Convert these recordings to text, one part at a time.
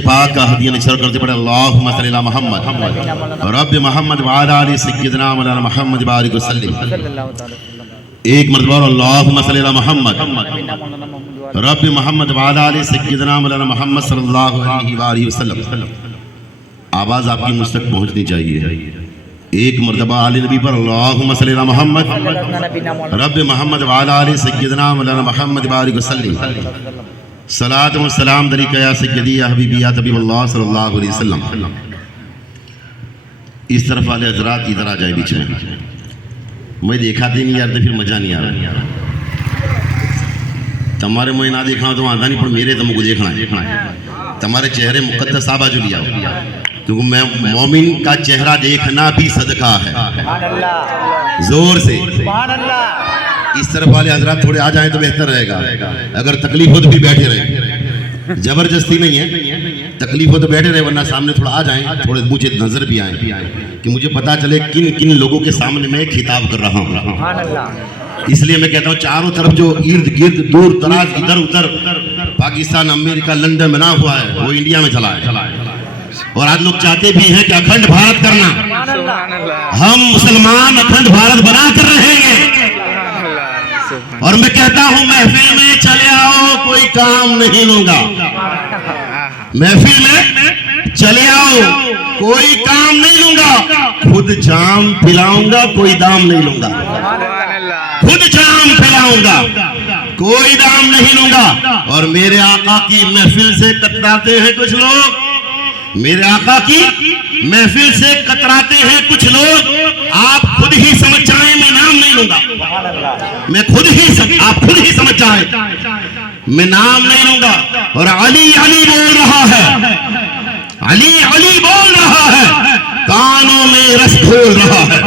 पाक का हदिया निसर करते पड़े अल्लाहुम्मा सल्ली अला मोहम्मद रब्ब मोहम्मद व अला आलि सय्यिदना मौलाना मोहम्मद बारिक वसल्लिम। एक मरतबा अल्लाहुम्मा सल्ली अला मोहम्मद रब्ब मोहम्मद व अला आलि सय्यिदना मौलाना मोहम्मद सल्लल्लाहु अलैहि वसल्लम। आवाज़ आपकी मुझ तक पहुँचनी चाहिए। एक मरतबा आले नबी पर अल्लाहुम्मा सल्ली अला मोहम्मद रब्ब मोहम्मद व अला आलि सय्यिदना मौलाना मोहम्मद बारिक वसल्लिम। सलात व सलाम दरीका या सय्यदी या हबीबी या तबीबुल्लाह सल्लल्लाहु अलैहि वसल्लम। इस तरफ वाले हजरात इधर आ जाए बीच में। मैं देखा थी नहीं यार तो फिर मजा नहीं आ रहा। तुम्हारे मुझे ना देखा तो आधा नहीं पर मेरे तो मुझे देखना है। तुम्हारे चेहरे मुकद्दस आ बाजू लिया क्योंकि मैं मोमिन का चेहरा देखना भी सदका है। जोर से इस तरफ वाले हजरात थोड़े आ जाए तो बेहतर रहेगा। अगर तकलीफ हो तो भी बैठे रहे, जबरदस्ती नहीं है। तकलीफ हो तो बैठे रहे, वरना सामने थोड़ा आ जाए, थोड़े मुझे नजर भी आए कि मुझे पता चले किन किन लोगों के सामने मैं खिताब कर रहा हूँ। इसलिए मैं कहता हूँ चारों तरफ जो इर्द गिर्द दूर दराज इधर उधर पाकिस्तान अमेरिका लंदन बना हुआ है वो इंडिया में चला है। और आज लोग चाहते भी हैं कि अखंड भारत करना। हम मुसलमान अखंड भारत बना कर रहेंगे। और मैं कहता हूं महफिल में चले आओ कोई काम नहीं लूंगा। महफिल में चले आओ कोई काम नहीं लूंगा। खुद जाम पिलाऊंगा कोई दाम नहीं लूंगा। खुद जाम पिलाऊंगा कोई दाम नहीं लूंगा। और मेरे आका की महफिल से कतराते हैं कुछ लोग। मेरे आका की महफिल से कतराते हैं कुछ लोग। आप खुद ही समझ जाएं मैं नाम नहीं लूंगा। मैं खुद ही आप खुद ही समझ जाएं मैं नाम नहीं लूंगा। और अली अली बोल रहा है, अली अली बोल रहा है, कानों में रस घोल रहा है।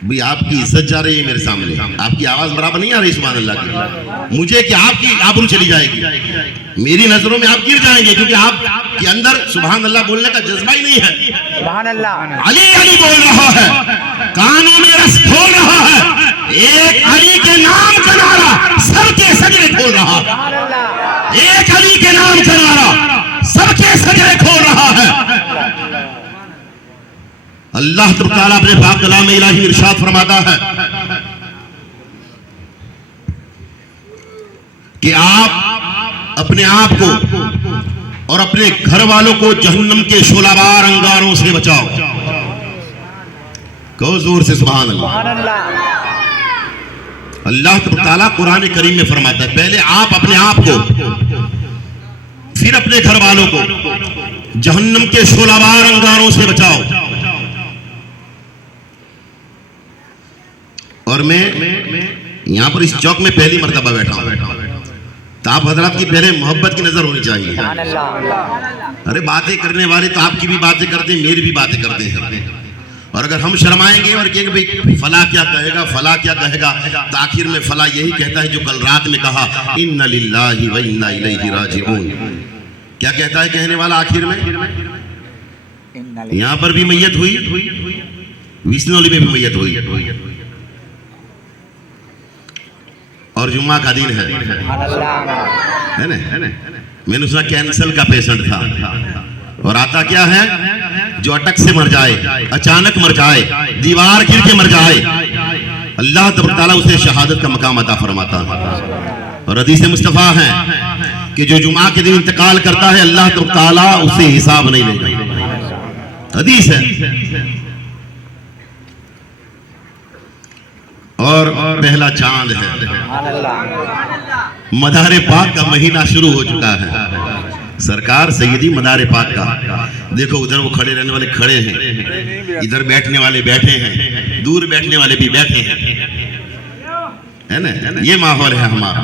भाई आपकी इज्जत जा रही है मेरे सामने, आपकी आवाज बराबर नहीं आ रही सुभान अल्लाह की। मुझे कि आपकी आबरू चली जाएगी, मेरी नजरों में आप गिर जाएंगे क्योंकि आपके अंदर सुभान अल्लाह बोलने का जज्बा ही नहीं है। सुभान अल्लाह अली अली बोल रहा है, कानों में रस खोल रहा है। एक अली के नाम का नारा सबके सजरे खोल रहा है। एक अली के नाम का नारा सबके सजरे खोल रहा है। अल्लाह ताला अपने पाक कलाम इलाही इरशाद फरमाता है कि आप अपने आप को और अपने घर वालों को जहन्नम के शोलाबार अंगारों से बचाओ। कहो जोर से सुभान अल्लाह। अल्लाह ताला कुरान करीम में फरमाता है पहले आप अपने आप को फिर अपने घर वालों को जहन्नम के शोलाबार अंगारों से बचाओ। और मैं यहां पर इस चौक में पहली मर्तबा बैठा हूं तो आप हजरात की पहले मोहब्बत की नजर होनी चाहिए। अरे बातें करने वाले तो आपकी भी बातें करते हैं, मेरी भी बातें करते हैं। और अगर हम शर्माएंगे और कहेंगे भाई फला क्या कहेगा, फला क्या कहेगा, तो आखिर में फला यही कहता है जो कल रात में कहा इन्ना लिल्लाहि व इन्ना इलैहि राजिऊन। क्या कहता है कहने वाला आखिर में? यहां पर भी मैयत हुई, विष्णुली में भी मैयत हुई और जुम्मा का दिन है ना। मैंने सुना कैंसर का पेशेंट था और आता क्या है जो अटक से मर जाए, अचानक मर जाए, दीवार गिर के मर जाए, अल्लाह ताला उसे शहादत का मकाम अता फरमाता है। और हदीस मुस्तफा है कि जो जुम्मा के दिन इंतकाल करता है अल्लाह ताला उसे हिसाब नहीं लेगा। हदीस है। और पहला चांद है, मदारे पाक का महीना शुरू हो चुका है। सरकार सैयदी मदारे पाक का देखो, उधर वो खड़े रहने वाले खड़े हैं, इधर बैठने वाले बैठे हैं, दूर बैठने वाले भी बैठे हैं, है ना। ये माहौल है हमारा।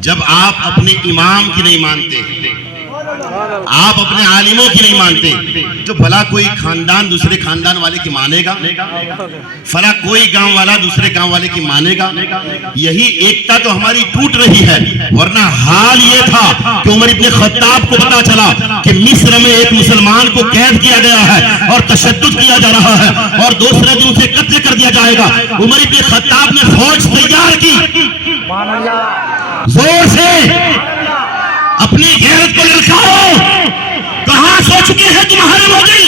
जब आप अपने इमाम की नहीं मानते, आप अपने आलिमों की नहीं मानते, तो भला कोई खानदान दूसरे खानदान वाले की मानेगा? भला कोई गांव वाला दूसरे गांव वाले की मानेगा? यही एकता तो हमारी टूट रही है। वरना हाल ये था कि उमर इब्ने खत्ताब को पता चला कि मिस्र में एक मुसलमान को कैद किया गया है और तशद्दुद किया जा रहा है और दूसरे दिन उसे कत्ल कर दिया जाएगा। उमर इब्ने खत्ताब ने फौज तैयार की, जोर से अपनी गैरत को ललकारो। कहां सो चुके हैं तुम्हारे मोदी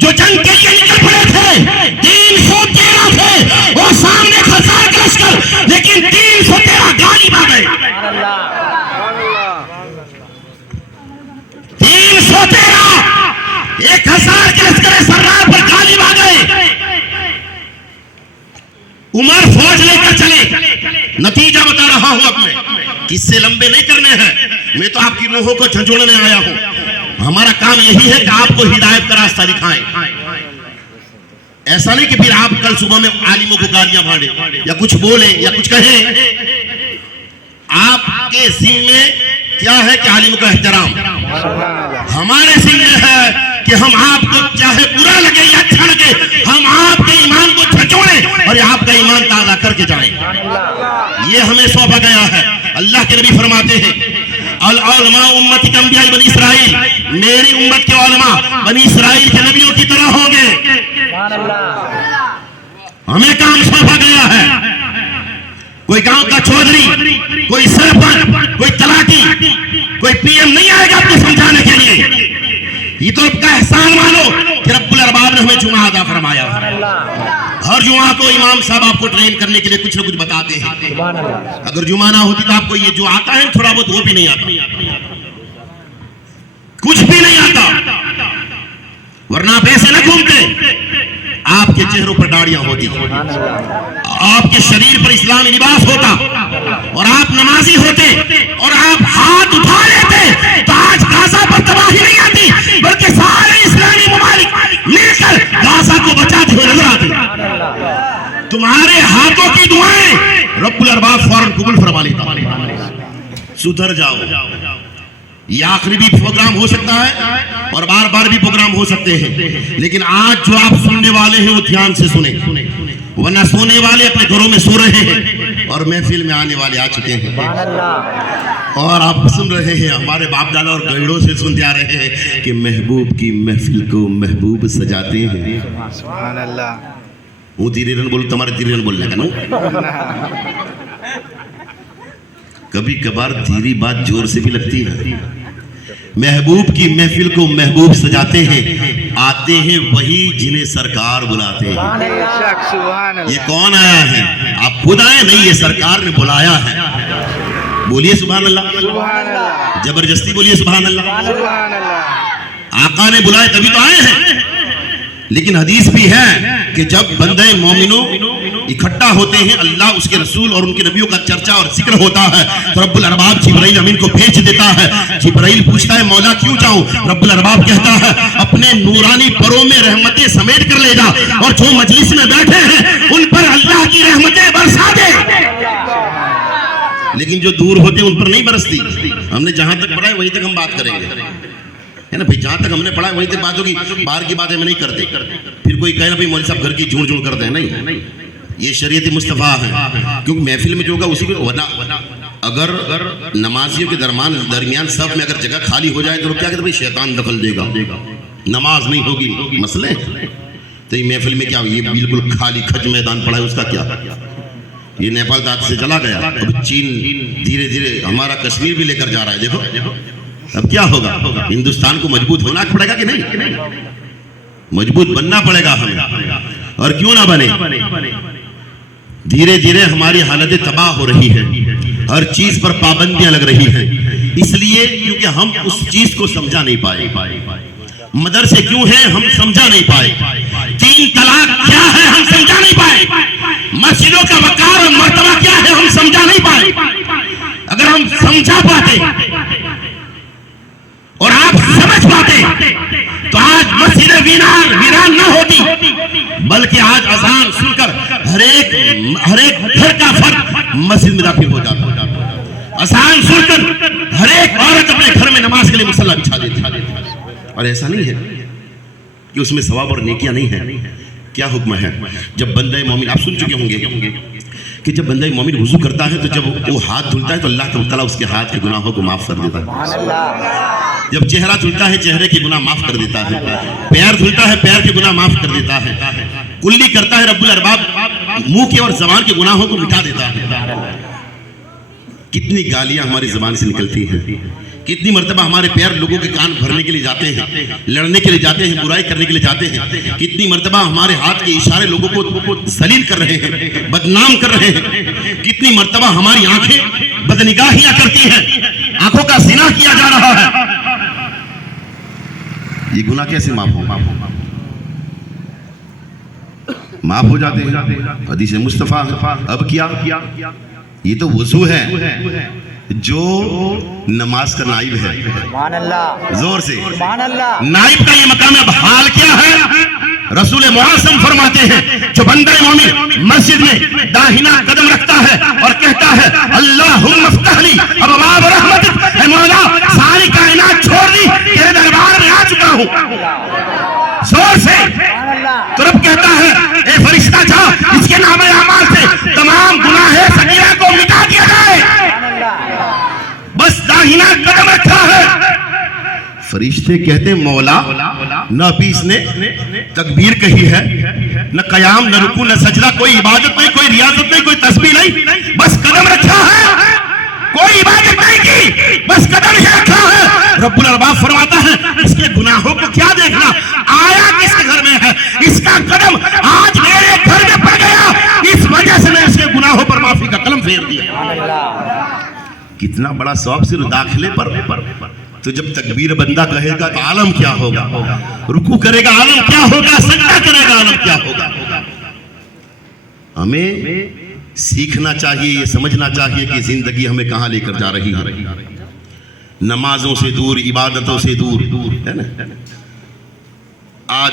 जो जंग के लिए निकल पड़े थे? 313 थे और सामने 1000 का लश्कर, लेकिन 313 गालिब आ गए। 313 1000 के लश्कर सर्रार पर गालिब आ गए। उमर फौज लेकर चले। नतीजा बता रहा हूं अब मैं, किससे लंबे नहीं करने हैं। मैं तो आपकी रूहों को झंझोड़ने आया हूं। हमारा काम यही है कि आपको हिदायत का रास्ता दिखाएं। ऐसा नहीं कि फिर आप कल सुबह में आलिमों को गालियां फाड़े या कुछ बोले या कुछ कहें। आपके जिम्मे क्या है कि आलिमों का एहतराम। हमारे जिम्मे है कि हम आपको चाहे बुरा लगे या अच्छा लगे, हम आपके ईमान को झंझोड़ें और आपका ईमान ताजा करके जाएं। ये हमें सौंपा गया है। अल्लाह के नबी फरमाते हैं, अल उलमा उम्मती कम्बिया बनी इसराइल, मेरी उम्मत के उलमा बनी इसराइल के नबियों की तरह होंगे। हमें काम सौंपा गया है। कोई गांव का चौधरी, कोई सरपंच, कोई तलाटी, कोई पीएम नहीं आएगा आपको समझाने के लिए। ये तो आपका एहसान मानो कि रब्बुल अरबाब ने हमें जुमा अदा फरमाया। हर जुमा को इमाम साहब आपको ट्रेन करने के लिए कुछ न कुछ बताते हैं। अगर जुमा ना होती तो आपको ये जो आता है थोड़ा बहुत वो भी नहीं आता, कुछ भी नहीं आता, वरना आप ऐसे न घूमते। आपके चेहरों पर दाढ़ियां होती, आपके शरीर पर इस्लामी लिबास होता और आप नमाजी होते और आप हाथ उठा लेते तो आज गाजा पर तबाही नहीं आती, बल्कि सारे इस्लामी ममालिक मिलकर गाजा को बचाते हुए नजर आते। तुम्हारे हाथों की दुआएं रब्बुल अरबाब फौरन कबूल फरमा लेता। सुधर जाओ। ये आखिरी भी प्रोग्राम हो सकता है और बार बार भी प्रोग्राम हो सकते हैं, लेकिन आज जो आप सुनने वाले हैं वो ध्यान से सुने, वरना सोने वाले अपने घरों में सो रहे हैं और महफिल में आने वाले आ चुके हैं। और आप सुन रहे हैं, हमारे बाप दादा और गैड़ों से सुनते आ रहे हैं कि महबूब की महफिल को महबूब सजाते हैं। सुभान अल्लाह। वो धीरे बोल, तुम्हारे धीरे बोलने का ना। कभी कभार धीरी बात जोर से भी लगती है। महबूब की महफिल को महबूब सजाते हैं, आते हैं वही जिन्हें सरकार बुलाते हैं। ये कौन आया है? आप खुद आए नहीं, ये सरकार ने बुलाया है। बोलिए सुभान अल्लाह। जबरदस्ती बोलिए सुभान अल्लाह। आका ने बुलाए तभी तो आए हैं। लेकिन हदीस भी है कि जब बंदे मोमिनो इकट्ठा होते हैं, अल्लाह उसके रसूल और उनके नबियों का चर्चा और जिक्र होता है तो रब्बुल अरबाब जिब्राइल अमीन को भेज देता है। जिब्राइल पूछता है मौला क्यों जाऊं? रब्बुल अरबाब कहता है अपने नूरानी परों में रहमतें समेट कर ले जा और जो मजलिस में बैठे हैं उन पर अल्लाह की रहमतें बरसा दे। लेकिन जो दूर होते हैं उन पर नहीं बरसती। हमने जहां तक पढ़ा है वहीं तक हम बात करेंगे, है ना भाई। जहां तक हमने पढ़ा है वहीं तक बात होगी, बाहर की बातें हम नहीं करते। फिर कोई कहे ना भाई मौलवी साहब घर की झूठ करते हैं, नहीं। ये शरीयत मुस्तफ़ा है, क्योंकि महफिल में जो होगा उसी को। वरना अगर नमाजियों के दरमियान सब में अगर जगह खाली हो जाए तो क्या कहते भाई शैतान दखल देगा, नमाज नहीं होगी, मसले। तो ये महफिल में क्या, ये बिल्कुल खाली खज मैदान पड़ा है, उसका क्या? ये नेपाल दाद से चला गया, अब चीन धीरे धीरे हमारा कश्मीर भी लेकर जा रहा है। देखो अब क्या होगा। हिंदुस्तान को मजबूत होना पड़ेगा कि नहीं? मजबूत बनना पड़ेगा हमें। और क्यों ना बने, धीरे धीरे हमारी हालतें तबाह हो रही है, हर चीज पर पाबंदियां लग रही हैं। इसलिए क्योंकि हम उस चीज को समझा नहीं पाए। मदरसे क्यों है हम समझा नहीं पाए। 3 तलाक क्या है हम समझा नहीं पाए। मस्जिदों का वकार और मर्तबा क्या है हम समझा नहीं पाए। अगर हम समझा पाते और आप समझ पाते तो आज मस्जिदें वीरान न होती, बल्कि आज अजान सुनकर हर एक घर का फर्द मस्जिद में दाखिल हो जाता। अजान सुनकर हर एक औरत अपने घर में नमाज के लिए मुसल्ला बिछा देती। और ऐसा नहीं है कि उसमें सवाब और नेकियां नहीं है। क्या हुक्म है? जब बंदे मोमिन, आप सुन चुके होंगे कि जब बंदा मोमिन वुजू करता है तो जब वो हाथ धुलता है तो अल्लाह ताला उसके हाथ के गुनाहों को माफ कर देता है। जब चेहरा धुलता है चेहरे के गुनाह माफ कर देता है। पैर धुलता है पैर के गुनाह माफ कर देता है। कुल्ली करता है रब्बुल अरबाब मुंह के और जबान के गुनाहों को मिटा देता है। कितनी गालियां हमारी जबान से निकलती हैं, कितनी मर्तबा हमारे पैर लोगों के कान भरने के लिए जाते हैं, लड़ने के लिए जाते हैं, बुराई करने के लिए जाते हैं। कितनी मर्तबा हमारे हाथ के इशारे लोगों को जलील कर रहे हैं, बदनाम कर रहे हैं। कितनी मर्तबा हमारी आंखें बदनिगाहियां करती हैं, आंखों का ज़िना किया जा रहा है। ये गुनाह कैसे माफ हो जाते हैं? हदीस मुस्तफा अब क्या, ये तो वजू है जो नमाज का नाइब है। जोर से नाइब का ये मकाम है। अब हाल क्या है? रसूल मुआज़्ज़म फरमाते हैं जो बंदा मोमिन मस्जिद में दाहिना कदम रखता है और कहता है अल्लाहुम्मा फ़्तह ली अबवाब रहमतिक, ऐ मौला सारी कायनात छोड़ दी, तेरे दरबार में आ चुका हूँ। जोर से तो रब कहता है ए फरिश्ता जा, इसके नामे अमाल से तमाम गुनाह सगीरा को मिटा दिया जाए। बस दाहिना कदम रखा है। फरिश्ते कहते मौला न अभी इसने तकबीर कही है, न कयाम, न रुकू, न सजदा, कोई इबादत नहीं, कोई रियाजत नहीं, कोई तस्बीह नहीं, बस कदम रखा है। कोई इबादत नहीं की, बस कदम ही रखा है। रब्बुल अरबाब फरमाता है इसके गुनाहों को क्या देखना, आया किसके घर में है, इसका कदम आज मेरे घर में पड़ गया, इस वजह से मैं इसके गुनाहों पर माफी का कलम फेर दिया। कितना बड़ा सवाब सिर्फ दाखिले पर। तो जब तकबीर बंदा कहेगा तो आलम क्या होगा, रुकू करेगा आलम क्या होगा, सजदा करेगा आलम क्या होगा। हमें सीखना चाहिए, ये समझना चाहिए कि जिंदगी हमें कहां लेकर जा रही है। नमाजों से दूर, इबादतों से दूर, है ना। आज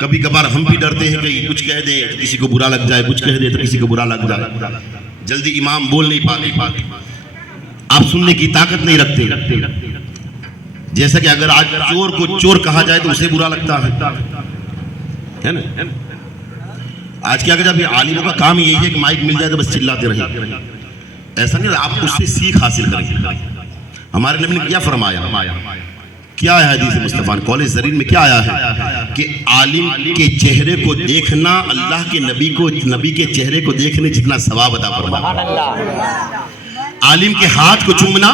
कभी कभार हम भी डरते हैं कि कुछ कह दें तो किसी को बुरा लग जाए, कुछ कह दे तो किसी को बुरा लग जाए। जल्दी इमाम बोल नहीं पाते, आप सुनने की ताकत नहीं रखते। जैसा कि अगर आज चोर को चोर कहा जाए तो उसे बुरा लगता है ना। आज क्या कहते हैं आलिमों का काम यही है कि माइक मिल जाए तो बस चिल्लाते रहे। ऐसा नहीं, आप उससे सीख हासिल करें। हमारे नबी ने क्या फरमाया, क्या है हदीस मुस्तफा कॉलेज जरीन में क्या आया है कि आलिम के चेहरे को देखना अल्लाह के नबी के चेहरे को देखने जितना सवाब अता फरमाया। आलिम के हाथ को चूमना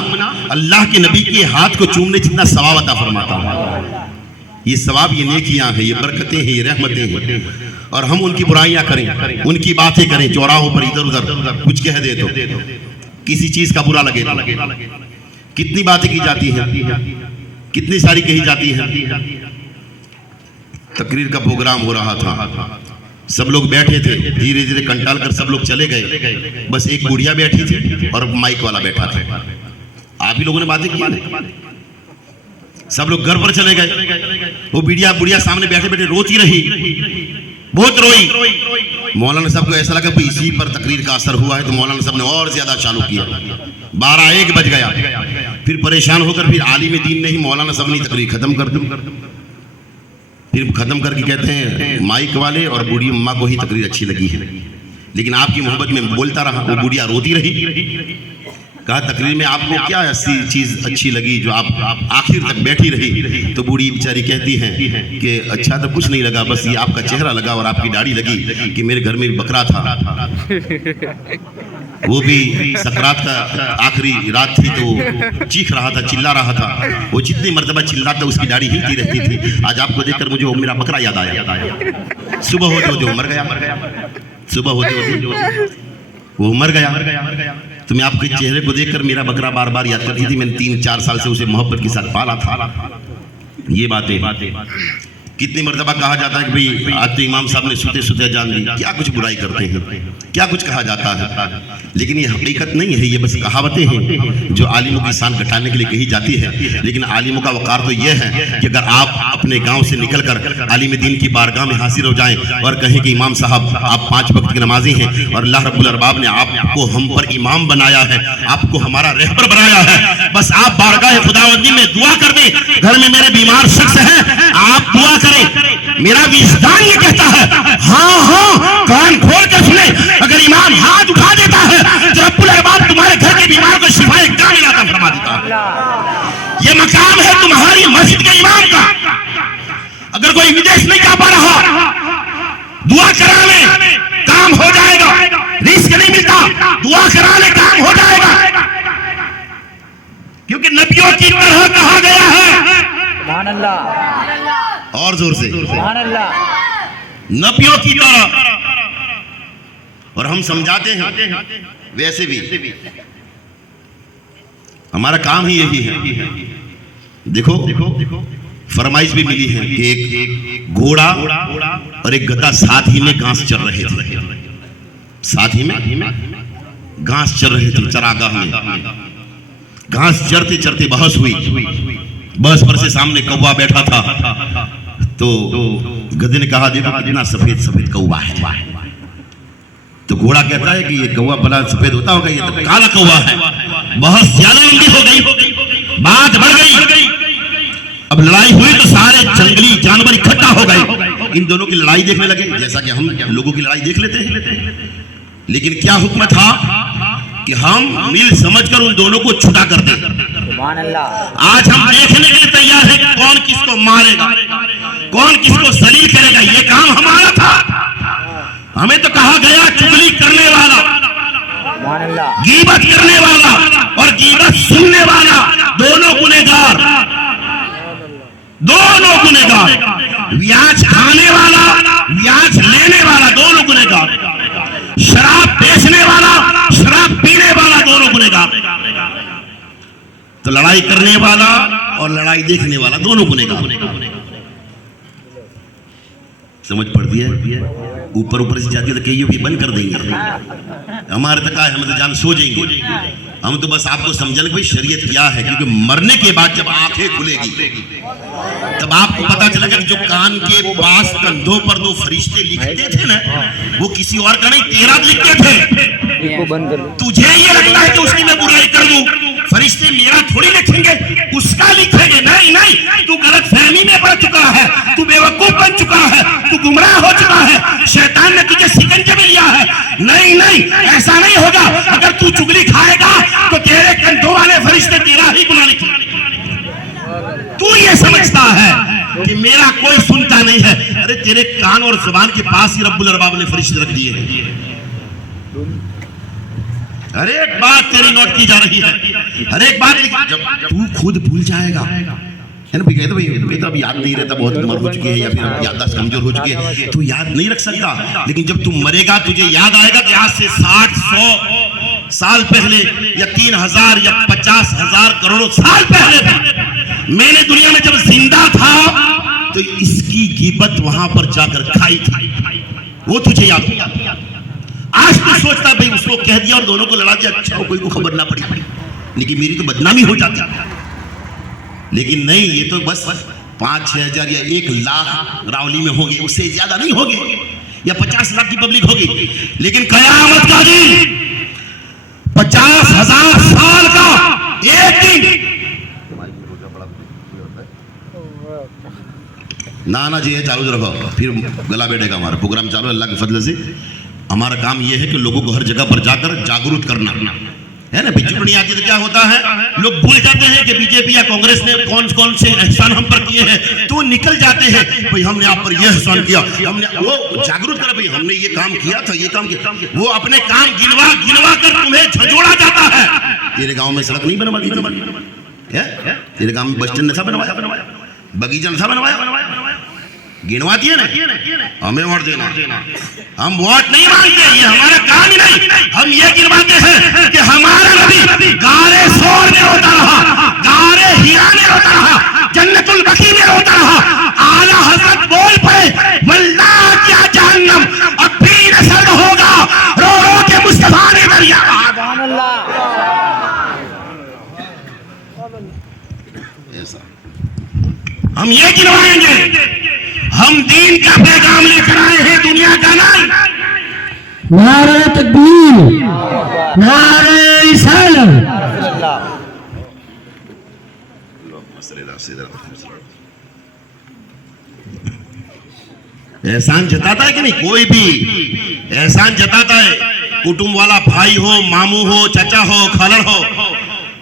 अल्लाह के नबी के हाथ को चूमने जितना सवाब अता फरमाता है। ये सवाब, ये नेकियां हैं, ये बरकतें हैं, ये रहमतें हैं। और हम उनकी बुराइयां करें, उनकी बातें करें, चौराहों पर इधर उधर कुछ कह दे तो किसी चीज का बुरा लगे। कितनी बातें की जाती हैं, कितनी सारी कही जाती हैं। तकरीर का प्रोग्राम हो रहा था, सब लोग बैठे थे, धीरे धीरे कंटाल कर सब लोग चले गए। बस एक बुढ़िया बैठी थी और माइक वाला बैठा था। आप ही लोगों ने बातें की, सब लोग घर पर चले गए। वो बुढ़िया सामने बैठे बैठे रोती रही, बहुत रोई। मौलाना साहब को ऐसा लगा कि इसी पर तकरीर का असर हुआ है, तो मौलाना साहब ने और ज्यादा चालू किया। 12-1 बज गया। फिर परेशान होकर फिर आलिम दीन ने ही मौलाना साहब ने तकरीर खत्म कर दी। फिर खत्म करके कहते हैं माइक वाले और बूढ़ी अम्मा को ही तकरीर अच्छी लगी है, लेकिन आपकी मोहब्बत में बोलता रहा। वो बुढ़िया रोती रही। कहा तकरीर में आपको क्या ऐसी चीज अच्छी लगी जो आप आखिर तक बैठी रही? तो बूढ़ी बेचारी कहती हैं कि अच्छा तो कुछ नहीं लगा, बस ये आपका चेहरा लगा और आपकी दाढ़ी लगी कि मेरे घर में बकरा था, वो भी सकरात का आखिरी रात थी तो चीख रहा था, चिल्ला रहा था। वो जितनी मर्तबा चिल्लाता उसकी दाढ़ी हिलती रहती थी। आज आपको देखकर मुझे वो मेरा बकरा याद आया। सुबह होते होते वो मर गया, सुबह होते होते वो मर गया। तो मैं आपके चेहरे को देखकर मेरा बकरा बार बार याद करती थी। मैंने 3-4 साल से उसे मोहब्बत के साथ पाला था। ये बातें कितनी मर्तबा कहा जाता है कि भाई आज तो इमाम साहब ने सुते सुते जान ली, क्या कुछ बुराई करते हैं, क्या कुछ कहा जाता है। लेकिन ये हकीकत नहीं है, ये बस कहावतें हैं जो आलिमों की शान घटाने के लिए कही जाती है। लेकिन आलिमों का वकार तो यह है कि अगर आप अपने गांव से निकलकर आलिम दीन की बारगाह में हाजिर हो जाएं और कहें कि इमाम साहब आप 5 वक्त के नमाजी हैं और अल्लाह रब्बुल अरबाब ने आपको हम पर इमाम बनाया है, आपको हमारा रहबर बनाया है, बस आप बारगाह खुदावंदी में दुआ कर दें। घर में मेरे बीमार शख्स है, आप दुआ करें। मेरा विजदान ये कहता है हाँ, कान खोल के सुने। अगर इमाम हाथ उठा देता है तो रब्बुल अरबाब तुम्हारे घर के बीमार को शिफाए कामिला अता फरमा देता है। ये मकाम है तुम्हारी मस्जिद के इमाम का। अगर कोई विदेश नहीं जा पा रहा, दुआ करा ले, काम हो जाएगा। रिस्क नहीं मिलता, दुआ करा ले, काम हो जाएगा। क्योंकि नबियों की तरह कहा गया है। सुभान अल्लाह, और जोर से, सुभान अल्लाह। नबियों की तरह। और हम समझाते हैं वैसे भी हमारा काम ही यही है। देखो फरमाइश भी मिली है कि एक घोड़ा और एक गधा साथ ही में घास चर रहे थे, साथ ही में घास चर रहे थे चरागाह में। घास चरते चरते बहस हुई, बहस पर से सामने कौवा बैठा था। तो गधे ने कहा देखो कितना सफेद सफेद कौवा है। तो घोड़ा कहता है कि ये कौवा बड़ा सफेद होता होगा, ये तो काला कौवा है। बहस ज्यादा लंबी हो गई, बात बढ़ गई। अब लड़ाई हुई तो सारे जंगली जानवर इकट्ठा हो गए, इन दोनों की लड़ाई देखने लगे, जैसा कि हम लोगों की लड़ाई देख लेते हैं। लेकिन क्या हुक्म था कि हम मिल समझकर उन दोनों को छुटा कर दें। सुभान अल्लाह। आज हम देखने के लिए तैयार हैं कि कौन किसको मारेगा, कौन किसको सलील करेगा। ये काम हमारा था। हमें तो कहा गया चुगली करने वाला, सुभान अल्लाह, गीबत करने वाला और गीबत सुनने वाला दोनों गुनहगार, दोनों गुनहगार। ब्याज खाने वाला, ब्याज लेने वाला दोनों गुनहगार। शराब बेचने वाला, शराब पीने वाला दोनों गुनहगार। तो लड़ाई करने वाला और लड़ाई देखने वाला दोनों गुनहगार। समझ पड़ती है? ऊपर ऊपर से जाती है तो कहियो कि बंद कर देंगे, हमारे तक आए हम तो जान सो जाएंगे। हम तो बस आपको समझने भाई शरीयत क्या है, क्योंकि मरने के बाद जब आंखें खुलेगी तब आपको पता चलेगा कि जो कान के पास कंधों पर दो फरिश्ते लिखते थे ना, वो किसी और का नहीं तेरा लिखते थे। तुझे ये लगता है कि उसकी मैं बुराई कर दूं, फरिश्ते मेरा थोड़ी लिखेंगे, उसका लिखेंगे। नहीं नहीं, तू गलत फहमी में पड़ चुका है, तू बेवकूफ बन चुका है, तू गुमराह हो चुका है, शैतान ने तुझे शिकंजे में लिया है। नहीं नहीं, ऐसा नहीं होगा। अगर तू चुगली खाएगा तो तेरे कंधों वाले फरिश्ते तेरा ही गुनाह लिखेंगे। तू ये समझता है कि मेरा कोई सुनता नहीं है, अरे तेरे कान और जुबान के पास ही रब्बुल अरबाब ने फरिश्ते रख दिए हैं। हर एक बात तेरी नोट की जा रही है, हर एक बात। जब तू खुद भूल जाएगा, है ना, कहते भाई तो अब याद नहीं रहता, बहुत उम्र हो चुकी है या फिर याददाश्त कमजोर हो चुकी है, तू याद नहीं रख सकता। लेकिन जब तू मरेगा तुझे याद आएगा कि आज से 60-100 साल पहले या 3000 या 50,000 करोड़ों साल पहले मैंने दुनिया में जब जिंदा था तो इसकी गिबत वहां पर जाकर खाई थी, वो तुझे याद होगा। आज तो सोचता भाई उसको कह दिया और दोनों को लड़ा दिया, अच्छा कोई को खबर ना पड़ी, लेकिन मेरी तो बदनामी हो जाती। लेकिन नहीं, ये तो बस 5-6 हजार या 1 लाख रावली में होंगे, उससे ज्यादा नहीं होंगे, या 50 लाख की पब्लिक होगी। लेकिन कयामत का दिन 50,000 साल का एक दिन। ना जी है, चालू रखो, फिर गला बैठेगा। हमारा प्रोग्राम चालू, अल्लाह के फजल से। हमारा काम यह है कि लोगों को हर जगह पर जाकर जागरूक करना है ना। चुनाव आती तो क्या होता है, लोग भूल जाते हैं कि बीजेपी या कांग्रेस ने कौन कौन से एहसान हम पर किए हैं, तो निकल जाते हैं भाई हमने आप पर यह एहसान किया, हमने वो जागरूक करा भाई हमने ये काम किया था, ये काम किया। वो अपने काम गिनवा गिनवा कर तुम्हें झंझोड़ा जाता है। तेरे गांव में सड़क नहीं बनवा दी, तेरे गांव में बस स्टैंड न था बनवाया, बगीचा न था बनवाया, गिनवाती है ना। हमें वोट देना, हम वोट नहीं मांगते, ये हमारा काम ही नहीं। हम ये गिनवाते हैं कि हमारा नबी गारे सोर में रोता रहा, गारे हीरा में रोता रहा, जन्नतुल बकी में रोता रहा। आला हजरत बोल पड़े वल्लाह क्या जहन्नम अब भी नसर होगा, रो रो के मुस्तफा ने दरिया। सुभान अल्लाह। हम ये गिनवाएंगे, हम दीन का पैगाम लेकर आए हैं, दुनिया का नाम। नारे तकबीर, नारे रिसालत। एहसान जताता है कि नहीं? कोई भी एहसान जताता है, कुटुंब वाला भाई हो, मामू हो, चाचा हो, खालड़ हो,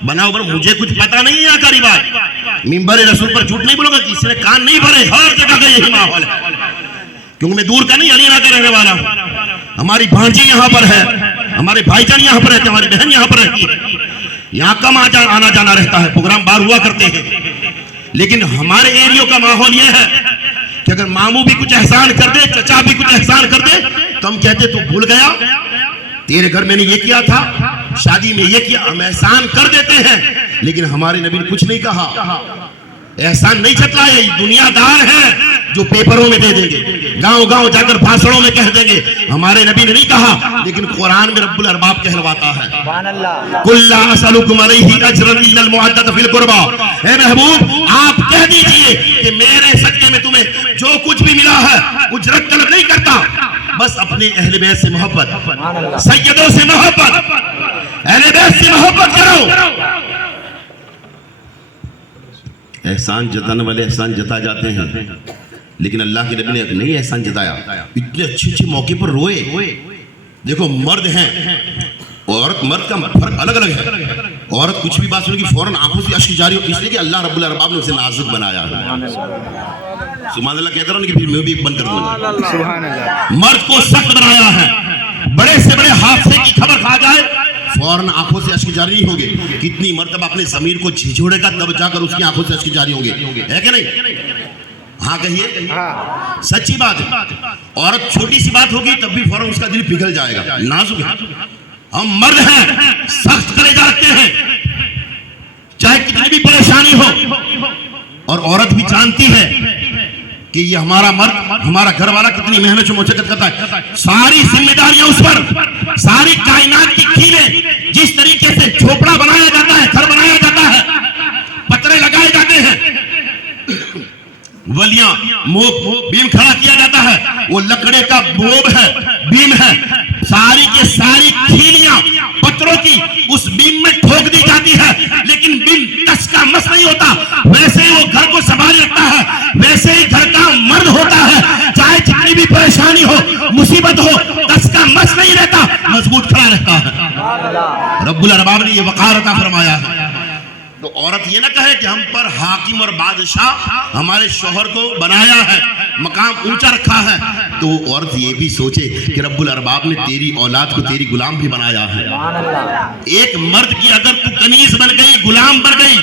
बना ऊपर मुझे कुछ पता नहीं है। यहाँ का रिवाज मिंबर रसूल पर झूठ नहीं बोलूंगा, किसी ने कान नहीं भरे, हर जगह का यही माहौल है। क्योंकि मैं दूर का नहीं, हरियाणा का रहने वाला हूं। हमारी भांजी यहाँ पर है, हमारे भाईजान यहाँ पर रहते हैं, हमारी बहन यहाँ पर रहती है। यहाँ कम आना जाना रहता है, प्रोग्राम बाहर हुआ करते हैं। लेकिन हमारे एरिया का माहौल यह है कि अगर मामू भी कुछ एहसान कर दे, चचा भी कुछ एहसान कर दे, तो हम कहते तू भूल गया, तेरे घर मैंने ये किया था, शादी में ये किया। हम एहसान कर देते हैं, लेकिन हमारे नबी ने कुछ नहीं कहा, एहसान नहीं जतलाए। दुनियादार है जो पेपरों में दे देंगे, गांव गांव जाकर भाषणों में कह देंगे, हमारे नबी ने नहीं कहा। लेकिन कुरान में रब्बुल अरबाब कहलवाता है, कुल्ला असलुकुम अलैहि अजरन इल्लल मुअद्दत फिल कुर्बा। हे महबूब, आप कह दीजिए कि मेरे सदके में तुम्हें जो कुछ भी मिला है उजरत तलब नहीं करता, बस अपने अहले बैत से मोहब्बत, सैयदों से मोहब्बत, अहले बैत से मोहब्बत करो। एहसान जताने वाले एहसान जता जाते हैं, लेकिन अल्लाह के नबी ने नहीं एहसान जताया। इतने अच्छे अच्छे मौके पर रोए। देखो मर्द हैं, औरत मर्द का फर्क अलग अलग है। औरत कुछ भी बात सुनेगी फौरन आंखों से अश्क जारी हो, इसलिए कि अल्लाह रब्बुल अरबाब ने उसे नाजुक बनाया है। सुभान अल्लाह कहता रहो कि फिर मैं भी बंद कर दूंगा। सुभान अल्लाह। मर्द को सख्त बनाया है, बड़े से बड़े हादसे की खबर खा जाए फौरन आंखों से अश्क जारी नहीं होंगे। कितनी मर्तबा अपने ज़मीर को झिझोड़ेगा तब जाकर उसकी आंखों से अश्क जारी होंगे, है कि नहीं? हाँ कहिए, सच्ची बात है। औरत छोटी सी बात होगी तब भी फौरन उसका दिल पिघल जाएगा, नाजुक है। हम मर्द हैं, सख्त कलेजा रखते हैं, चाहे कितनी भी परेशानी हो। और औरत भी जानती है कि ये हमारा मर्द, हमारा घर वाला कितनी मेहनत से मशक्कत करता है। सारी जिम्मेदारियां उस पर, सारी कायनात की कीलें, जिस तरीके से झोपड़ा बनाया जाता है, घर बनाया जाता है, पतरे लगाए जाते हैं, वलियां बीम खड़ा किया जाता है, वो लकड़े का बोब है, बीम है, सारी के सारी खीलियां पत्थरों की उस बीम में ठोक दी जाती है। लेकिन बीम कस का मस नहीं होता, वैसे ही वो घर को संभाल रखता है, वैसे ही घर का मर्द होता है। चाहे जितनी भी परेशानी हो, मुसीबत हो, कस का मस नहीं रहता, मजबूत खड़ा रहता है। रब्बुल अरबाब ने ये वक़ार अता फरमाया है। तो औरत ये ना कहे कि हम पर हाकिम और बादशाह हमारे शौहर को बनाया है, मकाम ऊंचा रखा है। तो औरत ये भी सोचे कि रब्बुल अरबाब ने तेरी औलाद को तेरी गुलाम भी बनाया है। एक मर्द की अगर तू कनीज बन गई, गुलाम बन गई,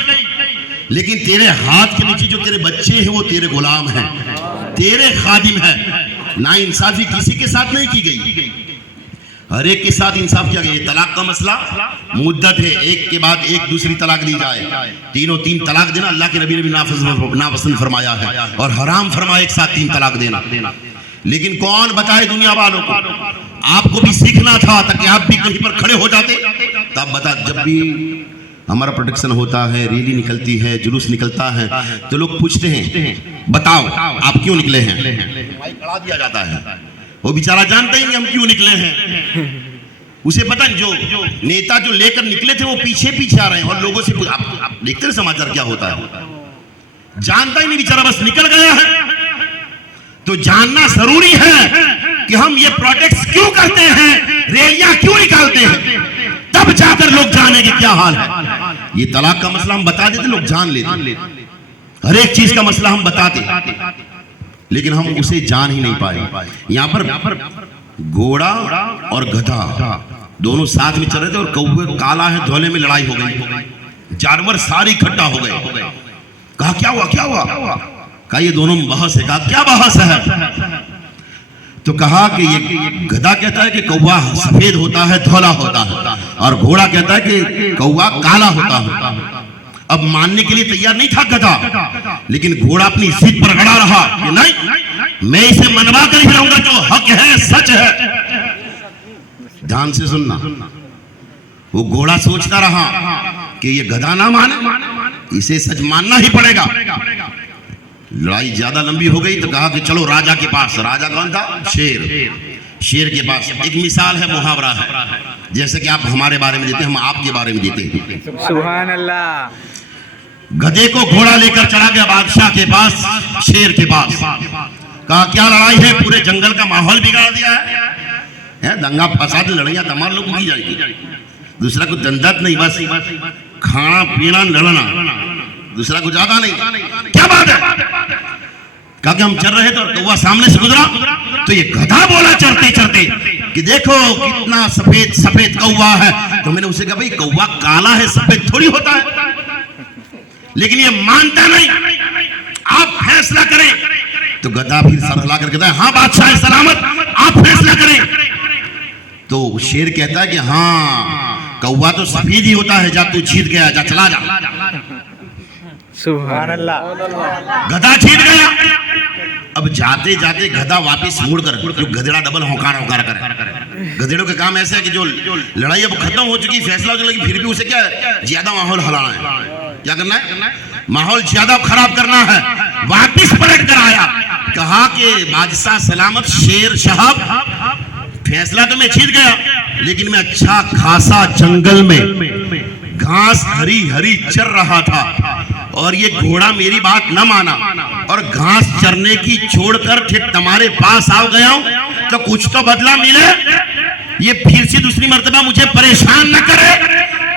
लेकिन तेरे हाथ के नीचे जो तेरे बच्चे हैं वो तेरे गुलाम हैं, तेरे खादिम हैं। ना इंसाफी किसी के साथ नहीं की गई, हर एक के साथ इंसाफ किया गया। ये तलाक का मसला मुद्दत है, एक के बाद एक दूसरी तलाक दी जाए। तीनों तीन तलाक देना अल्लाह के नबी ने भी नापसंद फरमाया है, और हराम फरमाया एक साथ तीन तलाक देना। लेकिन कौन बताए दुनिया वालों को? आपको भी सीखना था ताकि आप भी कहीं पर खड़े हो जाते। तब बता, जब भी हमारा प्रोटेक्शन होता है, रैली निकलती है, जुलूस निकलता है, तो लोग पूछते हैं बताओ आप क्यों निकले हैं? माइक खड़ा दिया जाता है, वो बेचारा जानता ही नहीं हम क्यों निकले हैं। उसे पता नहीं, जो नेता जो लेकर निकले थे वो पीछे पीछे आ रहे हैं, और लोगों से आप देखते हैं समाचार क्या होता है, जानता ही नहीं बेचारा, बस निकल गया है। तो जानना जरूरी है कि हम ये प्रोटेक्ट क्यों करते हैं, रैलियां क्यों निकालते हैं, तब जाकर लोग जानेंगे क्या हाल है। ये तलाक का मसला हम बता देते, लोग जान लेते, हर एक चीज का मसला हम बताते, लेकिन हम उसे जान ही नहीं पाए। यहाँ पर घोड़ा और गधा दोनों साथ में चल रहे थे, और कौवे काला है धोले में लड़ाई हो गई, जानवर सारे इकट्ठा हो गए। कहा क्या हुआ क्या हुआ? कहा ये दोनों बहस है। कहा क्या बहस है? तो कहा कि ये गधा कहता है कि कौवा सफेद होता है, धोला होता है, और घोड़ा कहता है कि कौवा काला होता है। अब मानने के लिए तैयार नहीं था गधा, लेकिन घोड़ा अपनी जिद पर अड़ा रहा कि नहीं, मैं इसे मनवा कर ही रहूंगा, जो हक है सच है। ध्यान से सुनना, वो घोड़ा सोचता रहा कि ये गधा ना माने, इसे सच मानना ही पड़ेगा। लड़ाई ज्यादा लंबी हो गई तो कहा कि चलो राजा के पास। राजा कौन था? शेर। शेर के पास एक मिसाल है, मुहावरा है, जैसे कि आप हमारे बारे में देते हैं, हम आपके बारे में देते हैं। सुभान अल्लाह। गधे को घोड़ा लेकर चला गया बादशाह के पास, शेर के पास। कहा क्या लड़ाई है? पूरे जंगल का माहौल बिगाड़ दिया है, दंगा फसाद लड़ाइयां तमाम लोगों की जाएगी, दूसरा कुछ धंधा नहीं, बस खाना पीना लड़ना, दूसरा कुछ ज्यादा नहीं। क्या बात है? कहा कि हम चल रहे थे और कौवा सामने से गुजरा, तो ये गधा बोला चढ़ते चढ़ते कि देखो कितना सफेद सफेद कौवा है। तो मैंने उसे कहा भाई कौवा काला है सफेद थोड़ी होता है, लेकिन ये मानता नहीं, आप फैसला करें। तो गधा फिर सर हिला कर कहता है हाँ बादशाह सलामत, आप फैसला करें। तो शेर कहता है कि हाँ कौवा तो सफेद ही होता है, जा तू जीत गया, जा चला जा। सुभान अल्लाह। गधा जीत गया। अब जाते जाते गधा वापस मुड़कर, जो गधेड़ा डबल होकार होकार करे। गधेड़ों का काम ऐसा है कि जो लड़ाई अब खत्म हो चुकी, फैसला हो चुका, लेकिन फिर भी उसे क्या ज्यादा माहौल हिलाना है, क्या करना है, माहौल ज्यादा खराब करना है। वापिस पलट कर आया, कहा कि बादशाह सलामत, शेर साहब फैसला तो मैं जीत गया, लेकिन मैं अच्छा खासा जंगल में घास हरी हरी चर रहा था और ये घोड़ा मेरी बात न माना और घास चरने की छोड़कर ठीक तुम्हारे पास आ गया हूं, तो कुछ तो बदला मिले। ये फिर से दूसरी मर्तबा मुझे परेशान न करे।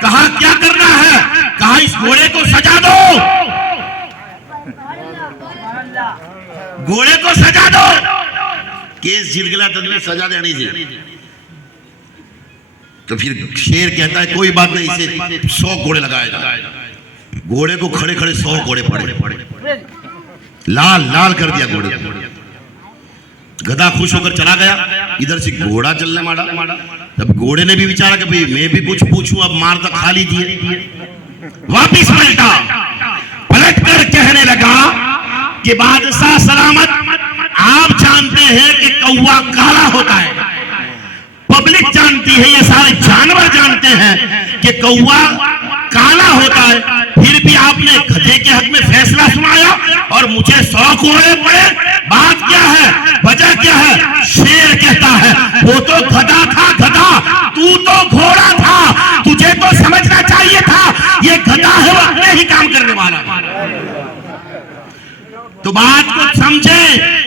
कहा क्या करना है, कहा इस घोड़े को सजा दो, घोड़े को सजा दो। केस जीत गया तो सजा देनी थी। तो फिर शेर कहता है कोई बात नहीं, इसे 100 घोड़े लगाए जाए। घोड़े को खड़े खड़े 100 घोड़े पड़े, लाल लाल कर दिया घोड़े। गधा खुश होकर चला गया, इधर से घोड़ा चलने मारा। तब घोड़े ने भी विचारा कि भाई मैं भी कुछ पूछूं, अब मार तो खा ली थी। वापिस पलटा, पलट कर कहने लगा कि बादशाह सलामत, आप जानते हैं कि कौवा काला होता है, पब्लिक जानती है, ये सारे जानवर जानते हैं कि कौवा काला होता है, फिर भी आपने गधे के हक में फैसला सुनाया और मुझे 100 घोड़े पड़े। बात क्या है, वजह क्या है? शेर कहता है वो तो गधा था गधा, तू तो घोड़ा था, तुझे तो समझना चाहिए था ये गधा है, वो अपने ही काम करने वाला। तो बात को समझे,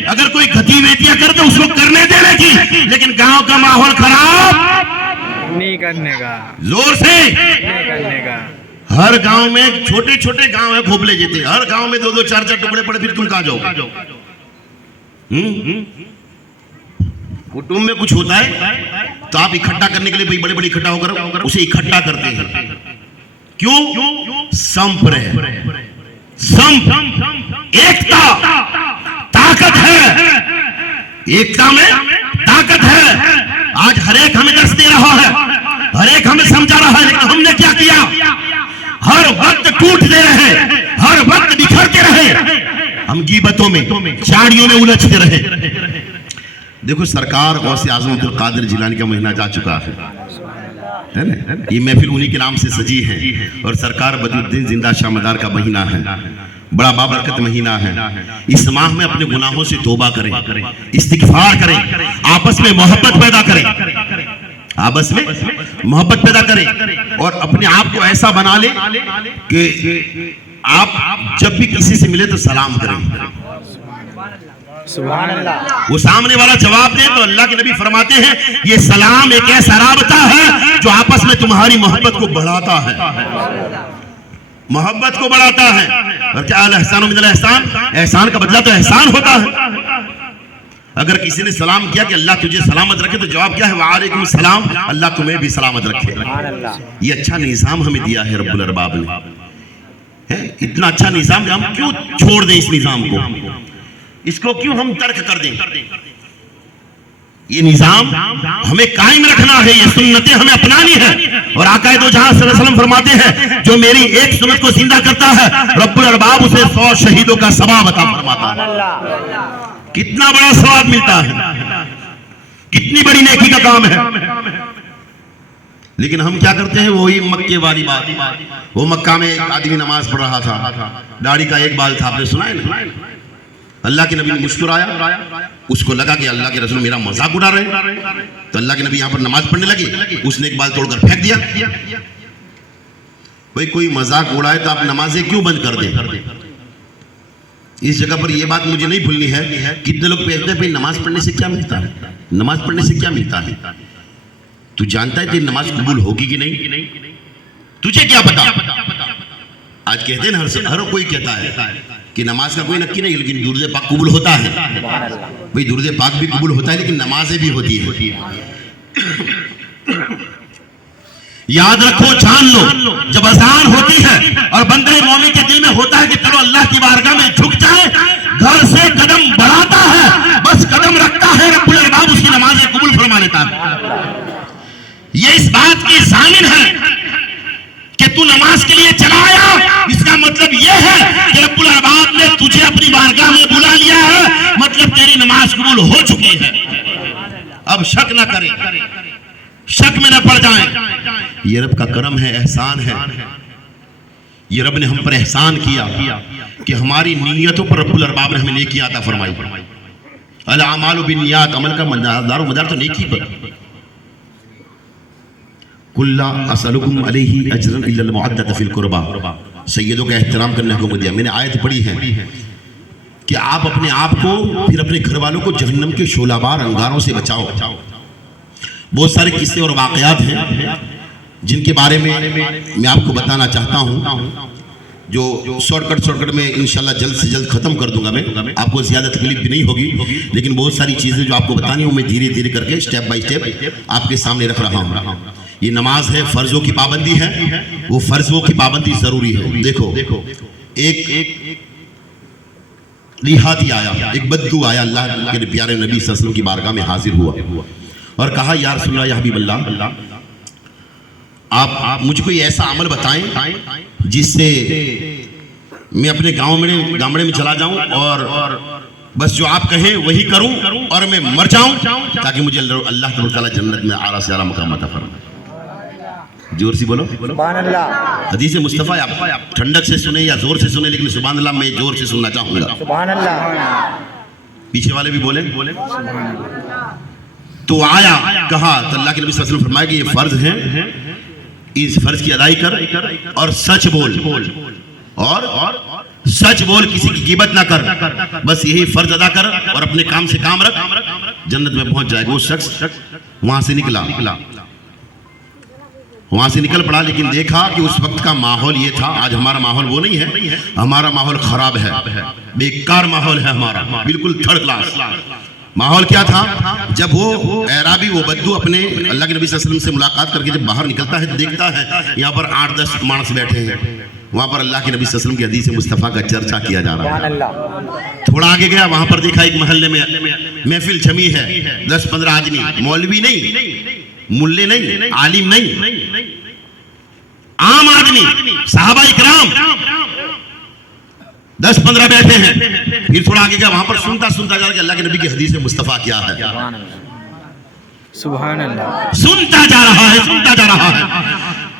अगर कोई गतिविधियां कर तो उसको करने देने की, लेकिन गांव का माहौल खराब नहीं करने का, जोर से नहीं करने का। हर गांव में छोटे छोटे गांव है, खोपले जीते, हर गांव में 2-2 4-4 टुकड़े पड़े, फिर तुम कहां जाओ? कुटुंब में कुछ होता है तो आप इकट्ठा करने के लिए भाई बड़े बड़े इकट्ठा होकर उसे इकट्ठा करते हैं। क्यों? संप रहे, संप, एकता, ताकत है, एकता में ताकत है। आज हर एक हमें दर्श दे रहा है, हर एक हमें समझा रहा है, लेकिन हमने क्या किया? हर वक्त टूटते रहे, हर वक्त बिखरते रहे, हम गीबतों में, चाड़ियों में उलझते रहे। देखो सरकार गौसे आज़म अब्दुल कादिर जिलानी का महीना जा चुका है ना? ये महफिल उन्हीं के नाम से सजी है और सरकार बदरुद्दीन जिंदा शामदार का महीना है, बड़ा बाबरकत महीना है। इस माह में अपने गुनाहों से तौबा करें, इस्तिग़फ़ार करें, आपस में मोहब्बत पैदा करें, आपस में मोहब्बत पैदा करें और अपने आप को ऐसा बना ले कि आप जब भी किसी से मिले तो सलाम करें। सुभान अल्लाह। वो सामने वाला जवाब दे तो अल्लाह के नबी फरमाते हैं ये सलाम एक ऐसा राबता है जो आपस में तुम्हारी मोहब्बत को बढ़ाता है, मोहब्बत को बढ़ाता है। और क्या एहसान मिनल एहसान, एहसान का बदला तो एहसान होता है। अगर किसी ने सलाम किया कि अल्लाह तुझे सलामत रखे, तो जवाब क्या है? वालेकुम सलाम, अल्लाह तुम्हें भी सलामत रखे। ये अच्छा निज़ाम हमें दिया है रब्बुल अरबाब ने, है इतना अच्छा निज़ाम, हम क्यों छोड़ दें इस निज़ाम को? इसको क्यों हम तर्क कर दें? ये निज़ाम हमें कायम रखना है, ये सुन्नतें हमें अपनानी है। और आकाए दो जहां सल्लल्लाहु अलैहि वसल्लम फरमाते हैं जो मेरी एक सुन्नत को जिंदा करता है रब्बुल अरबाब उसे 100 शहीदों का सवाब अता फरमाता है। कितना बड़ा सवाब मिलता है, कितनी बड़ी नेकी का काम है। लेकिन हम क्या करते हैं? वही मक्के वाली बात, वो मक्का में एक आदमी नमाज पढ़ रहा था, दाढ़ी का एक बाल था, आपने सुना है ना? अल्लाह के नबी ने मुस्कुराया, उसको लगा कि अल्लाह के रसूल मेरा मजाक उड़ा रहे, तो अल्लाह के नबी यहां पर नमाज पढ़ने लगे, उसने एक बाल तोड़कर फेंक दिया। भाई कोई मजाक उड़ाए तो आप नमाजें क्यों बंद कर दें? इस जगह पर यह बात मुझे नहीं भूलनी है। कितने लोग कहते हैं भाई नमाज पढ़ने से क्या मिलता है, नमाज पढ़ने से क्या मिलता है? तू जानता है तेरी नमाज कबूल होगी कि नहीं? तुझे क्या पता? आज कहते हैं ना, हर कोई कहता है कि नमाज का कोई नक्की नहीं, लेकिन दुरूद पाक कबूल होता है। भाई दुरूद पाक भी कबूल होता है, लेकिन नमाजें भी होती है। याद रखो, जान लो, जब अजान होती है और बंदे मोमिन के दिल में होता है कि चलो अल्लाह की बारगाह में झुक जाए, घर से कदम बढ़ाता है, बस कदम रखता है, रब्बुल अरबाब उसकी नमाज़ें कबूल फरमा लेता है। ये इस बात की जामिन है कि तू नमाज के लिए चला आया, इसका मतलब यह है कि रब्बुल अरबाब ने तुझे अपनी बारगाह में बुला लिया है, मतलब तेरी नमाज कबूल हो चुकी है। अब शक ना करें, शक में न पड़ जाएं। ये रब का करम है, एहसान है। ये रब ने हम पर एहसान किया कि हमारी नीयतों पर रब्बुल अरबाब ने हमें नेकी अता फरमाई। अल अमालु बिन्नियात, अमल का मदार तो नेकी पर। कुल्ला असलुकुम अलैहि अजरन इल्लल मुअद्दत फिल कुर्बा, सैयदों का एहतराम करने को दिया। मैंने आयत पढ़ी है कि आप अपने आप को फिर अपने घर वालों को जहन्नम के शोलाबार अंगारों से बचाओ। बहुत सारे किस्से और वाकयात हैं जिनके बारे में मैं आपको बताना चाहता हूं, जो शॉर्टकट में इंशाल्लाह जल्द से जल्द खत्म कर दूंगा मैं, आपको ज्यादा तकलीफ भी नहीं होगी। लेकिन बहुत सारी चीजें जो आपको बतानी है मैं धीरे धीरे करके स्टेप बाय स्टेप आपके सामने रख रहा हूं। ये नमाज है, फर्जों की पाबंदी है, वो फर्जों की पाबंदी जरूरी है। देखो, एक लिहाती आया, एक बद्दू आया, अल्लाह के प्यारे नबी सल्लल्लाहु अलैहि वसल्लम की बारगाह में हाजिर हुआ और कहा, या रसूलल्लाह, या हबीबल्लाह, आप मुझको ऐसा अमल बताएं जिससे मैं अपने गामड़े में चला जाऊं और बस जो आप कहें वही करूं और मैं मर जाऊं, ताकि मुझे अल्लाह तबारक व तआला जन्नत में आला से आला मकाम अता फरमाए। जोर से बोलो सुभान अल्लाह। हदीस मुस्तफ़ा आप ठंडक से सुने या जोर से सुने, लेकिन सुभान अल्लाह मैं जोर से सुनना चाहूंगा। सुभान अल्लाह। पीछे वाले भी बोले। तो आया, कहा तो अल्लाह के नबी सल्लल्लाहु अलैहि वसल्लम फरमाया कि ये फर्ज है, इस फर्ज की अदाई कर और सच बोल, और सच बोल, किसी की गिबत ना कर, बस यही फर्ज अदा कर और अपने काम से काम रख, जन्नत में पहुंच जाएगा। वो शख्स वहां से निकल पड़ा, लेकिन देखा कि उस वक्त का माहौल ये था। आज हमारा माहौल वो नहीं है, हमारा माहौल खराब है, बेकार माहौल है हमारा, बिल्कुल थर्ड क्लास माहौल। क्या था, जब वो एराबी, वो बद्दू अपने अल्लाह के नबी सल्लल्लाहु अलैहि वसल्लम से मुलाकात करके जब बाहर निकलता है, देखता है यहाँ पर 8-10 मानस बैठे हैं। वहाँ पर अल्लाह के नबी सल्लल्लाहु अलैहि वसल्म की हदीस मुस्तफ़ा का चर्चा किया जा रहा है। थोड़ा आगे गया, वहाँ पर देखा एक महल्ले में महफिल जमी है, 10-15 आदमी, मौलवी नहीं, मुल्ले नहीं, आलिम नहीं, आम आदमी, सहाबा इकराम 10-15 बैठे हैं। फिर थोड़ा आगे गया, वहां पर सुनता जा रहा अल्लाह के नबी की हदीस मुस्तफ़ा क्या है। सुभान अल्लाह। सुनता जा रहा है।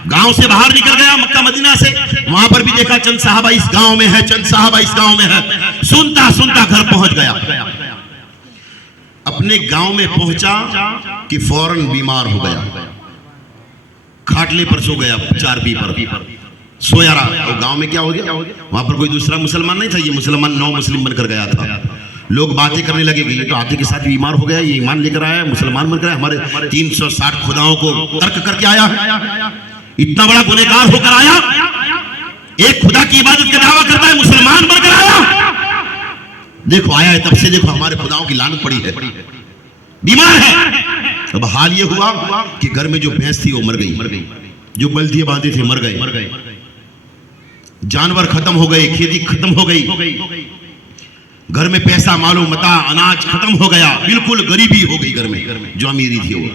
गांव से बाहर निकल गया, मक्का मदीना से, वहां पर भी देखा चंद साहबा इस गांव में है, चंद साहबा इस गांव में है। सुनता घर पहुंच गया। अपने गांव में पहुंचा कि फौरन बीमार हो गया, खाटले पर सो गया, चारपी पर सोया रहा। और गांव में क्या हो गया, वहां पर कोई दूसरा मुसलमान नहीं था, ये मुसलमान नौ मुस्लिम बनकर गया था। लोग बातें करने लगे कि ये तो आते के साथ बीमार हो गया, ये ईमान लेकर आया, मुसलमान बनकर आया, हमारे 360 खुदाओं को तर्क करके आया है, इतना बड़ा गुनहगार होकर आया, एक खुदा की इबादत का दावा करता है, मुसलमान बनकर आया। देखो आया है, तब से देखो हमारे खुदाओं की लानत पड़ी है, बीमार है। अब हाल ये हुआ कि घर में जो भैंस थी वो मर गई, जो बल्दिए बांधे थे मर गए, जानवर खत्म हो गए, खेती खत्म हो गई, घर में पैसा मालूम मता अनाज खत्म हो गया, बिल्कुल गरीबी हो गई घर में, जो अमीरी थी वो।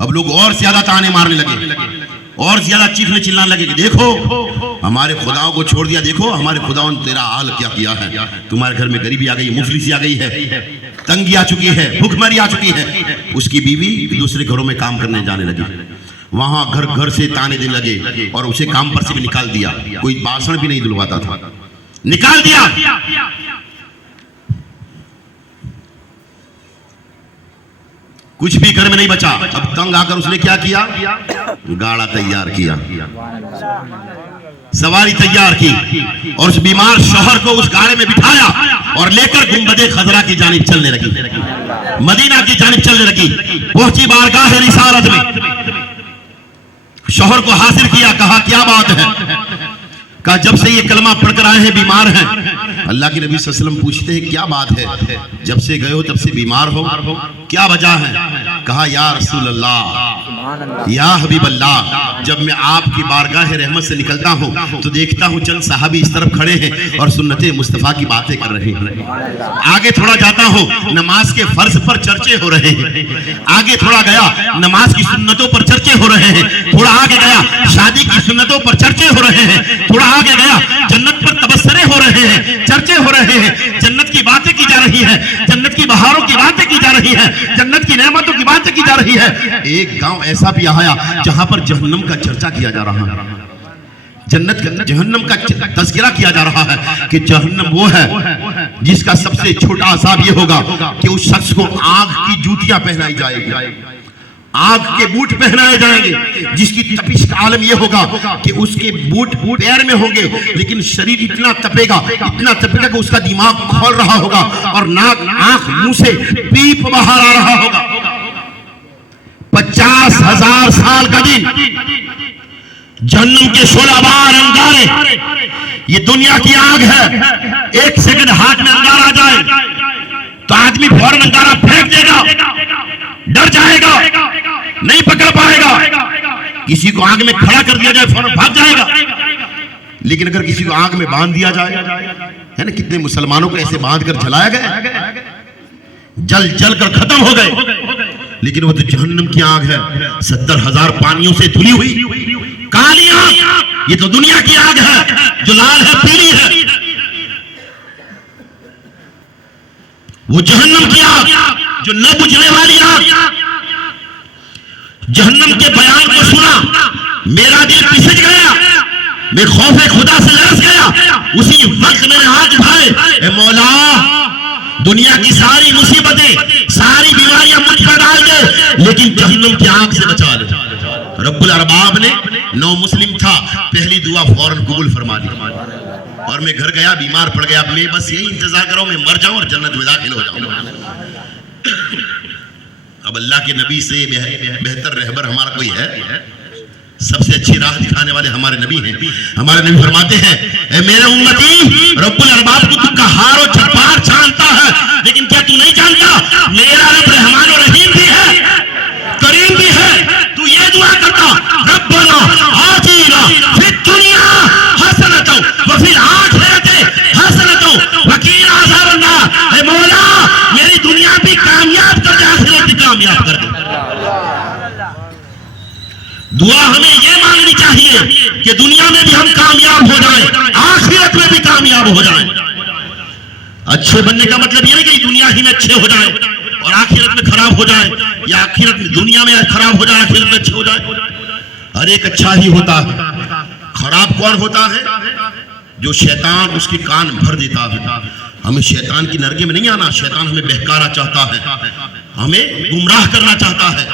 अब लोग और ज्यादा ताने मारने लगे और ज्यादा चीखने चिल्लाने लगे कि देखो हमारे खुदाओं को छोड़ दिया, देखो हमारे खुदाओं ने तेरा हाल क्या किया है, तुम्हारे घर में गरीबी आ गई, मुफलिसी आ गई है, तंगी आ चुकी है, भूखमरी आ चुकी है। उसकी बीवी दूसरे घरों में काम करने जाने लगी, वहां घर से ताने देने लगे और उसे काम पर से भी निकाल दिया, कोई भाषण भी नहीं दिलवाता था, निकाल दिया। कुछ भी घर में नहीं बचा। अब तंग आकर उसने क्या किया, गाड़ा तैयार किया, सवारी तैयार की और उस बीमार शौहर को उस गाड़े में बिठाया और लेकर गुंबदे खजरा की जानिब चलने लगी, मदीना की जानिब चलने लगी। पहुंची बारगाह रिसालत में, शौहर को हाजिर किया, कहा क्या बात है, कहा जब से ये कलमा पढ़कर आए हैं बीमार हैं। अल्लाह के नबी सल्लल्लाहु अलैहि वसल्लम पूछते हैं क्या बात है, जब से गए हो तब से बीमार हो, क्या वजह है। कहा या रसूल अल्लाह, या हबीब अल्लाह, जब मैं आपकी बारगाह रहमत से निकलता हूँ तो देखता हूँ चंद सहाबी इस तरफ खड़े हैं और सुन्नते मुस्तफ़ा की बातें कर रहे हैं। आगे थोड़ा जाता हूँ, नमाज के फर्ज पर चर्चे हो रहे हैं। आगे थोड़ा गया, नमाज की सुन्नतों पर चर्चे हो रहे हैं। थोड़ा आगे गया, शादी की सुन्नतों पर चर्चे हो रहे हैं। थोड़ा आगे गया, जन्नत पर तबस्सरे हो रहे हैं, चर्चे हो रहे हैं। जन्नत की बातें की जा रही है, जन्नत की बहारों की बातें की जा रही है, जन्नत की नेमतों की बातें की जा रही है। एक गांव ऐसा भी आया जहां पर जहन्नम का चर्चा किया जा रहा है, जन्नत का जहन्नम का तज़किरा किया जा रहा है कि जहन्नम वो है जिसका सबसे छोटा अज़ाब ये होगा कि उस शख्स को आग की जूतियां पहनाई जाएगी, आग के बूट पहनाए जाएंगे, जिसकी तपिश का आलम यह होगा कि उसके बूट पैर में होंगे लेकिन शरीर इतना तपेगा कि उसका दिमाग खोल रहा होगा और नाक आंख मुंह से पीप बाहर आ रहा होगा। 50,000 साल का दिन, जहन्नम के 16 बार अंगारे, ये दुनिया की आग है। एक सेकंड हाथ में अंगारा आ जाए तो आदमी फौरन अंगारा फेंक देगा, डर जाएगा, नहीं पकड़ पाएगा। किसी को आग में खड़ा कर दिया जाए फौरन भाग जाएगा। लेकिन अगर किसी को आग में बांध दिया जाए, है ना, कितने मुसलमानों को ऐसे बांध कर जलाया गया, जल जल कर खत्म हो गए। लेकिन वो तो जहन्नम की आग है, 70,000 पानियों से धुली हुई काली आग। ये तो दुनिया की आग है जो लाल है, पीली है। वो जहन्नम की आग जो न बुझने वाली आग। जहन्नम के बयान को सुना, मेरा दिल पिसक गया, मैं खौफे खुदा से लरस गया। उसी वक्त मैंने हाथ उठाए, ए मौला, दुनिया की सारी मुसीबतें, सारी बीमारियां मुझ पर डाल दे, लेकिन जहन्नम की आग से बचा ले। रब्बुल अरबाब ने, नौ मुस्लिम था, पहली दुआ फौरन कबूल फरमा दी। और मैं घर गया, बीमार पड़ गया। मैं बस यही इंतजार कर रहा हूं, मैं मर जाऊं और जन्नत में दाखिल हो जाऊं। अब अल्लाह के नबी से बेहतर रहबर हमारा कोई है? सबसे अच्छी राह दिखाने वाले हमारे नबी हैं। हमारे नबी फरमाते हैं, ए मेरे उम्मती, रब्बुल अरबाब को तू कहार और जब्बार जानता है, लेकिन क्या तू नहीं जानता मेरा रब रहमान और रहीम भी है, करीम भी है। तू ये दुआ करता, रब्बना आतीना फिद दुनिया हसनतन व फिल आखिरति हसनतन व क़िना अज़ाबन्नार। ए मौला, मेरी दुनिया भी कामयाब कर दे, आखिरत भी कामयाब कर दे। दुआ हमें यह मांगनी चाहिए कि दुनिया में भी हम कामयाब हो जाएं, आखिरत में भी कामयाब हो जाएं। अच्छे बनने का मतलब यह नहीं कि दुनिया ही में अच्छे हो जाएं और आखिरत में खराब हो जाएं, या आखिरत में दुनिया में खराब हो जाए, आखिरत में अच्छे हो जाए। हर एक अच्छा ही होता है। खराब कौन होता है? जो शैतान उसके कान भर देता है। हमें शैतान की नरगे में नहीं आना। शैतान हमें बहकाना चाहता है, हमें गुमराह करना चाहता है,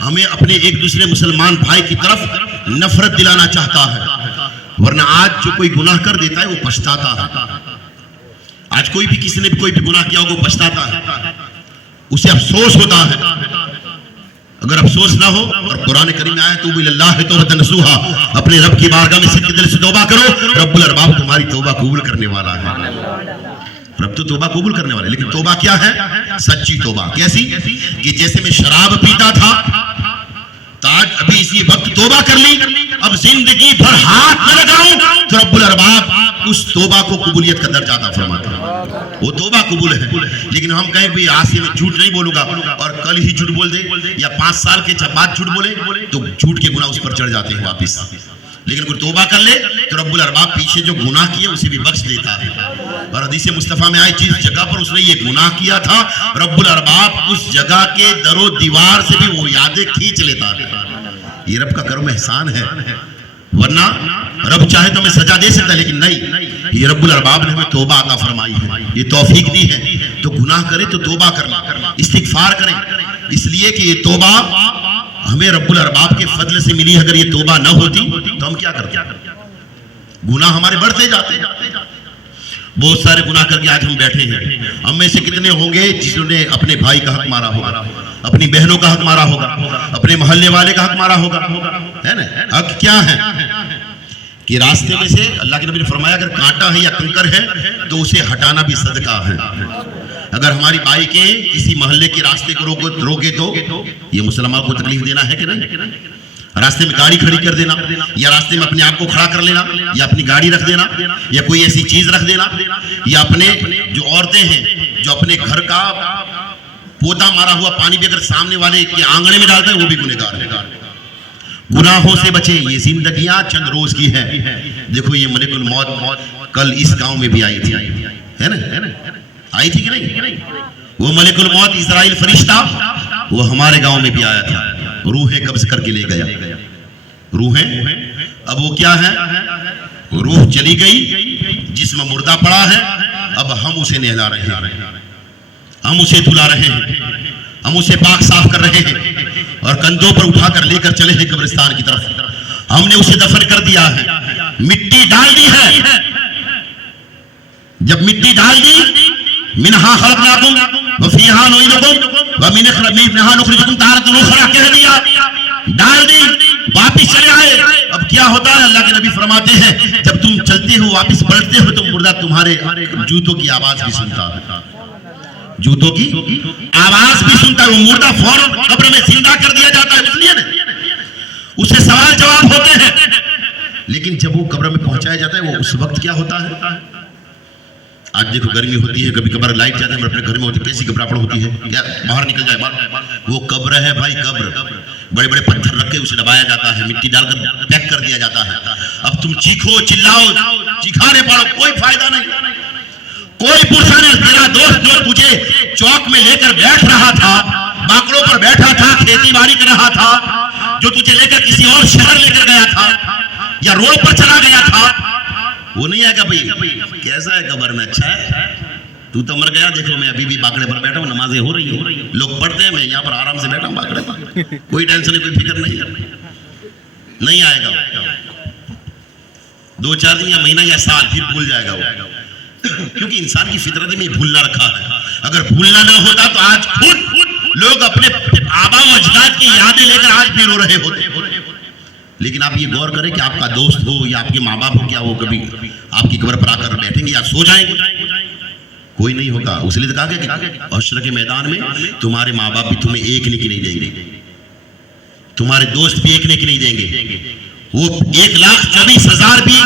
हमें अपने एक दूसरे मुसलमान भाई की तरफ नफरत दिलाना चाहता है। वरना आज जो कोई गुनाह कर देता है वो पछताता है। आज कोई भी, किसी ने भी कोई भी गुनाह किया होगा वो पछताता है, उसे अफसोस होता है। अगर अफसोस ना हो, और कुरान करीम में आया तूबू इलल्लाह तौबतन नसूहा, अपने रब की बारगाह में सच्चे दिल से तौबा करो, रब्बुल अरबाब तुम्हारी तौबा कबूल करने वाला है। रब तो तौबा कबूल करने वाला है, लेकिन तौबा क्या है? सच्ची तौबा। कैसी? कि जैसे मैं शराब पीता था तो आज अभी इसी वक्त तौबा कर ली, अब जिंदगी भर हाथ न लगाऊं, तो रब्बुल अरबाब उस तौबा को कबूलियत का दर्जा अता फरमाता है। वो तौबा कबूल है। लेकिन हम कहें भाई आज से मैं झूठ नहीं बोलूंगा और कल ही झूठ बोल दे, या 5 साल के बाद झूठ बोले, तो झूठ के गुनाह उस पर चढ़ जाते हैं वापिस। लेकिन अगर तौबा कर ले तो रब्बुल अरबाब पीछे जो गुनाह किए उसे भी बख्श देता है। और हदीस मुस्तफा में आए, जिस जगह पर उसने ये गुनाह किया था, रब्बुल अरबाब उस जगह के दरो दीवार से भी वो यादें खींच लेता है। ये रब का करम एहसान है। वरना रब चाहे तो हमें सजा दे सकता है, लेकिन नहीं, ये रब्बुल अरबाब ने हमें तौबा अता फरमाई है, ये तौफीक दी है। तो गुनाह करे तो तौबा करना, इस्तिगफार करें, इसलिए कि ये तौबा हमें रब्बुल अरबाब के फजल से मिली। अगर ये तौबा न होती तो हम क्या करते? गुनाह हमारे बढ़ते जाते। बहुत सारे गुनाह करके आज हम बैठे हैं। हम में से कितने होंगे जिन्होंने अपने भाई का हक मारा होगा, अपनी बहनों का हक मारा होगा, अपने मोहल्ले वाले का हक मारा होगा, है ना? हक क्या है? कि रास्ते में से अल्लाह के नबी ने फरमाया अगर कांटा है या कंकर है तो उसे हटाना भी सदका है। अगर हमारी बाइकें किसी मोहल्ले के रास्ते को रोके तो ये मुसलमान को तकलीफ देना है कि नहीं? रास्ते में गाड़ी खड़ी कर देना या रास्ते में अपने आप को खड़ा कर लेना या अपनी गाड़ी रख देना या कोई ऐसी चीज रख देना या अपने जो औरतें हैं जो अपने घर का पोता मारा हुआ पानी भी अगर सामने वाले के आंगने में डालते हैं वो भी गुनहगार है। गुनाहों से बचे, ये जिंदगियां चंद रोज की है। देखो ये मलिकुल मौत कल इस गांव में भी आई थी, है ना? आई थी कि नहीं? वो मलिकुल मौत इजराइल फरिश्ता वो हमारे गांव में भी आया था, रूहें कब्ज करके ले गया। रूहें अब वो क्या है? रूह चली गई, जिस्म मुर्दा पड़ा है, अब हम उसे नहला रहे हैं, हम उसे धुला रहे हैं, हम उसे पाक साफ कर रहे हैं और कंधों पर उठाकर लेकर चले हैं कब्रिस्तान की तरफ। हमने उसे दफन कर दिया है, मिट्टी डाल दी है। जब मिट्टी डाल दी, मिनहा खलकनाकुम व फीहा नुईदुकुम व मिनहा नुखरिजुकुम तारतन उखरा कह दिया, डाल दी, वापिस चले आए। अब क्या होता है? अल्लाह के नबी फरमाते हैं जब तुम चलते हो वापिस पलटते हो तो मुर्दा तुम्हारे जूतों की आवाज भी सुनता है, जूतों की आवाज भी सुनता है। वो मुर्दा फौरन कब्र में जिंदा कर दिया जाता है, इसलिए ना उससे सवाल जवाब होते हैं। लेकिन जब वो कब्र में पहुंचाया जाता है वो उस वक्त क्या होता है? आज देखो गर्मी होती है, कभी कभार लाइट जाता है, अपने घर में होती है, कैसी घबराहट होती है, क्या बाहर निकल जाए बाहर। वो कब्र है भाई, कब्र। बड़े बड़े पत्थर रख के उसे दबाया जाता है, मिट्टी डालकर पैक कर दिया जाता है। अब तुम चीखो चिल्लाओ चिखाने पड़ो, कोई फायदा नहीं। कोई पुरुषा ने तेरा दोस्त जो तुझे चौक में लेकर बैठ रहा था, बाकड़ों पर बैठा था, खेती बाड़ी कर रहा था, जो तुझे लेकर किसी और शहर लेकर गया था या रोड पर चला गया था, वो नहीं आएगा भाई कैसा है कब्र में? अच्छा है, तू तो मर गया, देखो मैं अभी भी बाकड़े पर बैठा हूँ, नमाजें हो रही हो, लोग पढ़ते हैं, मैं यहाँ पर आराम से बैठा हूँ बाकड़े पर, कोई टेंशन नहीं, कोई फिक्र नहीं आएगा। 2-4 दिन या महीना या साल फिर भूल जाएगा वो, क्योंकि इंसान की फितरत में भूलना रखा है। अगर भूलना ना होता तो आज खुद लोग अपने आबा व अजदाद की यादें लेकर आज भी रो रहे होते। लेकिन आप ये गौर करें कि आपका दोस्त हो या आपके माँ बाप हो, क्या वो कभी आपकी कब्र पर आकर बैठेंगे या सो जाएंगे? कोई नहीं होगा। उसलिए कहा गया कि हश्र के मैदान में तुम्हारे माँ बाप भी तुम्हें एक नेकी नहीं देंगे, तुम्हारे दोस्त भी एक नेकी नहीं देंगे। वो 1,24,000 भी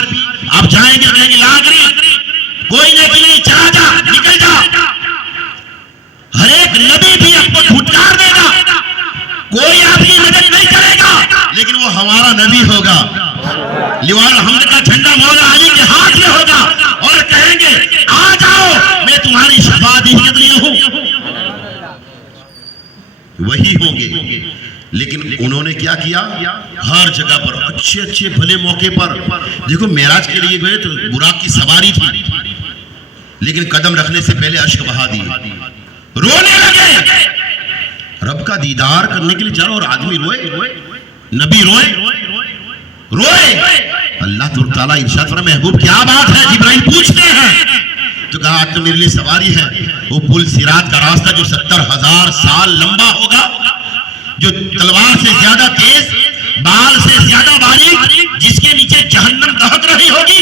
आप जाएंगे कहेंगे लाख नहीं, कोई नेकी नहीं, चला जा, निकल जा। हर एक नबी भी आपको धुतकार देगा, कोई आपकी मदद नहीं करेगा, लेकिन वो हमारा नबी होगा। लिवाल हमद का झंडा मौला अली के हाथ में होगा और कहेंगे आ जाओ, मैं तुम्हारी शफाअत के लिए हूं। वही होंगे। लेकिन उन्होंने क्या किया? हर जगह पर अच्छे भले मौके पर, देखो मेराज के लिए गए तो बुराक की सवारी थी, लेकिन कदम रखने से पहले अश्क बहा दिए, रोने लगे। रब का दीदार करने के लिए चलो, और आदमी रोए, नबी रोए। अल्लाह ताला इरशाद फरमाया, महबूब क्या बात है? जिब्राइल पूछते हैं तो कहा आज तो मेरे लिए सवारी है, वो पुल सिरात का रास्ता जो 70,000 साल लंबा होगा, जो तलवार से ज्यादा तेज, बाल से ज्यादा बारीक, जिसके नीचे जहन्नम दहक रही होगी,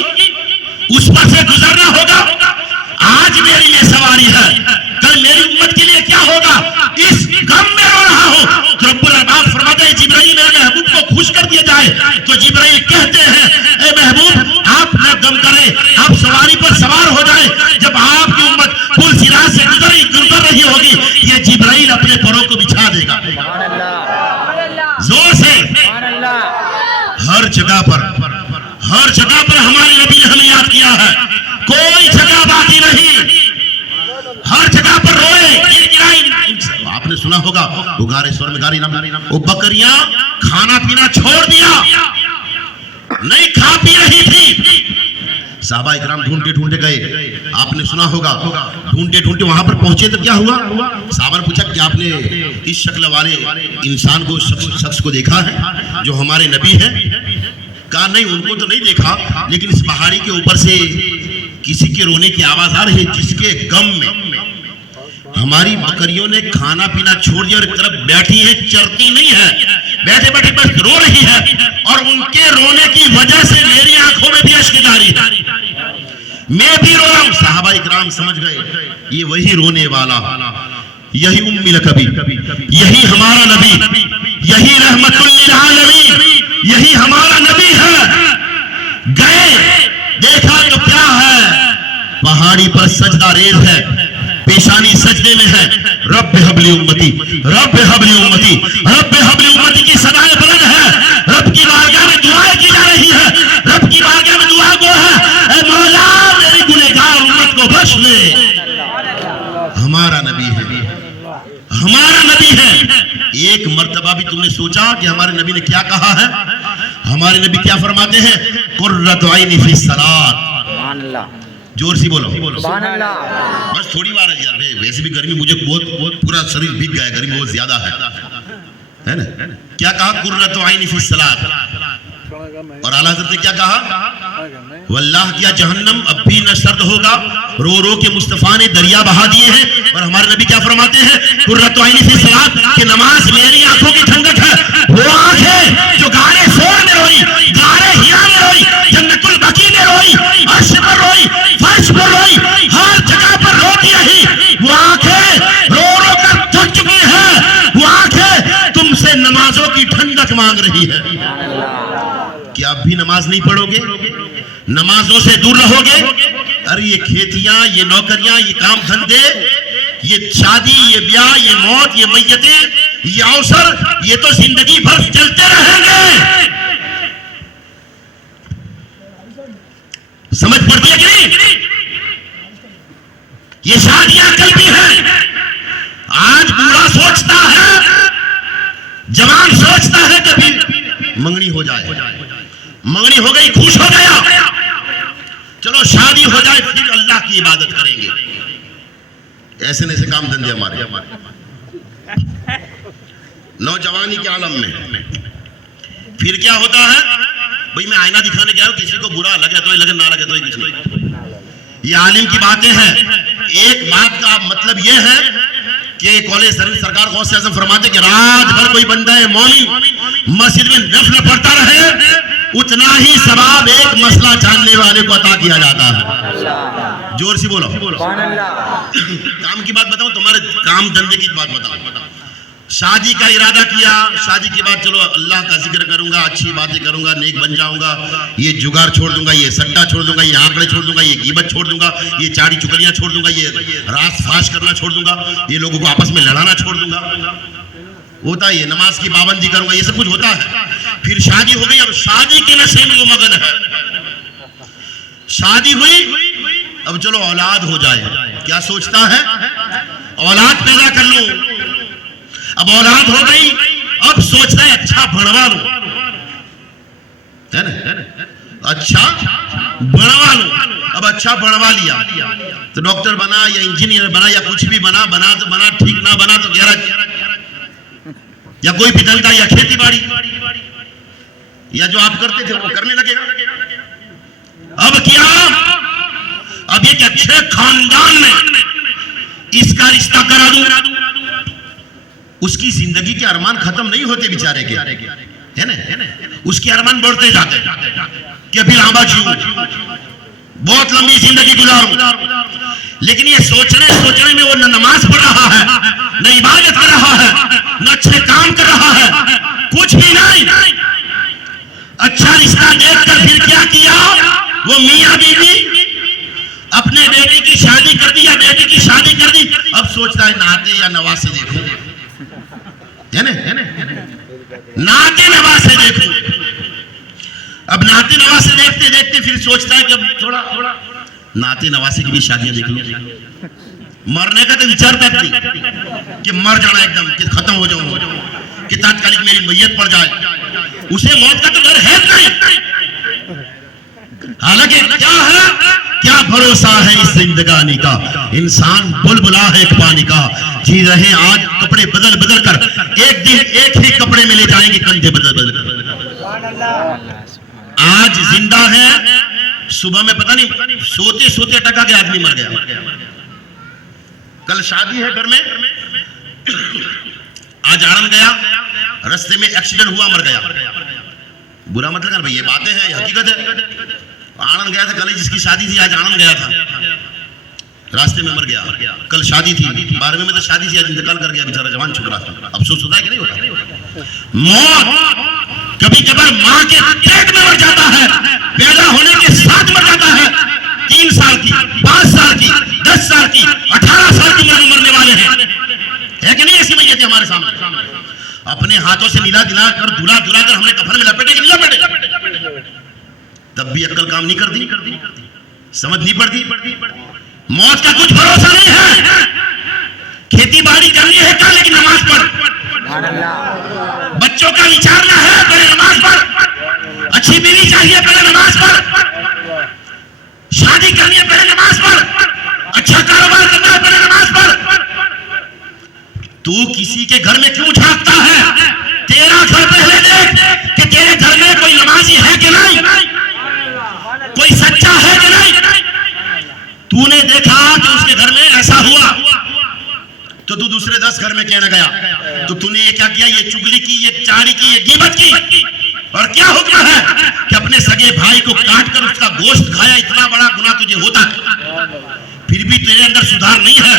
उस पर से गुजरना होगा। आज मेरे लिए सवारी है, कल मेरी उम्मत के लिए क्या होगा, इस गम में रो रहा हूं। तो रब्बुल अरबाब फरमाते हैं जिब्राइल मेरे महबूब को खुश कर दिया जाए, तो जिब्राइल कहते हैं ए महबूब आप न गम करें, आप सवारी पर सवार हो जाए। जब आपकी उम्मत पुल सिरात से गुजर रही होगी, ये जिब्राइल अपने परों को बिछा देगा जोर से। हर जगह पर हमारे नबी ने हमें याद किया है, कोई जगह बाकी नहीं, हर जगह पर रोए। आपने सुना होगा उगारे स्वर में गारी नाम, वो बकरियां खाना पीना छोड़ दिया, नहीं खा पी रही थी। साहबा इकराम ढूंढते गए, आपने सुना होगा, ढूंढते वहां पर पहुंचे तो क्या हुआ? साहबा ने पूछा कि आपने इस शक्ल वाले इंसान को, शख्स को देखा है जो हमारे नबी है? कहा नहीं, उनको तो नहीं देखा, लेकिन इस पहाड़ी के ऊपर से किसी के रोने की आवाज आ रही है, जिसके गम में हमारी बकरियों ने खाना पीना छोड़ दिया और एक तरफ बैठी है, चरती नहीं है, बैठे बैठे बस रो रही है, और उनके रोने की वजह से मेरी आंखों में भी अश्क जारी है, मैं भी रो रहा हूं। सहाबा इकराम समझ गए ये वही रोने वाला, यही उम्मिल कबी, यही हमारा नबी, यही रहमतुल लिल आलमीन, यही हमारा नबी है। गए देखा तो क्या है, पहाड़ी पर सजदा रेज है, पेशानी सजदे में है। रब हबली उम्मती, रब हबली उम्मती, रब हबली उम्मती की सदाएं बुलंद है। रब की बारगाह में दुआएं की जा रही है, रब की बारगाह में दुआ गो है, ऐ मौला मेरी गुनहगार उम्मत को बख्श ले। हमारा नबी है, हमारा नबी है। एक मर्तबा भी तुमने सोचा कि हमारे नबी ने क्या कहा है? हमारे नबी क्या फरमाते हैं? कुर्रतु ऐनी फी सलात। जोर से बोलो, बस थोड़ी बार है यार, वैसे भी गर्मी मुझे बहुत पूरा शरीर भीग गया, गर्मी बहुत ज्यादा है ना। क्या कहा? कुर्रतु ऐनी फी सलात। और आला हज़रत ने क्या कहा? वल्लाह किया जहन्नम अब भी न सर्द होगा, रो रो के मुस्तफा ने दरिया बहा दिए हैं। और हमारे नबी क्या फरमाते हैं? कुर्रतु ऐनी फी सलात, कि नमाज मेरी आंखों की ठंडक है। वो आंखें जो गारे सोर में रोई, गारे हिया में रोई, जन्नतुल बकी में रोई, अर्श पर रोई, फर्श पर रोई, हर जगह पर रोती रही, वो आंखें रो रो कर थक चुकी है। वो आंखें तुमसे नमाजों की ठंडक मांग रही है। क्या आप भी नमाज नहीं पढ़ोगे? नमाजों से दूर रहोगे? अरे ये खेतियां, ये नौकरियां, ये काम धंधे, ये शादी, ये ब्याह, ये मौत, ये मैयतें, ये अवसर, ये तो जिंदगी भर चलते रहेंगे। समझ पड़ती है कि नहीं? ये शादियां कल भी हैं। आज बूढ़ा सोचता है, जवान सोचता है कभी मंगनी हो जाए, मंगनी हो गई, खुश हो गया, चलो शादी हो जाए, फिर अल्लाह की इबादत करेंगे। ऐसे न ऐसे काम धंधे हमारे नौजवानी के आलम में। फिर क्या होता है? भाई मैं आईना दिखाने गया हूं, किसी को बुरा लगे तो लगे, ना लगे तो कुछ नहीं। ये आलिम की बातें हैं। एक बात का मतलब यह है कि कॉलेज सर्विस सरकार गौसे आज़म फरमाते कि रात भर कोई बंदा है मौमिन मस्जिद में नफल पढ़ता रहे, उतना ही सवाब एक मसला जानने वाले को अता किया जाता है। जोर से बोलो। काम की बात बताऊं, तुम्हारे काम धंधे की बात बताऊं। शादी का इरादा किया, शादी के बाद चलो अल्लाह का जिक्र करूंगा, अच्छी बातें करूंगा, नेक बन जाऊंगा, ये जुगार छोड़ दूंगा, ये सट्टा छोड़ दूंगा, ये आंकड़े छोड़ दूंगा, ये गीबत छोड़ दूंगा, ये चाड़ी चुगलियां छोड़ दूंगा, ये रास फाश करना छोड़ दूंगा, ये लोगों को आपस में लड़ाना छोड़ दूंगा। होता है, नमाज की पाबंदी करूंगा, ये सब कुछ होता है। फिर शादी हो गई, अब शादी के नशे में वो मगन है। शादी हुई, अब चलो औलाद हो जाए, क्या सोचता है? औलाद पैदा कर लूं। अब औलाद हो गई, अब सोचता है अच्छा बढ़वा लूं, है ना? अच्छा बढ़वा लूं। अब अच्छा बढ़वा लिया तो डॉक्टर बना या इंजीनियर बना या कुछ भी बना, बना तो बना, ठीक ना बना तो गैराज या कोई भी धंधा या खेती बाड़ी या जो आप करते थे वो करने लगेगा। अब क्या? अब एक अच्छे खानदान में इसका रिश्ता करा दूं। उसकी जिंदगी के अरमान खत्म नहीं होते बेचारे के, है ना? उसके अरमान बढ़ते जाते कि अभी लांबा जीऊं, बहुत लंबी जिंदगी गुजारूं। लेकिन ये सोचने में वो न नमाज पढ़ रहा है, न इबादत कर रहा है, न अच्छे काम कर रहा है, कुछ भी नहीं। अच्छा रिश्ता देखकर फिर क्या किया? वो मियां बीवी अपने बेटे की शादी कर दी या बेटे की शादी कर दी। अब सोचता है नाते या नवासे देखो, है ना? नाते नवासे देखो। अब नाते नवासे देखते देखते फिर सोचता है कि अब थोड़ा नाते नवासे की भी शादियां देख लो। मरने का तो विचार तक नहीं कि मर जाना एकदम, कि खत्म हो जाऊं, कि तात्कालिक मेरी मैयत पड़ जाए, उसे मौत का तो डर है नहीं। हालांकि क्या है, क्या भरोसा है इस जिंदगानी का, इंसान बुलबुला है एक पानी का। जी रहे आज कपड़े बदल बदल कर, एक दिन एक ही कपड़े में ले जाएंगे कंधे बदल बदल कर। आज जिंदा है, सुबह में पता नहीं सोते सोते टका के आदमी मर गया। कल शादी है घर में, आज आड़न गया, रास्ते में एक्सीडेंट हुआ, मर गया। बुरा मत लगा भाई, ये बातें हैं, हकीकत है। आनंद गया था कल, जिसकी शादी थी आज आनंद गया था, रास्ते में मर गया। कल शादी थी, 12वें में तो शादी थी, आज इंतकाल कर गया बेचारा, जवान छोकरा था। अफसोस होता है कि नहीं होता? मौत कभी कभार माँ के पेट में मर जाता है, पैदा होने के साथ मर जाता है। 3 साल की, 5 साल की, 10 साल की, 18 साल की उम्र में मरने वाले हैं, है कि नहीं? ऐसी मैयत है हमारे सामने। अपने हाथों से नीला दिला कर, धुला धुला कर हमने कफन में लपेटे कि नहीं लपेटे? तब भी अक्ल काम नहीं करती, समझ नहीं पड़ती। मौत का कुछ भरोसा नहीं है। खेती बाड़ी करनी है क्या, लेकिन नमाज पढ़। बच्चों का विचारना है, पहले नमाज पढ़। अच्छी बीवी चाहिए, पहले नमाज पढ़। शादी करनी है, पहले नमाज पढ़। अच्छा कारोबार करना है, पहले नमाज पढ़। तू किसी के घर में क्यों झांकता है? तेरा घर पहले देख कि तेरे घर में कोई नमाजी है कि नहीं, कोई सच्चा है कि नहीं। तूने देखा कि उसके घर में ऐसा हुआ तो तू दूसरे 10 घर में कहना गया, तो तूने ये क्या किया? ये चुगली की, ये चारी की, ये गीबत की। और क्या हुक्म है कि अपने सगे भाई को काट कर उसका गोश्त खाया, इतना बड़ा गुनाह तुझे होता है, फिर भी तेरे अंदर सुधार नहीं है,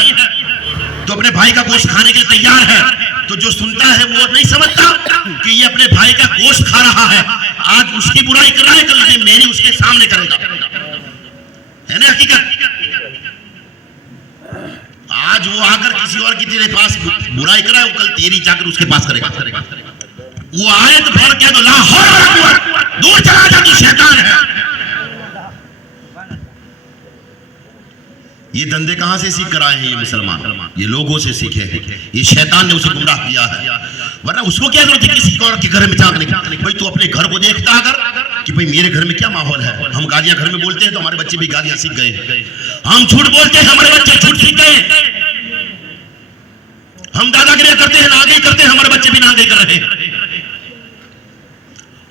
तो अपने भाई का गोश्त खाने के लिए तैयार है। तो जो सुनता है वो नहीं समझता कि ये अपने भाई का गोश्त खा रहा है, आज उसकी बुराई कर रहा है, कल ये मेरी उसके सामने करेगा, है ना हकीकत? आज वो आकर किसी और की तेरे पास बुराई कर रहा है, वो कल तेरी जाकर उसके पास करेगा। वो आए तो फौरन कह दो ला हौला वला कुव्वत, दूर चला जा, तू शैतान है। ये धंधे कहां से सीख कर आए हैं ये मुसलमान? ये लोगों से सीखे हैं, ये शैतान ने उसे गुमराह किया है। वरना उसको क्या जरूरत है किसी और के घर में झांकने की? भाई तू अपने घर को देखता अगर कि भाई मेरे घर में क्या माहौल है। हम गालियां घर में बोलते हैं तो हमारे बच्चे भी गालियां सीख गए। हम झूठ बोलते हैं, हमारे बच्चे झूठ सीख गए। हम दादागिरी करते हैं, नागी करते हैं, हमारे बच्चे भी नागी कर रहे हैं।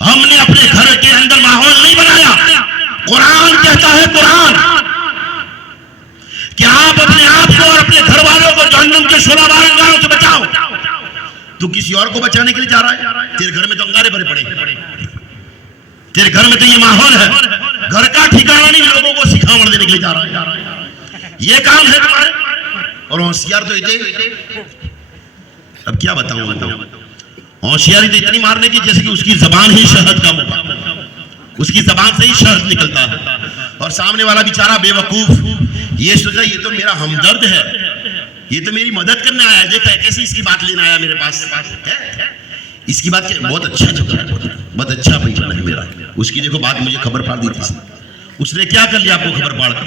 हमने अपने घर के अंदर माहौल नहीं बनाया। कुरान कहता है, कुरान कि आप अपने आप को और अपने घर वालों को जहन्नम के शोला बारंगारों से बचाओ। तू किसी और को बचाने के लिए जा रहा है? तेरे घर में तो अंगारे भरे पड़े, तेरे घर में तो ये माहौल है, घर का ठिकाना नहीं, लोगों को सिखावट देने के लिए जा रहा है। ये काम है तुम्हारे। और होशियार तो इतने, अब क्या बताऊं, होशियारी तो इतनी मारने की जैसे कि उसकी जबान ही शहद का मुंह, उसकी जबान से ही शहद निकलता है। और सामने वाला बेचारा बेवकूफ ये सोचा ये तो मेरा हमदर्द है, ये तो मेरी मदद करने आया है, देखा कैसी इसकी बात लेने आया मेरे पास है? इसकी बात बहुत अच्छा जगह है, बहुत अच्छा भाईजान है मेरा। उसकी देखो बात मुझे खबर पाड़ दी थी, उसने क्या कर लिया आपको खबर पाड़ कर?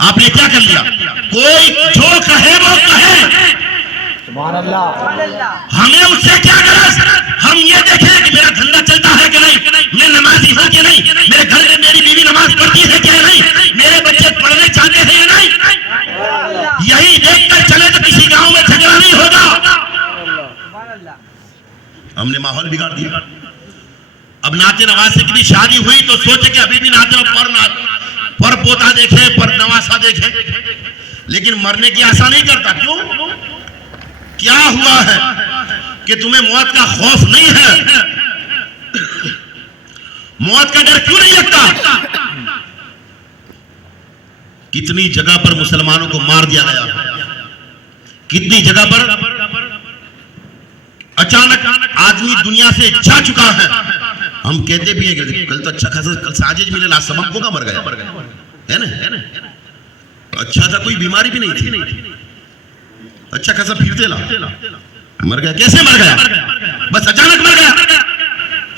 आपने क्या कर लिया? कोई जो कहे वो कहे, हमें उससे क्या गरज? हम ये देखें कि मेरा धंधा चलता है कि नहीं, मैं नमाजी हूं कि नहीं, मेरे घर में मेरी बीवी नमाज पढ़ती है कि नहीं, मेरे बच्चे पढ़ने चाहते हैं या नहीं। यही देखकर चले तो किसी गांव में झगड़ा नहीं होगा। हमने माहौल बिगाड़ दिया। अब नाते नवासे की भी शादी हुई तो सोचे कि अभी भी नाते पर पोता देखे, पर नवासा देखे, लेकिन मरने की आशा नहीं करता। क्यों? क्या हुआ है कि तुम्हें मौत का खौफ नहीं है? मौत का डर क्यों नहीं लगता? कितनी जगह पर मुसलमानों को मार दिया गया, कितनी जगह पर अचानक आदमी दुनिया से जा चुका है। हम कहते भी हैं कि कल तो अच्छा खासा, कल साजिद मिले, आज सबको का मर गया, है ना? अच्छा था, कोई बीमारी भी नहीं थी, अच्छा खासा फिरते ला, मर गया। कैसे मर गया? बस अचानक मर गया।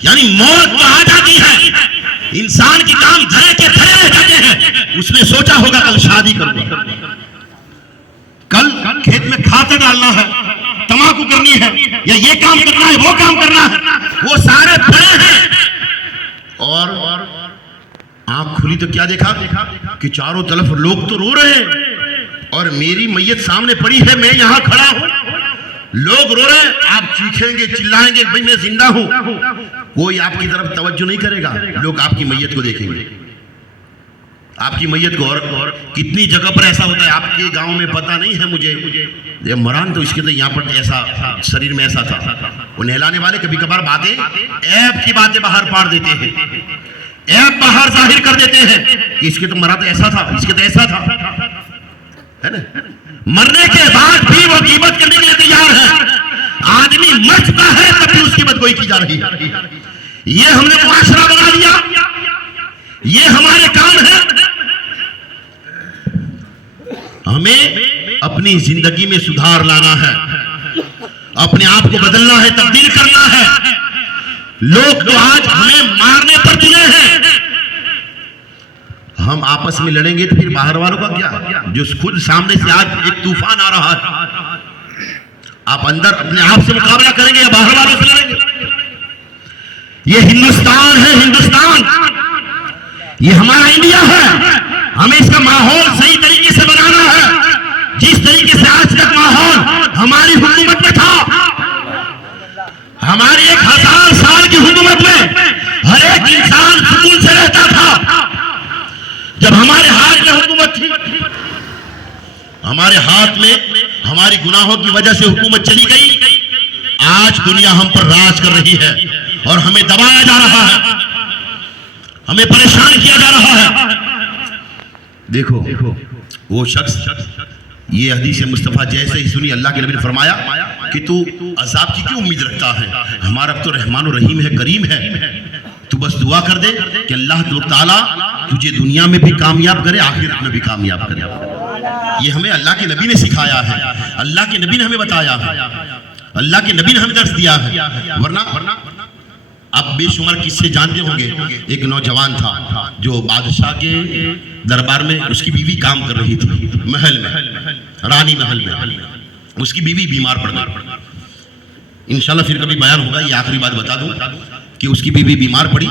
यानी मौत तो आ जाती है, इंसान की काम धरे के धरे रह जाते हैं। उसने सोचा होगा कल शादी करूंगा, कल खेत में खाद डालना है, तमाकू करनी है, या ये काम करना है, वो काम करना है, वो सारे पड़े हैं। और आंख खुली तो क्या देखा कि चारों तरफ लोग तो रो रहे हैं और मेरी मैयत सामने पड़ी है, मैं यहां खड़ा हूं, लोग रो रहे हैं। आप चीखेंगे, चिल्लाएंगे, भाई मैं जिंदा हूं, कोई आपकी तरफ तवज्जो नहीं करेगा, लोग आपकी मैयत को देखेंगे। आपकी मैयत को। और कितनी जगह पर ऐसा होता है, आपके गांव में पता नहीं है मुझे, ये मरान तो इसके तो यहाँ पर ऐसा शरीर में ऐसा था। वो नहलाने वाले कभी कभार बातें, ऐब की बातें बाहर पाड़ देते हैं, ऐब बाहर जाहिर कर देते हैं कि इसके तो मरा तो ऐसा था, इसके तो ऐसा था, है ना। मरने के बाद भी वो कीमत करने के लिए तैयार है। आदमी मर चुका है तब भी उसकी कीमत कोई की जा रही है। ये हमने मुआशरा बना दिया, ये हमारे काम है। हमें अपनी जिंदगी में सुधार लाना है, अपने आप को बदलना है, तब्दील करना है। लोग तो आज हमें मारने पर तुले हैं, हम आपस में लड़ेंगे तो फिर बाहर वालों का क्या, जो खुद सामने से आज एक तूफान आ रहा है, आप अंदर अपने आप से मुकाबला करेंगे या बाहर वालों से लड़ेंगे। ये हिंदुस्तान है, हिंदुस्तान ये हमारा इंडिया है। हमें इसका माहौल सही तरीके से बनाना है। जिस तरीके से आज तक माहौल हमारी हुकूमत में था, हमारी 1000 साल की हुकूमत में हर एक इंसान सुकून से रहता था। जब हमारे हाथ में हुकूमत थी, हमारे हाथ में हमारी गुनाहों की वजह से हुकूमत चली गई, आज दुनिया हम पर राज कर रही है और हमें दबाया जा रहा है, हमें परेशान किया जा रहा है। देखो वो शख्स, ये हदीस मुस्तफा जैसे ही सुनी, अल्लाह के नबी ने फरमाया कि तू अजाब की क्यों उम्मीद रखता है, हमारा तो रहमान और रहीम है, करीम है। तू बस दुआ कर दे कि अल्लाह ताला तुझे दुनिया में भी कामयाब करे, आखिरत में भी कामयाब करे। ये हमें अल्लाह के नबी ने सिखाया है, अल्लाह के नबी ने हमें बताया है, अल्लाह के नबी ने हमें दर्श दिया है। वरना आप बेशुमार किस्से जानते होंगे। एक नौजवान था जो बादशाह के दरबार में, उसकी बीवी काम कर रही थी महल में, रानी महल में। उसकी बीवी बीमार पड़ गई। इंशाल्लाह फिर कभी बयान होगा, ये आखिरी बात बता दूं कि उसकी बीवी बीमार पड़ी,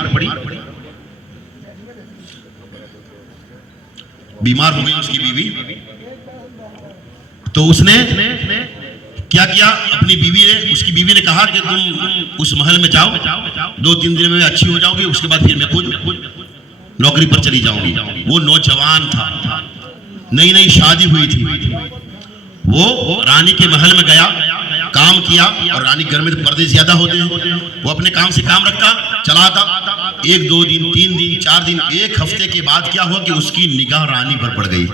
बीमार हो गई उसकी बीवी। तो उसने क्या किया, अपनी बीवी ने, उसकी बीवी ने कहा कि तुम उस महल में जाओ, 2-3 दिन में अच्छी हो जाओगी, उसके बाद फिर मैं खुद नौकरी पर चली जाऊंगी। वो नौजवान था, नई नई शादी हुई थी। वो रानी के महल में गया, काम किया, और रानी घर में तो पर्दे ज्यादा होते हैं, वो अपने काम से काम रखता, चला आता। 1-2 दिन, 3 दिन, 4 दिन, 1 हफ्ते के बाद क्या हुआ कि उसकी निगाह रानी पर पड़ गई,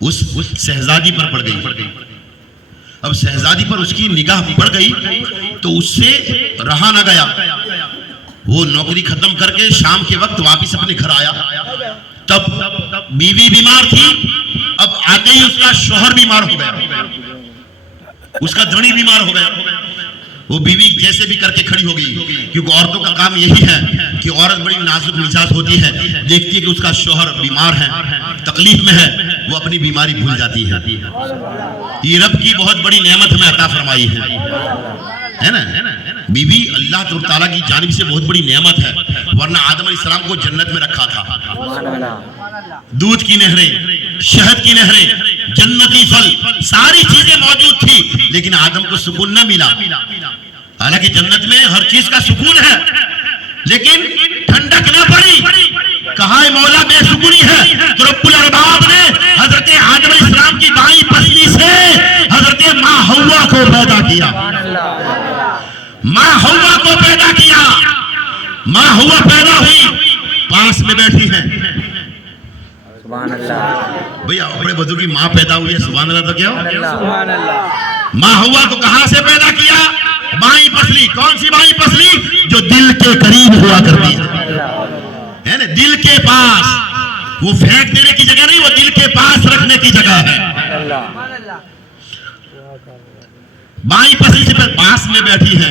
उस शहजादी पर पड़ गई। अब शहजादी पर उसकी निगाह पड़ गई तो उससे रहा ना गया। वो नौकरी खत्म करके शाम के वक्त वापस अपने घर आया। तब बीवी बीमार थी, अब आते ही उसका शौहर बीमार हो गया, उसका धनी बीमार हो गया। वो बीवी जैसे भी करके खड़ी हो गई, क्योंकि औरतों का काम यही है कि औरत बड़ी नाजुक मिजाज होती है, देखती है कि उसका शौहर बीमार है, तकलीफ में है, वो अपनी बीमारी भूल जाती है। ये रब की बहुत बड़ी नेमत हमें अता फरमाई है ना। बीवी अल्लाह ताला की जानिब से बहुत बड़ी नेमत है, वरना आदम अलैहिस्सलाम को जन्नत में रखा था। दूध की नहरें, शहद की नहरें, जन्नती फल, सारी चीजें मौजूद थी, लेकिन आदम को सुकून न मिला। हालांकि जन्नत में हर चीज का सुकून है, लेकिन ठंडक न पड़ी। कहा है मौला बेसुकूनी है, तो रब्बुल अरबाब ने हजरत आदम अलैहिस्सलाम की बाईं पसली से हजरत माँ हव्वा को पैदा किया। माँ हव्वा को पैदा किया। माँ हव्वा पैदा हुई, पास में बैठी है। भैया अपने बच्चों की माँ पैदा हुई है, सुभान अल्लाह। तो क्या माँ हव्वा को कहां से पैदा किया? बाईं पसली। कौन सी बाईं पसली? जो दिल के करीब हुआ करती है ना, दिल के पास। वो फेंक देने की जगह नहीं, वो दिल के पास रखने की जगह है। बाईं पसली से पास में बैठी है।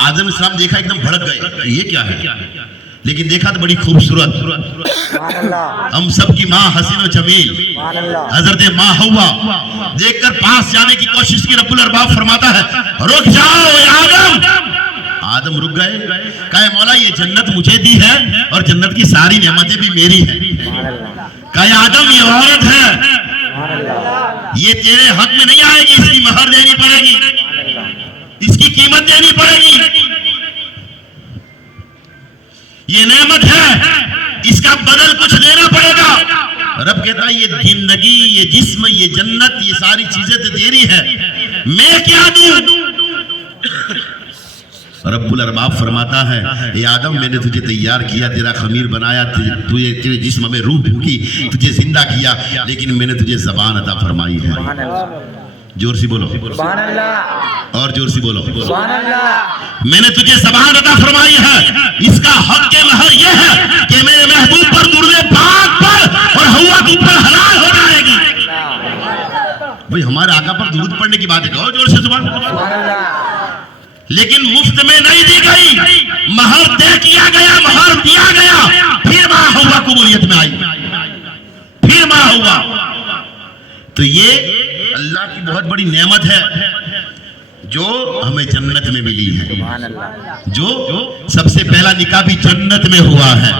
आदम अलैहिस्सलाम देखा, एकदम भड़क गए, ये क्या है? लेकिन देखा तो बड़ी खूबसूरत, हम सबकी माँ हसीन और जमील हजरत माँ हव्वा। देखकर पास जाने की कोशिश की, रब्बुल अरबाब फरमाता है रुक जाओ आदम। आदम रुक गए। कहे मौला ये जन्नत मुझे दी है और जन्नत की सारी नेमतें भी मेरी हैं। कहे आदम ये औरत है, ये तेरे हक में नहीं आएगी, इसकी महर देनी पड़ेगी, इसकी कीमत देनी पड़ेगी। ये नेमत है, इसका बदल कुछ देना पड़ेगा। रब कहता है ये जिंदगी, ये जिस्म, ये जन्नत, ये सारी चीजें तो तेरी है, मैं क्या दूं? रब्बुल अरबाब फरमाता है, ए आदम मैंने तुझे तैयार किया, तेरा खमीर बनाया, तुझे तेरे जिस्म में रूह फूकी, तुझे जिंदा किया, लेकिन मैंने तुझे ज़बान अता फरमाई है। जोर से बोलो सुभान अल्लाह, और जोर से बोलो सुभान अल्लाह। मैंने तुझे ज़बान अता फरमाई है, इसका हक के महर यह है कि मेरे महबूब पर दुरूद पाक पर और हवा तुम पर हलाल हो जाएगी। भाई हमारे आका पर दुरूद पढ़ने की बात है, कहो जोर से सुभान अल्लाह। लेकिन मुफ्त में नहीं दी गई, महर तय किया गया, महर दिया गया, फिर मां हुआ कबूलियत में आई, फिर मां हुआ। तो ये अल्लाह की बहुत बड़ी नेमत है जो हमें जन्नत में मिली है। जो सबसे पहला निकाह भी जन्नत में हुआ है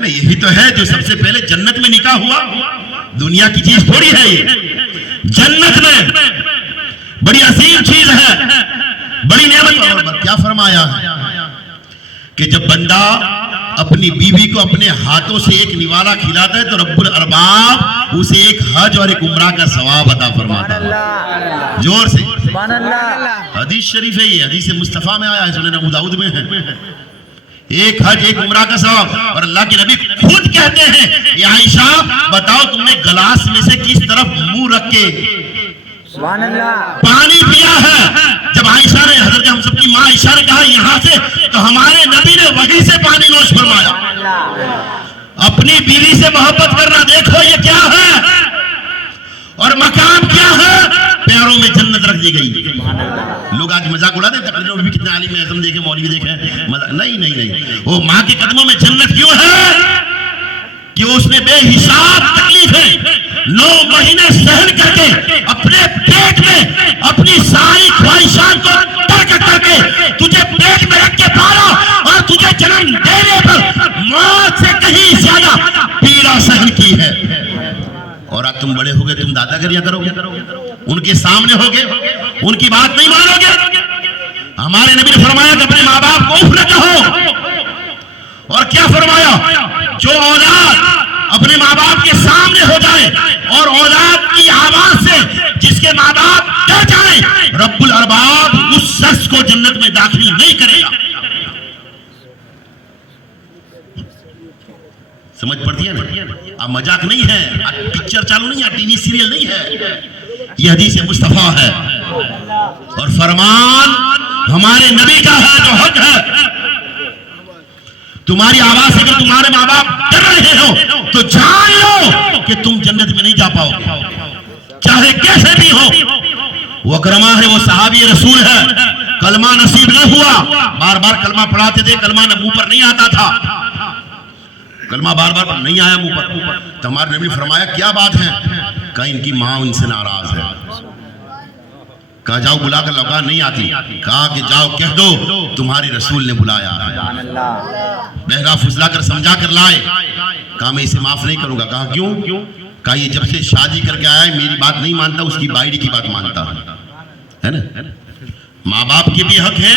ना? यही तो है जो सबसे पहले जन्नत में निकाह हुआ। दुनिया की चीज थोड़ी है ये, जन्नत में बड़ी असीम चीज है, बड़ी नेमत। और क्या फरमाया है कि जब बंदा अपनी बीवी को अपने हाथों से एक निवाला खिलाता है तो रब्बुल अरबाब उसे एक हज और एक उम्रा का सवाब अता फरमाता है। जोर से सुभान अल्लाह। हदीस शरीफ है ये, हदीस मुस्तफा में आया है, सुनन अबू दाऊद में है। एक हज एक उम्रा का सवाब। और अल्लाह के नबी खुद कहते हैं, ये आयशा बताओ तुमने गिलास में से किस तरफ मुंह रख के पानी पिया है? जब आयशा ने, हजरत हम सबकी माँ आयशा ने कहा यहाँ से, तो हमारे नबी ने वहीं से पानी नोश फरमाया। अपनी बीवी से मोहब्बत करना देखो ये क्या है, और मकाम क्या है, पैरों में जन्नत रख दी गई। लोग आज मजाक उड़ाते हैं, तकरीरों में भी कितने आलिम आज़म देखे, मौलवी देखे, नहीं, वो माँ के कदमों में जन्नत क्यों है कि उसने बेहिसाब तकलीफें 9 महीने सहन करके अपने पेट में अपनी सारी ख्वाहिशात को तर्क करके तुझे पेट में रख के पाला, और तुझे जन्म देने पर मौत से कहीं ज्यादा पीड़ा सहन की है। और आज तुम बड़े हो गए, तुम दादागिरियां करोगे, उनके सामने होगे, उनकी बात नहीं मानोगे। हमारे नबी ने फरमाया कि अपने माँ बाप को उफ न कहो। और क्या फरमाया? जो औलाद अपने माँ बाप के सामने हो जाए और औलाद की आवाज से जिसके माँ बाप डर जाए, रब्बुल अरबाब उस शख्स को जन्नत में दाखिल नहीं करेगा। समझ पड़ती है ना? अब मजाक नहीं है, पिक्चर चालू नहीं है, टीवी सीरियल नहीं है, यह हदीस मुस्तफा है और फरमान हमारे नबी का है जो हक है। तुम्हारी आवाज से अगर तुम्हारे माँ बाप डर रहे हो तो जान लो कि तुम जन्नत में नहीं जा पाओगे, चाहे कैसे भी हो। वो अकरमा है, वो सहाबी रसूल है, कलमा नसीब न हुआ, बार बार कलमा पढ़ाते थे, कलमा मुंह पर नहीं आता था, कलमा बार बार नहीं आया मुंह पर। तो हमारे नबी फरमाया क्या बात है? कहा इनकी माँ उनसे नाराज है। कहा जाओ बुलाकर लौका, नहीं आती। कहा कि जाओ कह दो तुम्हारे रसूल ने बुलाया। बहरा फुसला कर समझा कर लाए। कहा मैं इसे माफ नहीं करूंगा। कहा क्यों? कहा ये जब से शादी करके आया है मेरी बात नहीं मानता, उसकी बाइडी की बात मानता है ना। माँ बाप के भी हक है,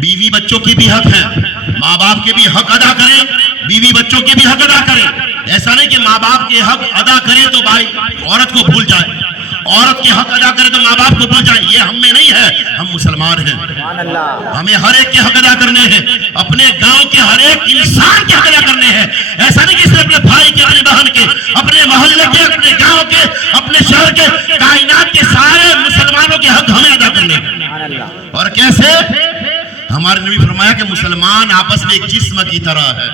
बीवी बच्चों के भी हक है। माँ बाप के भी हक अदा करें, बीवी बच्चों के भी हक अदा करें। ऐसा नहीं कि माँ बाप के हक अदा करें तो भाई औरत को भूल जाए, औरत के हक अदा करे तो माँ बाप को भूल जाए। ये हम में नहीं है, हम मुसलमान हैं, हमें हर एक के हक अदा करने हैं, अपने गांव के हर एक इंसान के हक अदा करने हैं। ऐसा नहीं कि सिर्फ अपने भाई के, अपनी बहन के, अपने मोहल्ले के, अपने गांव के, अपने शहर के, कायनात के सारे मुसलमानों के हक हमें अदा करने हैं। और कैसे? हमारे नबी फरमाया कि मुसलमान आपस में एक जिस्म की तरह है।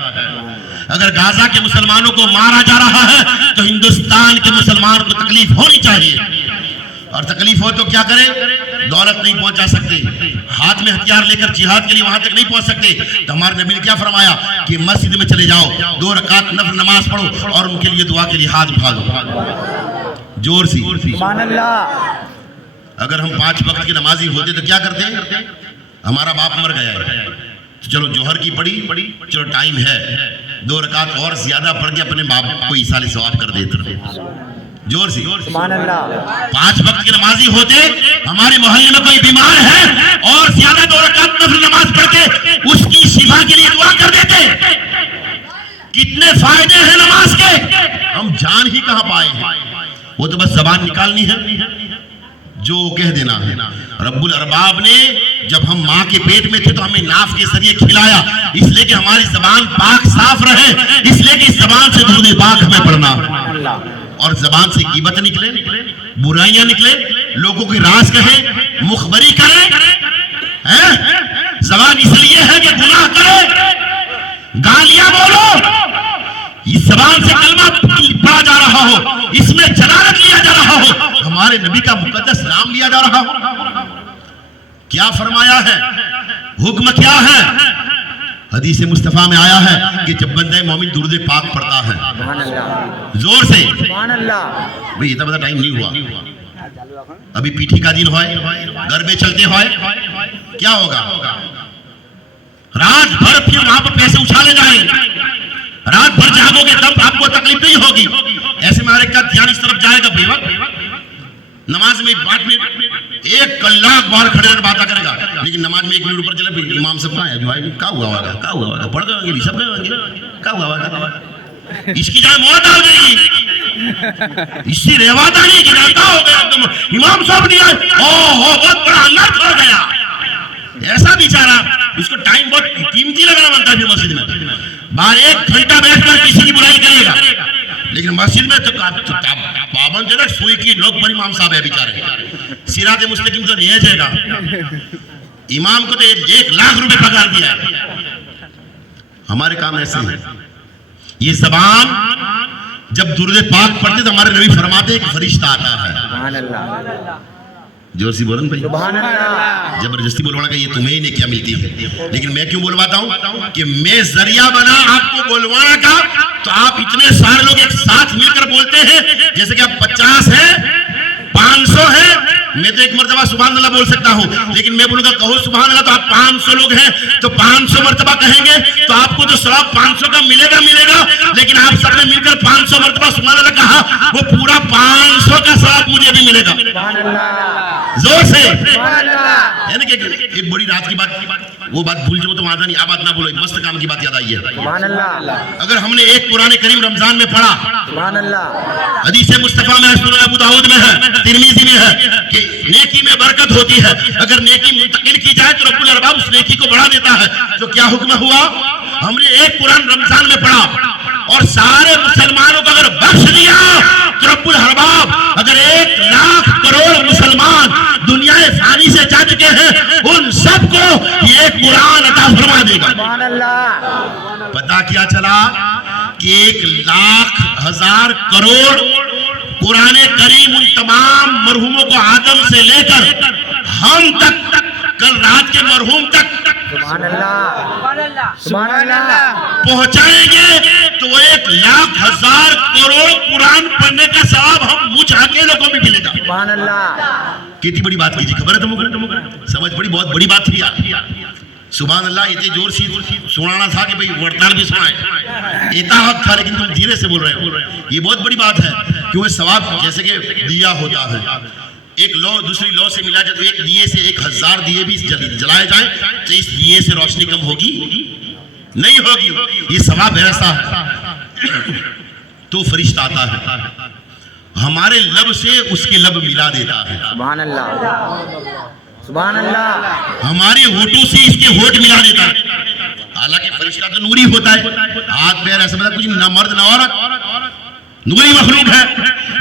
अगर गाजा के मुसलमानों को मारा जा रहा है तो हिंदुस्तान के मुसलमान को तकलीफ होनी चाहिए, और तकलीफ हो तो क्या करें? दौलत नहीं पहुंचा सकते, हाथ में हथियार लेकर जिहाद के लिए वहां तक नहीं पहुंच सकते। तो हमारे नबी ने क्या फरमाया कि मस्जिद में चले जाओ, 2 रकात नफल नमाज पढ़ो और उनके लिए दुआ के लिए हाथ उठा दो जोर से सुभान अल्लाह। अगर हम 5 वक्त की नमाजी होते तो क्या करते? हमारा बाप मर गया है तो चलो जोहर की पढ़ी, चलो टाइम है, 2 रकात और ज्यादा पढ़ के अपने बाप को ईसाले सवाब कर देते। जोर से सुभान अल्लाह। 5 वक्त के नमाजी होते, हमारे मोहल्ले में कोई बीमार है और ज्यादा 2 रकात नफल नमाज पढ़ के उसकी शिफा के लिए दुआ कर देते। कितने कितने फायदे हैं नमाज के, हम जान ही कहां पाए हैं। वो तो बस जबान निकालनी है, जो कह देना है। रब्बुल अरबाब ने जब हम माँ के पेट में थे तो हमें नाफ के जरिए खिलाया, इसलिए कि हमारी जबान पाक साफ रहे, इसलिए कि इस जबान से दुरूद पाक हमें पढ़ना। और जबान से कीमत निकले, बुराइयां निकले, लोगों के राज कहे, मुखबरी करे, हैं? जबान इसलिए है कि गुनाह करे, गालियां बोलो, इस जबान से कलमा पढ़ा जा रहा हो, इसमें जलालत लिया जा रहा हो, हमारे नबी का मुकद्दस नाम लिया जा रहा हो। क्या फरमाया है, हुक्म क्या है? हदीस मुस्तफा में आया है कि जब बंदे मोमिन दुरूद पाक पढ़ता है जोर से, भाई इतना बड़ा टाइम नहीं हुआ, अभी पीठी का दिन होए, गरबे चलते होए, क्या होगा? रात भर फिर वहां पर पैसे उछाले जाएंगे, रात भर जागोगे तब आपको तकलीफ नहीं होगी। ऐसे में हर एक का ध्यान इस तरफ जाएगा, बेवक नमाज में बात में 1 कलाक बाहर खड़े रहकर बात करेगा, लेकिन नमाज में 1 मिनट ऊपर चले, इमाम सब कहाँ है, जो है क्या हुआ होगा, क्या हुआ होगा, पढ़ गए सब गए होंगे, क्या हुआ होगा, इसकी जान मौत आ जाएगी, इससे रेवाता नहीं कि जानता हो गया तुम इमाम साहब नहीं आए, ओहो बहुत बड़ा अनर्थ हो गया। ऐसा बेचारा, उसको टाइम बहुत कीमती लगाना बनता है मस्जिद में, बाहर 1 घंटा बैठकर किसी की बुराई करेगा, लेकिन मस्जिद में तो पाबंद है ना, सुई की नोक पर इमाम साहब है बेचारे, सिराते मुस्तकीम तो नहीं जाएगा, इमाम को तो 1 लाख रुपए पगार दिया है। हमारे काम ऐसे हैं। ये ज़बान जब दुरूद पाक पढ़ते तो हमारे नबी फरमाते हैं कि फरिश्ता आता है। जोर से बोलन भाई, जबरदस्ती बोलवाना का ये तुम्हें ही नहीं क्या मिलती है, लेकिन मैं क्यों बोलवाता हूं कि मैं जरिया बना आपको बोलवाना का, तो आप इतने सारे लोग एक साथ मिलकर बोलते हैं, जैसे कि आप 50 हैं, 500 हैं, मैं तो एक मर्तबा सुभान अल्लाह बोल सकता हूं, लेकिन मैं बोलूंगा कहो सुभान अल्लाह, तो आप 500 लोग हैं तो 500 मर्तबा कहेंगे, तो आपको तो सवाब 500 का मिलेगा, लेकिन आप सबने मिलकर 500 मर्तबा सुभान अल्लाह कहा, वो पूरा 500 का सवाब मुझे भी मिलेगा। जोर से यानी कि एक बड़ी रात की बात, वो बात भूल जाओ तो वादा नहीं, आप बात ना बोलो, मस्त काम की बात याद आई है। अगर हमने एक कुरान करीम रमजान में पढ़ा, हदीस मुस्तफा में सुनन अबू दाऊद में है, तिरमिजी में है कि नेकी में बरकत होती है, अगर नेकी मुंतकिल की जाए तो रब्बुल अरबाब उस नेकी को बढ़ा देता है। तो क्या हुक्म हुआ? हमने एक कुरान रमजान में पढ़ा और सारे मुसलमानों को अगर बख्श दिया तो रब्बुल अरबाब अगर 1 लाख करोड़ मुसलमान दुनिया फानी से जा चुके हैं, उन सबको ये कुरान अता फरमा देगा। पता क्या चला कि 1 लाख 1000 करोड़ कुरान करीम उन तमाम मरहूमों को आदम से लेकर हम तक, कल रात के मरहूम तक पहुंचाएंगे, तो 1 लाख 1000 करोड़ कुरान पढ़ने का सवाब हम मुझ अकेले को भी मिलेगा। कितनी बड़ी बात कीजिए, खबर है तुमको, समझ पड़ी, बहुत बड़ी बात थी यार। सुभान अल्लाह, इतने जोर से सुनाना था कि भाई वरदान भी सुनाए, इतना हक था, लेकिन तुम धीरे से बोल रहे हो। ये बहुत बड़ी बात है, क्योंकि सवाब जैसे कि दिया होता है, एक लौ दूसरी लौ से मिला जाए तो एक दिए से 1000 दिए भी जलाए जाए तो इस दिए से रोशनी कम होगी नहीं होगी, ये सवाब ऐसा है। तो फरिश्ता आता है, हमारे लब से उसके लब मिला देता है, सुभान अल्लाह, सुभान अल्लाह, हमारे होठों से इसके होठ मिला देता है। हालांकि फरिश्ता तो नूरी होता है, हाथ पैर ऐसा मतलब कुछ ना मर्द ना औरत, नूरी मखलूक है,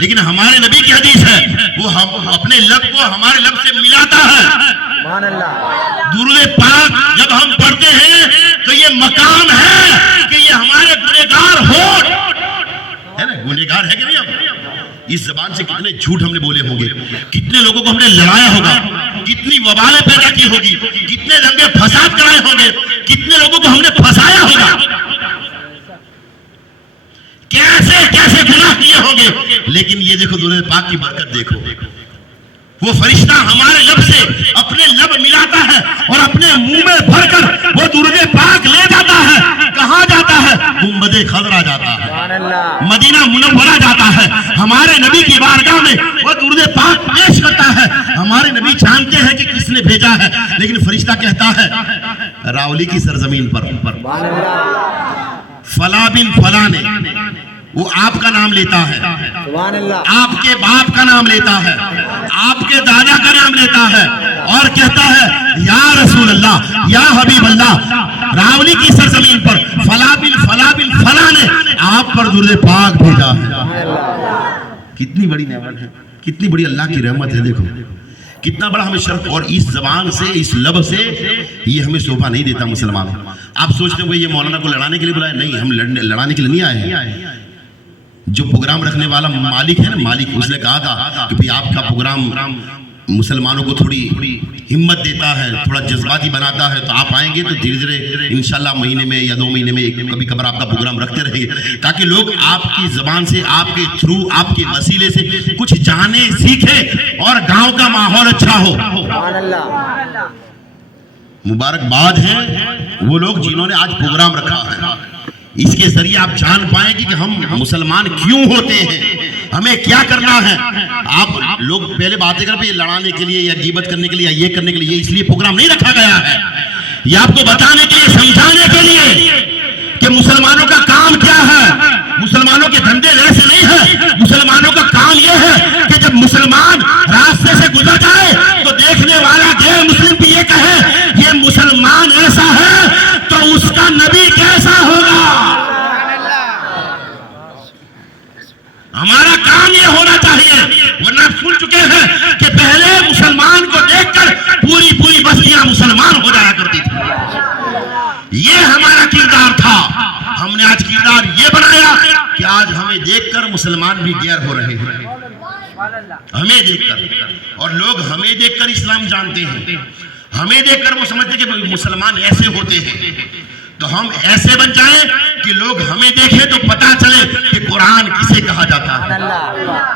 लेकिन हमारे नबी की हदीस है, वो हम अपने लब को हमारे लब से मिलाता है। सुभान अल्लाह, दुरूद पाक जब हम पढ़ते हैं तो ये मकाम है कि ये हमारे गुनहगार होठ है ना, गुनहगार है कि नहीं? हम इस जबान से कितने झूठ हमने बोले होंगे, कितने लोगों को हमने लड़ाया होगा, कितनी वबालें पैदा की होगी, कितने दंगे फसाद कराए होंगे, कितने लोगों को हमने फंसाया होगा, कैसे कैसे गुनाह किए होंगे। लेकिन ये देखो दुरूद पाक की बरकत देखो, वो फरिश्ता हमारे लब से अपने लब मिलाता है और अपने मुंह में भरकर वो दुरूद पाक ले जाता है। कहाँ जाता है? गुंबदे खजरा जाता है, मदीना मुनव्वरा जाता है, हमारे नबी की बारगाह में वो दुरूद पाक पेश करता है। हमारे नबी जानते हैं कि किसने भेजा है, लेकिन फरिश्ता कहता है रावली की सरजमीन पर फला बिन फला ने, वो आपका नाम लेता है, आपके बाप का नाम लेता है, आपके दादा का नाम लेता है और कहता है या रसूल अल्लाह, या हबीब अल्लाह, रावली की सरजमीन पर फला बिन फला ने आप पर दुरूद पाक भेजा है। कितनी बड़ी नेमत है, कितनी बड़ी अल्लाह की रहमत है। देखो कितना बड़ा हमें शर्फ, और इस जबान से, इस लब से ये हमें शोभा नहीं देता मुसलमानों। आप सोचते हो ये मौलाना को लड़ाने के लिए बुलाया? नहीं, हम लड़ाने के लिए नहीं आए हैं। जो प्रोग्राम रखने वाला मालिक है ना, मालिक, उसने कहा था कि भाई आपका प्रोग्राम मुसलमानों को थोड़ी हिम्मत देता है, थोड़ा जज्बाती बनाता है, तो आप आएंगे तो धीरे धीरे इंशाल्लाह महीने में या 2 महीने में कभी कभार आपका प्रोग्राम रखते रहेंगे, ताकि लोग आपकी जबान से, आपके थ्रू, आपके वसीले से कुछ जाने, सीखे और गांव का माहौल अच्छा हो। मुबारकबाद है वो लोग जिन्होंने आज प्रोग्राम रखा है। इसके जरिए आप जान पाएंगे कि हम मुसलमान क्यों होते हैं, हमें क्या करना है। आप लोग पहले बातें कर, लड़ाने के लिए या गीबत करने के लिए या ये करने के लिए, इसलिए प्रोग्राम नहीं रखा गया है। ये आपको बताने के लिए, समझाने के लिए कि मुसलमानों का काम क्या है। मुसलमानों के धंधे ऐसे नहीं है। मुसलमानों का काम यह है कि जब मुसलमान रास्ते से गुजर जाए तो देखने वाला गैर मुस्लिम भी ये कहे ये मुसलमान ऐसा है तो उसका नबी कैसा होगा। हमारा काम ये होना चाहिए। वरना आप सुन चुके हैं कि पहले मुसलमान को देखकर पूरी पूरी बस्तियां मुसलमान हो जाया करती थी। ये हमारा किरदार था। हमने आज किरदार ये बनाया कि आज हमें देखकर मुसलमान भी गैर हो रहे हैं, हमें देखकर। और लोग हमें देखकर इस्लाम जानते हैं, हमें देखकर वो समझते हैं कि मुसलमान ऐसे होते हैं। तो हम ऐसे बन जाएं कि लोग हमें देखें तो पता चले कि कुरान किसे कहा जाता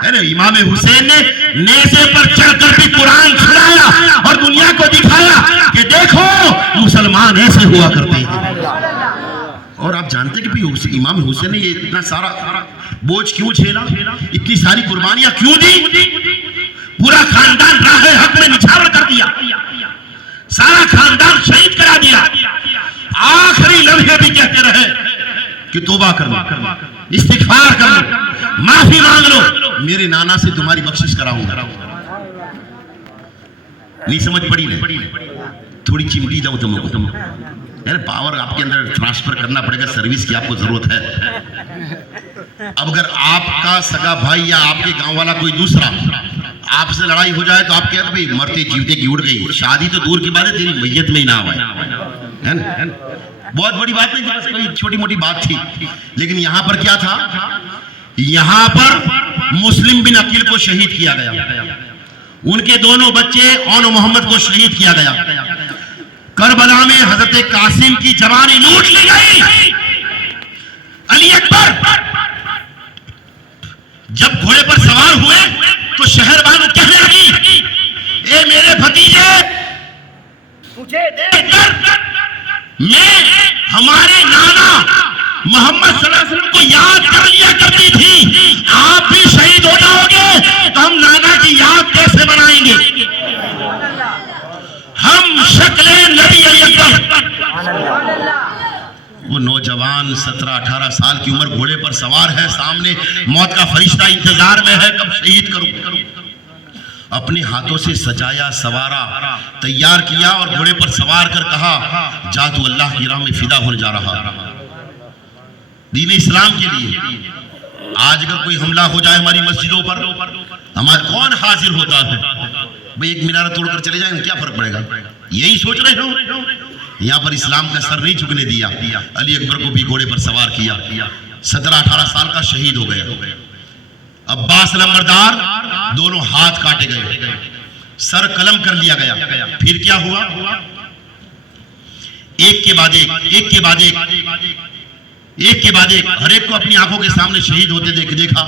है ना। इमाम हुसैन ने नेज़े पर चढ़कर भी कुरान सुनाया और दुनिया को दिखाया कि देखो मुसलमान ऐसे हुआ करते हैं। और आप जानते हैं कि इमाम हुसैन ने ये इतना सारा बोझ क्यों झेला, इतनी सारी कुर्बानियां क्यों दी। पूरा खानदान राह हक में निछावर कर दिया, सारा खानदान शहीद करा दिया। आखिरी लम्हे भी कहते रहे कि तौबा कर लो, इस्तिगफार कर लो, माफी मांग लो, मेरे नाना से तुम्हारी बख्शिश कराऊंगा। नहीं समझ पड़ी नहीं, थोड़ी चिमटी जाओ तुमको। यार पावर आपके अंदर ट्रांसफर करना पड़ेगा, सर्विस की आपको जरूरत है। अब अगर आपका सगा भाई या आपके गांव वाला कोई दूसरा आपसे लड़ाई हो जाए तो आप कहते भाई मरते जीवते की उड़ गई, शादी तो दूर की बात है, तेरी मैयत में ही ना आए, है ना। बहुत बड़ी बात नहीं, बस कोई छोटी मोटी बात थी। लेकिन यहां पर क्या था, यहां पर मुस्लिम बिन अकील को शहीद किया गया, उनके दोनों बच्चे औन मोहम्मद को शहीद किया गया। करबला में हजरत कासिम की जवानी लूट ली गई। अली अकबर जब घोड़े पर सवार हुए तो शहरबानो कहने लगी, ए मेरे भतीजे, तुझे देखकर मैं हमारे नाना मोहम्मद सल्लल्लाहु अलैहि वसल्लम को याद कर लिया करती थी। आप भी शहीद हो जाओगे तो हम नाना की याद कैसे बनाएंगे। हम शक्ले नबी अकबर। वो नौजवान 17-18 साल की उम्र घोड़े पर सवार है, सामने मौत का फरिश्ता इंतजार में है, कब शहीद करूं। अपने हाथों से सजाया, सवारा, तैयार किया और घोड़े पर सवार कर कहा जा तू अल्लाह की राह में फिदा होने जा रहा दीन इस्लाम के लिए। आज अगर कोई हमला हो जाए हमारी मस्जिदों पर, हमारा कौन हाजिर होता है? भाई एक मीनार तोड़कर चले जाए, क्या फर्क पड़ेगा? यही सोच रहे हो। यहाँ पर इस्लाम का सर नहीं झुकने दिया। अली अकबर को भी घोड़े पर सवार किया, 17-18 साल का शहीद हो गया। अब्बास नंबरदार दोनों हाथ काटे गए, सर कलम कर लिया गया। फिर क्या हुआ? एक के बाद एक, एक के बाद एक, एक के बाद एक, हर एक को अपनी आंखों के सामने शहीद होते देखा।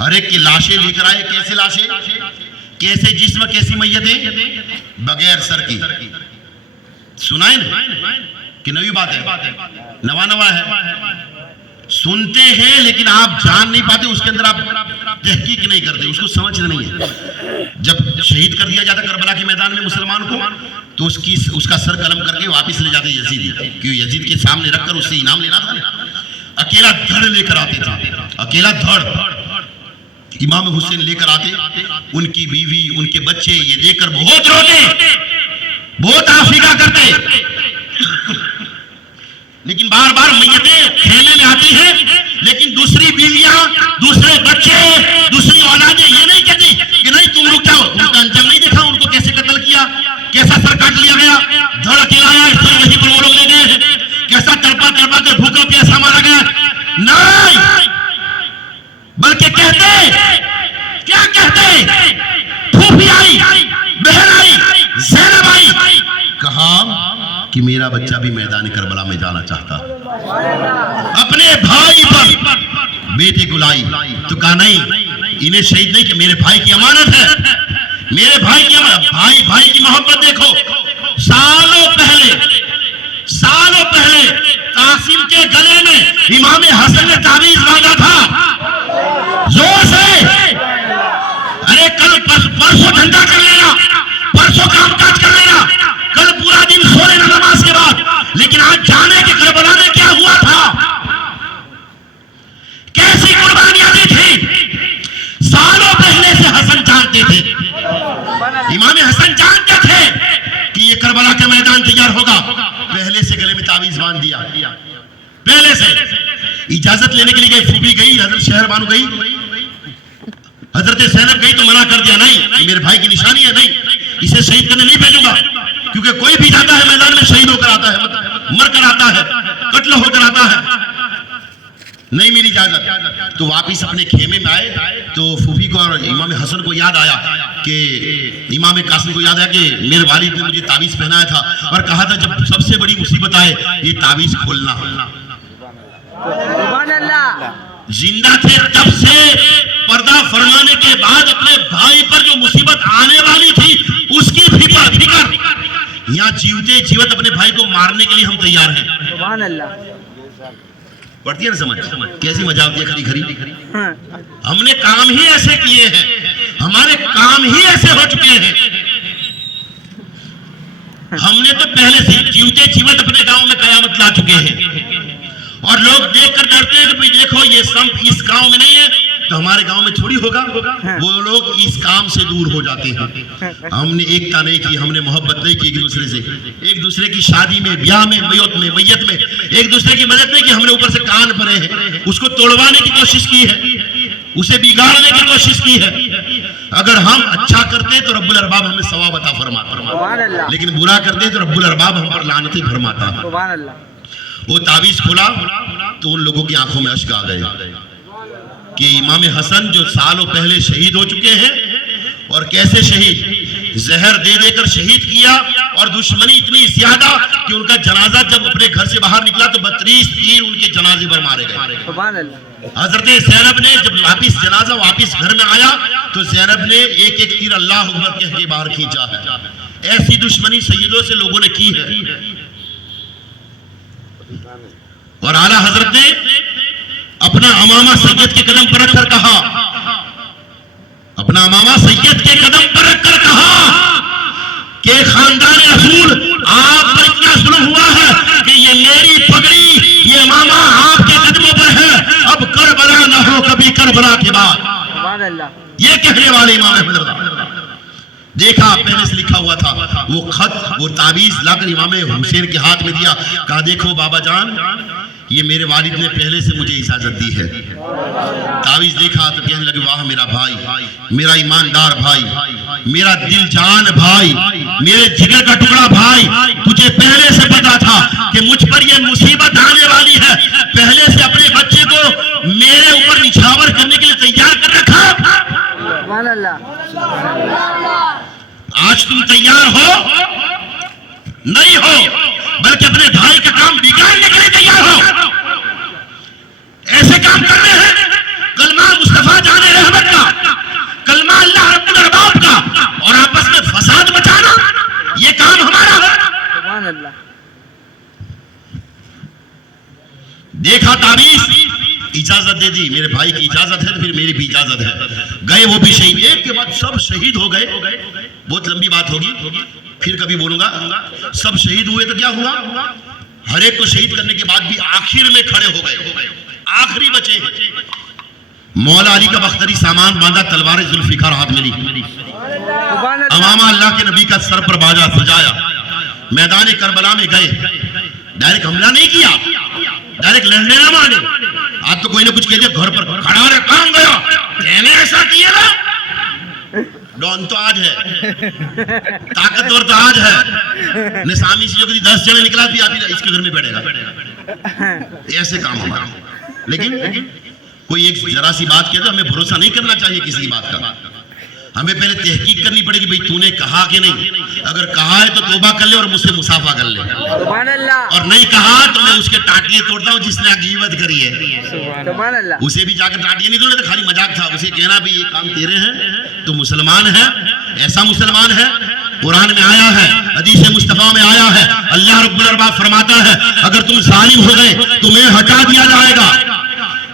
हर एक की लाशें लेकर आए। कैसे लाशें, कैसे जिस्म, कैसी मैयतें, बगैर सर की। सुनाए ना कि नई बात है, नवा है, सुनते हैं लेकिन आप जान नहीं पाते, उसके अंदर आप तहकीक नहीं करते, उसको समझ नहीं है। जब शहीद कर दिया जाता करबला के मैदान में मुसलमान को, तो उसका सर कलम करके वापस ले जाते यजीद, क्योंकि यजीद के सामने रखकर उससे इनाम लेना था। अकेला धड़ लेकर आते थे, अकेला धड़ इमाम हुसैन लेकर आते, उनकी बीवी उनके बच्चे ये देखकर बहुत रोते, बहुत आफिका करते, लेकिन बार बार मैयतें खेलने में आती है, लेकिन दूसरी बीवियां, दूसरे बच्चे, दूसरी औलादें ये नहीं कहती कि नहीं तुम रुक जाओ, उनका अंजाम नहीं देखा, उनको कैसे कत्ल किया, कैसा सर काट लिया गया, धड़ अकेला आया, सर वहीं पर वो लोग ले गए, कैसा तड़पा तड़पा कर भूखा प्यासा मारा गया। नहीं, बल्कि कहते, क्या कहते, फूफी आई, बहन आई, ज़ैनब आई, कहा कि मेरा बच्चा भी मैदान करबला में जाना चाहता, अपने भाई पर बेटे को लाई तो कहा नहीं, इन्हें शहीद नहीं, कि मेरे भाई की अमानत है, मेरे भाई की अमानत। भाई भाई की मोहब्बत देखो, सालों पहले कासिम के गले में इमाम हसन ने तावीज बांधा था जोर से, अरे कल परसों धंधा कर लेना, परसों कामकाज कर लेना, कल पूरा दिन सो लेना नमाज के बाद, लेकिन आज जाने के करबला में क्या हुआ था, कैसी कुर्बानियां दी थी। सालों पहले से हसन जानते थे, इमाम हसन जानते थे कि ये करबला का मैदान तैयार होगा, पहले से गले में तावीज बांध दिया, पहले से। इजाजत लेने के लिए गई, फूफी गई, हजरत शहर बानू गई, हजरत ज़ैनब गई तो मना कर दिया, नहीं मेरे भाई की निशानी है, नहीं इसे शहीद करने नहीं भेजूंगा, क्योंकि कोई भी जाता है मैदान में शहीद होकर आता है, मर कर आता है, कत्ल होकर आता है, नहीं मिली इजाजत। तो वापिस अपने खेमे में आए तो फूफी को और इमाम हसन को याद आया कि इमाम कासिम को याद आया कि मेरे वालिद ने मुझे तावीज पहनाया था और कहा था जब सबसे बड़ी मुसीबत आए ये तावीज खोलना। जिंदा थे तब से पर्दा फरमाने के बाद अपने भाई पर जो मुसीबत आने वाली थी उसकी फिक्र, यहाँ जीवते जीवत अपने भाई को मारने के लिए हम तैयार हैं। सुभान अल्लाह। पड़ती है ना समझ, कैसी मजा आती है खरी खरी। हमने काम ही ऐसे किए हैं, हमारे काम ही ऐसे हो चुके हैं, हमने तो पहले से जीवते जीवत अपने गांव में कयामत ला चुके हैं, और लोग देखकर डरते हैं कि भाई देखो ये संप इस गांव में नहीं है तो हमारे गांव में थोड़ी होगा। वो लोग इस काम से दूर हो जाते हैं। हमने एकता नहीं की, हमने मोहब्बत नहीं की एक दूसरे से, एक दूसरे की शादी में, ब्याह में, मैयत में एक दूसरे की मदद नहीं की। हमने ऊपर से कान भरे हैं, उसको तोड़वाने की कोशिश की है, उसे बिगाड़ने की कोशिश की है। अगर हम अच्छा करते तो रब्बुल अरबाब हमें सवाब अता फरमाता, लेकिन बुरा करते तो रब्बुल अरबाब हम पर लानतें फरमाता। वो तावीज खोला तो उन लोगों की आंखों में अश्क आ गए कि इमाम हसन जो सालों पहले शहीद हो चुके हैं, और कैसे शहीद, जहर दे देकर शहीद किया, और दुश्मनी इतनी ज्यादा कि उनका जनाजा जब अपने घर से बाहर निकला तो 32 तीर उनके जनाजे पर मारे गए। हजरत ज़ैनब ने जब जनाजा वापिस घर में आया तो ज़ैनब ने एक एक तीर अल्लाह अकबर कह के बाहर खींचा है। ऐसी दुश्मनी सैयदों से लोगों ने की है। और आला हजरत ने अपना अमामा सैयद के कदम पर रखकर कहा, अपना अमामा सैयद के कदम पर रखकर कहा कि खानदान रसूल आप पर इतना जुल्म हुआ है कि ये मेरी पगड़ी, ये अमामा आपके कदमों पर है, अब करबला न हो कभी करबला के बाद। ये कहने वाले इमाम अहमद देखा, पहले से लिखा हुआ था वो खत, वो तावीज लाकर इमाम हुसैन के हाथ में दिया, कहा देखो बाबा जान, ये मेरे वालिद ने पहले से मुझे इजाजत दी है। तावीज देखा तो कहने लगे वाह मेरा भाई, मेरा ईमानदार भाई, मेरा दिल जान भाई, मेरे जिगर का टुकड़ा भाई, तुझे पहले से पता था कि मुझ पर ये मुसीबत आने वाली है, पहले से अपने बच्चे को मेरे ऊपर निछावर करने के लिए तैयार कर रखा। आज तुम तैयार हो नहीं हो, बल्कि अपने भाई का काम बिगाड़ने के लिए तैयार हो। ऐसे काम करने हैं, कलमा मुस्तफा जाने रहमत का, कलमा अल्लाह रब्बुल अरबाब का, और आपस में फसाद मचाना, ये काम हमारा है। सुभान अल्लाह। देखा तावीज, इजाजत दे दी, मेरे भाई की इजाजत है तो फिर मेरी भी इजाजत है। गए वो भी शहीद, एक के बाद सब शहीद हो गए। बहुत लंबी बात होगी, फिर कभी बोलूंगा। सब शहीद हुए तो क्या हुआ, हर एक को शहीद करने के बाद भी आखिर में खड़े हो गए आखिरी बचे हैं। मौला अली का बख्तरी सामान बांधा, तलवार जुल्फिकार हाथ मिली, अमामा अल्लाह के नबी का सर पर बाजा सजाया, मैदान करबला में गए। डायरेक्ट हमला नहीं किया, डायरेक्ट लड़ने ना माने। आज तो कोई ना कुछ कह दिया, घर पर खड़ा रहे, कहां गया, कहने ऐसा किया ना। डॉन तो आज है, ताकतवर तो आज है। निसामी से जो कभी 10 जने निकला भी आप इसके घर में बैठेगा। ऐसे काम हमारा। लेकिन कोई एक जरा सी बात कह दो, हमें भरोसा नहीं करना चाहिए किसी की बात का। हमें पहले तहकीक करनी पड़ेगी, भाई तूने कहा कि नहीं। अगर कहा है तो तौबा कर ले और मुझसे मुसाफा कर ले, और नहीं कहा तो मैं उसके टाटियां तोड़ता हूँ जिसने गीबत करी है। उसे भी जाकर टाटियां नहीं तोड़े, तो खाली मजाक था। उसे कहना भी ये काम तेरे हैं, तो मुसलमान है, ऐसा मुसलमान है। कुरान में आया है, हदीस मुस्तफा में आया है, अल्लाह रब्बुल अरबाब फरमाता है अगर तुम जालिम हो गए तुम्हें हटा दिया जाएगा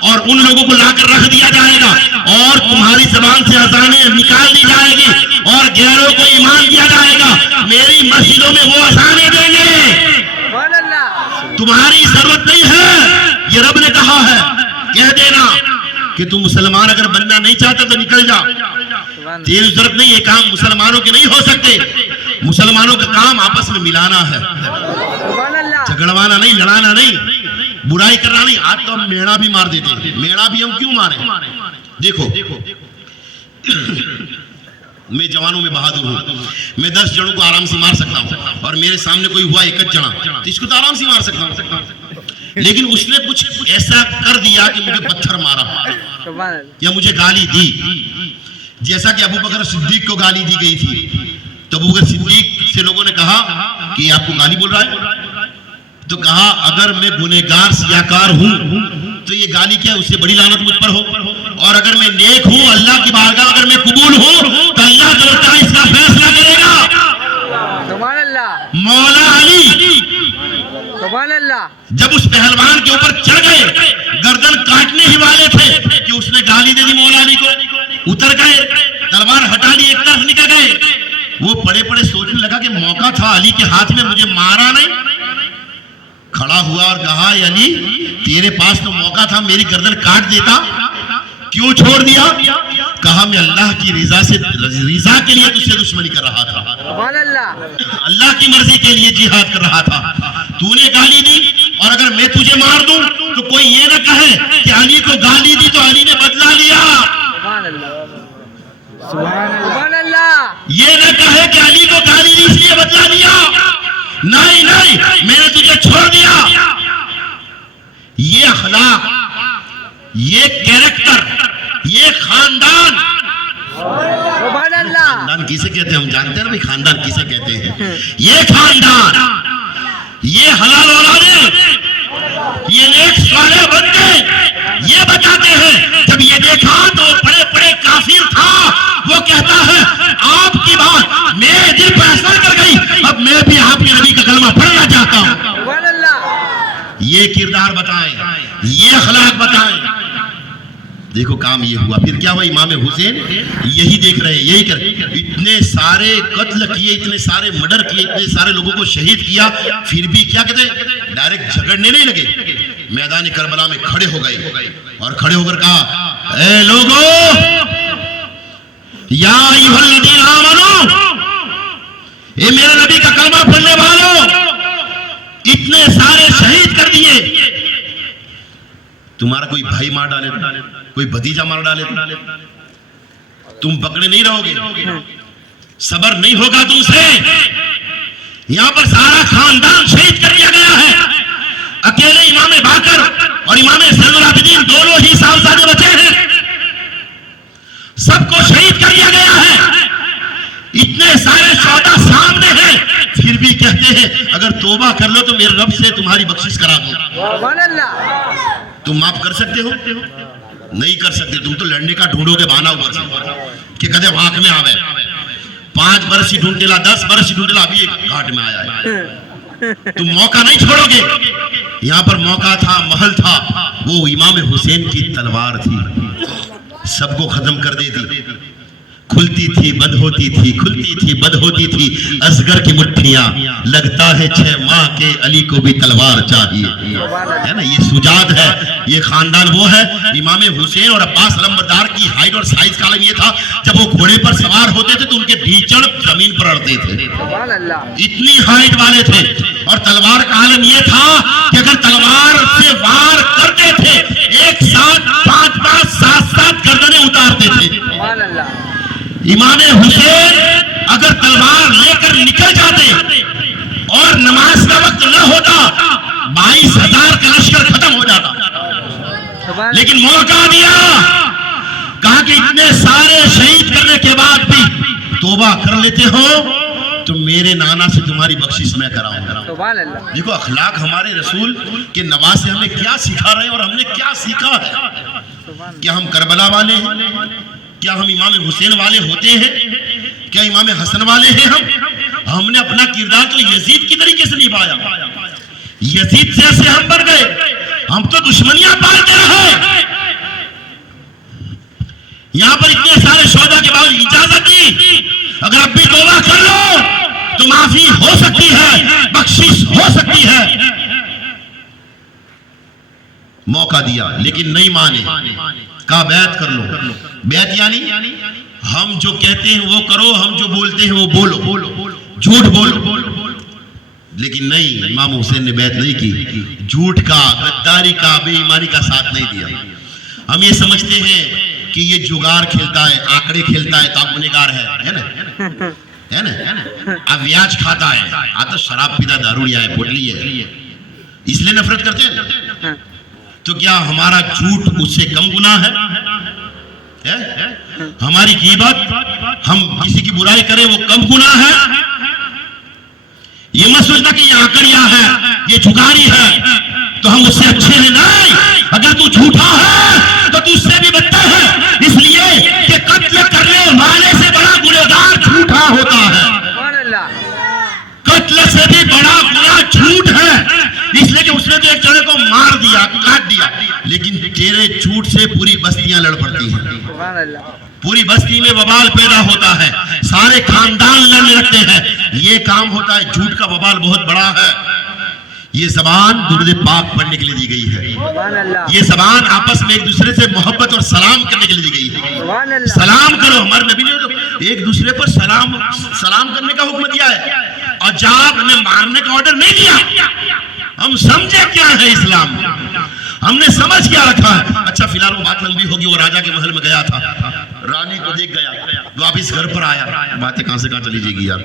और उन लोगों को लाकर रख दिया जाएगा और तुम्हारी जबान से अज़ानें निकाल दी जाएगी और गैरों को ईमान दिया जाएगा। मेरी मस्जिदों में वो अज़ानें देंगे, तुम्हारी जरूरत नहीं है। ये रब ने कहा है, कह देना कि तू मुसलमान अगर बनना नहीं चाहता तो निकल जा, तेरी जरूरत नहीं। ये काम मुसलमानों के नहीं हो सकते। मुसलमानों का काम आपस में मिलाना है, झगड़वाना नहीं, लड़ाना नहीं, बुराई करना नहीं। आज तो हम मेड़ा भी मार देते हैं। मेड़ा भी हम क्यों मारे? देखो मैं जवानों में बहादुर हूं, मैं 10 जनों को आराम से मार सकता हूं, और मेरे सामने कोई हुआ एक जना तो इसको तो आराम से मार सकता हूं। लेकिन उसने कुछ ऐसा कर दिया कि मुझे पत्थर मारा या मुझे गाली दी, जैसा कि अबू बकर सिद्दीक को गाली दी गई थी। तो अबू बकर सिद्दीक से लोगों ने कहा कि आपको गाली बोल रहा है, तो कहा अगर मैं गुनहगार सियाकार हूं तो ये गाली क्या है, उससे बड़ी लानत मुझ पर हो। और अगर मैं नेक हूं, अल्लाह की बारगाह अगर मैं कबूल हूं तो अल्लाह जो इसका फैसला करेगा। मौला अली जब उस पहलवान के ऊपर चढ़ गए, गर्दन काटने ही वाले थे कि उसने गाली दे दी मौला अली को, उतर गए, तलवार हटा ली, एक तरफ निकल गए। वो पड़े पड़े सोचने लगा कि मौका था अली के हाथ में, मुझे मारा नहीं। खड़ा हुआ और कहा अली तेरे पास तो मौका था, मेरी गर्दन काट देता, क्यों छोड़ दिया? कहा मैं अल्लाह की रिजा के लिए तुझसे दुश्मनी कर रहा था, अल्लाह की मर्जी के लिए जिहाद कर रहा था। तूने गाली दी और अगर मैं तुझे मार दूं तो कोई ये ना कहे कि अली को गाली दी तो अली ने बदला लिया, ये ना कहे कि अली को गाली दी इसलिए बदला लिया। नहीं नहीं, मैंने तुझे छोड़ दिया। ये अखलाक, ये कैरेक्टर, ये खानदान, खानदान किसे कहते हैं हम जानते हैं ना भाई, खानदान किसे कहते हैं। ये खानदान, ये हलाल औलादे, ये नेक साले बंदे ये बताते हैं। जब ये देखा तो बड़े बड़े काफिर था, वो कहता है आपकी बात मेरे दिल पर असर कर गई, अब मैं भी आपके नबी का कलमा पढ़ना चाहता हूं। ये किरदार बताएं, ये अखलाक बताएं। देखो काम ये हुआ, फिर क्या हुआ? इमाम हुसैन यही देख रहे हैं, यही कर, इतने सारे कत्ल किए, इतने सारे मर्डर किए, इतने सारे लोगों को शहीद किया, फिर भी क्या कहते, डायरेक्ट झगड़ने नहीं लगे, मैदान करबला में खड़े हो गए और खड़े होकर कहा ए लोगों, या अय्युहल्लज़ीना आमनू, ये मेरे नबी का कलमा पढ़ने वालों, इतने सारे शहीद कर दिए, तुम्हारा कोई भाई मार डाले, कोई भतीजा मार डाले, तुम पकड़े नहीं रहोगे, सबर नहीं होगा तुमसे। यहां पर सारा खानदान शहीद कर दिया गया है, अकेले इमाम बाकर और इमाम ज़ैनुल आबिदीन दोनों ही साहबजादे बचे हैं, सबको शहीद कर दिया गया है। इतने सारे शोहदा सामने हैं, फिर भी कहते हैं अगर तौबा कर लो तो मेरे रब से तुम्हारी बख्शिश करा दूं। तुम माफ कर सकते हो? नहीं कर सकते। तुम तो लड़ने का ढूंढोगे बहाना ऊपर से कि कदे वाक में आवे, 5 बरस ही ढूंढेला, 10 बरस ही ढूंढेला, अभी एक घाट में आया है। तुम मौका नहीं छोड़ोगे। यहाँ पर मौका था, महल था, वो इमाम हुसैन की तलवार थी, सबको खत्म कर देती। खुलती थी बंद होती थी, खुलती थी बंद होती थी असगर की मुट्ठियां, लगता है 6 माह के अली को भी तलवार चाहिए, है ना। ये सुजाद है, ये खानदान वो है। इमाम हुसैन और अब्बास अलमबरदार की हाइट और साइज का आलम ये था, जब वो घोड़े पर सवार होते थे तो उनके भीचड़ जमीन पर अड़ते थे, इतनी हाइट वाले थे। और तलवार का आलम ये था कि अगर तलवार से वार करते थे एक साथ 5-5 7-7 गर्दनें उतारते थे। इमाम हुसैन अगर तलवार लेकर निकल जाते और नमाज का वक्त न होता 22,000 का लश्कर खत्म हो जाता। लेकिन मौका दिया, कहा कि इतने सारे शहीद करने के बाद भी तौबा कर लेते हो तो मेरे नाना से तुम्हारी बख्शिश मैं कराऊंगा। देखो अखलाक हमारे रसूल के नवाज से हमें क्या सिखा रहे हैं और हमने क्या सीखा है। क्या हम करबला वाले हैं? क्या हम इमाम हुसैन वाले होते हैं? क्या इमाम हसन वाले हैं? हमने अपना किरदार तो यजीद की तरीके से निभाया। यजीद जैसे हम बन गए, हम तो दुश्मनियां पालते रहे। यहां पर इतने सारे शोधा के बावजूद इजाजत दी, अगर अब भी तौबा कर लो तो माफी हो सकती है, बख्शिश हो सकती है। मौका दिया लेकिन नहीं माने, कहा बैत कर लो। बैत यानी हम जो कहते हैं वो करो, हम जो बोलते हैं वो बोलो, झूठ बोलो। लेकिन नहीं, इमाम हुसैन ने बैत नहीं की, झूठ का, गद्दारी का, बेईमानी का साथ नहीं दिया। हम ये समझते हैं कि ये जुगार खेलता है, आंकड़े खेलता है, तो आप गुनहगार है ना। अब ब्याज खाता है, आ तो शराब पीता, दारू लिया है, पोटली है, इसलिए नफरत करते हैं। तो क्या हमारा झूठ उससे कम गुनाह है? हमारी ग़ीबत, हम किसी की बुराई करें वो कम गुनाह है? ये मत सोचना कि ये आंकड़िया है, ये जुगारी है तो हम उससे अच्छे हैं। नहीं, अगर तू झूठा है तो तू उससे भी बदतर है, इसलिए कि कत्ल करने वाले से बड़ा गुनहगार झूठा होता है। कत्ल से भी बड़ा गुनाह झूठ है, इसलिए कि उसने तो एक जने को मार दिया, काट दिया, लेकिन तेरे झूठ से पूरी बस्तियां लड़ पड़ती हैं, पूरी बस्ती में वबाल पैदा होता है, सारे खानदान लड़ने लगते हैं। ये काम होता है, झूठ का वबाल बहुत बड़ा है। ये जबान दुरूद पाक पढ़ने के लिए दी गई है। ये जबान आपस में एक दूसरे से मोहब्बत और सलाम करने के लिए दी गई है। सलाम करो, हमारे नबी ने तो एक दूसरे पर सलाम करने का हुक्म दिया है, और जाब ने मारने का ऑर्डर नहीं दिया। हम समझे क्या है इस्लाम, हमने समझ क्या रखा है। अच्छा फिलहाल वो बात लंबी होगी। वो राजा के महल में गया था, रानी को देख गया, वापिस घर पर आया, बातें कहां से कहां चली जाएगी यार।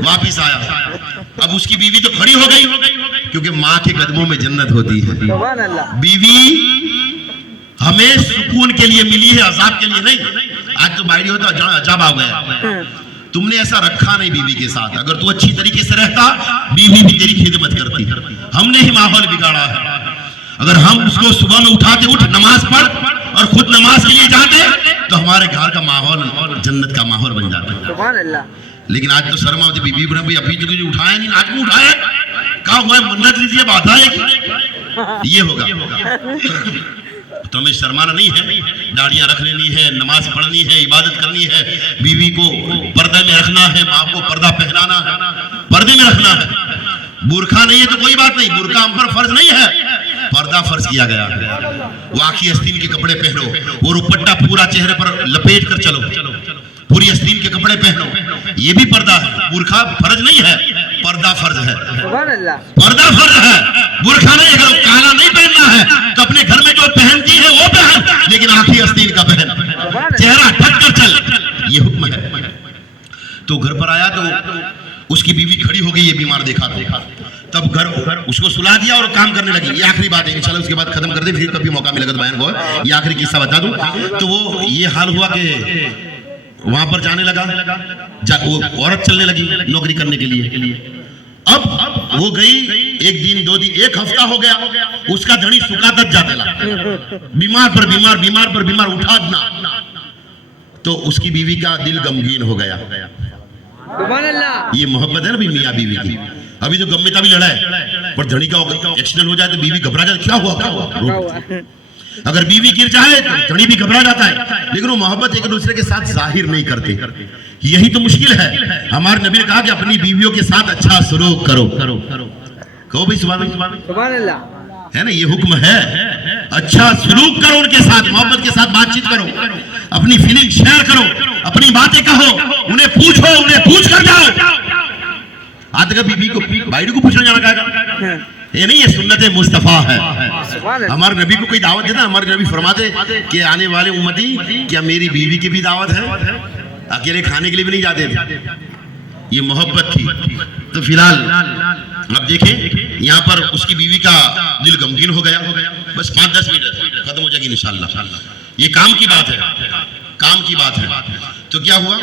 वापिस आया, अब उसकी बीवी तो खड़ी हो गई, क्योंकि माँ के कदमों में जन्नत होती है। बीवी हमें सुकून के लिए मिली है, अजाब के लिए नहीं। आज तो बाइडी होता अजाब आ गया। तुमने ऐसा रखा नहीं बीवी के साथ। अगर तू अच्छी तरीके से रहता, बीवी भी तेरी खिदमत करती। हमने ही माहौल बिगाड़ा है। अगर हम उसको सुबह में उठाते, उठ नमाज पढ़, और खुद नमाज के लिए जाते, तो हमारे घर का माहौल जन्नत का माहौल बन जाता। लेकिन आज तो शर्म आती, बीबी ने भाई अभी तो कुछ उठाया नहीं, आज क्यों उठाया, कहा हुआ है मन्नत लीजिए, बात आएगी, ये होगा। तो हमें शर्माना नहीं है, दाढ़ियां रख लेनी है, नमाज पढ़नी है, इबादत करनी है, बीवी को पर्दे में रखना है, माँ को पर्दा पहनाना है, पर्दे में रखना है। बुरखा नहीं है तो कोई बात नहीं, बुरखा हम पर फर्ज नहीं है, पर्दा फर्ज किया गया है। वो आखी आस्तीन के कपड़े पहनो, वो दुपट्टा पूरा चेहरे पर लपेट कर चलो, पूरी आस्तीन के कपड़े पहनो, ये भी पर्दा है। बुरखा फर्ज नहीं है, पर्दा फर्ज है। पर्दा फर्ज है, बुरखा नहीं। अगर काला नहीं पहनना है तो अपने घर में जो पहनती है वो पहन, लेकिन आखी आस्तीन का पहन, चेहरा ढक कर चल, ये हुक्म है। तो घर पर आया तो उसकी बीवी खड़ी हो गई, ये बीमार देखा तब घर उसको सुला दिया और काम करने लगी। ये आखिरी बात है, इंशाल्लाह उसके बाद खत्म कर दे, फिर कभी मौका मिलेगा तो बयान को ये आखिरी किस्सा बता दूं। तो वो ये हाल हुआ कि वहां पर जाने लगा, वो औरत चलने लगी नौकरी करने के लिए। अब वो गई, एक दिन, 2 दिन, 1 हफ्ता हो गया, उसका धनी सुकादत जाते ला, बीमार पर बीमार, बीमार पर बीमार, उठा ना। तो उसकी बीवी का दिल गमगीन हो गया। ये मोहब्बत है ना मियाँ बीवी की। अभी तो गम में तभी लड़ा है, पर धनी का एक्सीडेंट हो जाए तो बीवी घबरा जाए, क्या हुआ। अगर बीवी गिर जाए तो जड़ी भी घबरा जाता है, लेकिन वो मोहब्बत एक दूसरे के साथ जाहिर नहीं करते। यही तो मुश्किल है। हमारे नबी ने कहा कि अपनी बीवियों के साथ अच्छा सलूक करो। कहो भाई सुभान अल्लाह, है ना, ये हुक्म है। अच्छा सलूक करो उनके साथ, मोहब्बत के साथ बातचीत करो, अपनी फीलिंग शेयर करो, अपनी बातें कहो, उन्हें पूछो, उन्हें पूछ कर जाओ। आज का बीबी को भाई को पूछने जाना कहेगा, ये नहीं, ये सुन्नत मुस्तफा है। हमारे नबी को कोई दावत देता, हमारे नबी फरमाते कि आने वाले उम्मती क्या मेरी बीवी की भी दावत है, अकेले खाने के लिए भी नहीं जाते थे। ये मोहब्बत थी। तो फिलहाल अब देखें यहाँ पर उसकी बीवी का दिल गमगीन हो गया। बस 5-10 मिनट खत्म हो जाएगी इंशाल्लाह। ये काम की बात है, काम की बात है। तो क्या हुआ,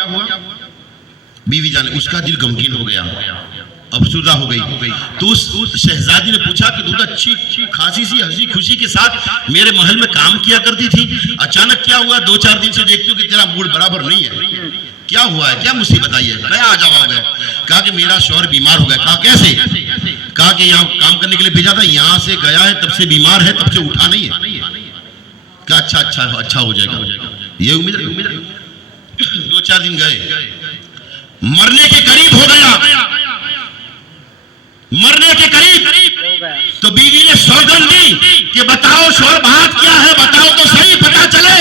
बीवी जाने उसका दिल गमगीन हो गया, अफसुदा हो गई। तो उस शहजादी ने पूछा कि तू तो अच्छी खासी सी हंसी खुशी के साथ मेरे महल में काम किया करती थी, अचानक क्या हुआ? 2-4 दिन से देखती हूँ कि तेरा मूड बराबर नहीं है, क्या हुआ है, क्या मुसीबत आई है? क्या आ जावा हो गया? कहा कि मेरा शौहर बीमार हो गया। कहा कैसे? कहा कि यहाँ काम करने के लिए भेजा था, यहाँ से गया है तब से बीमार है, तब से उठा नहीं है। कहा अच्छा हो जाएगा, ये उम्मीद। 2-4 दिन गए, मरने के करीब हो गया, मरने के करीब। तो बीवी ने सौगंध दी कि बताओ शौहर बात क्या है, बताओ तो सही, पता चले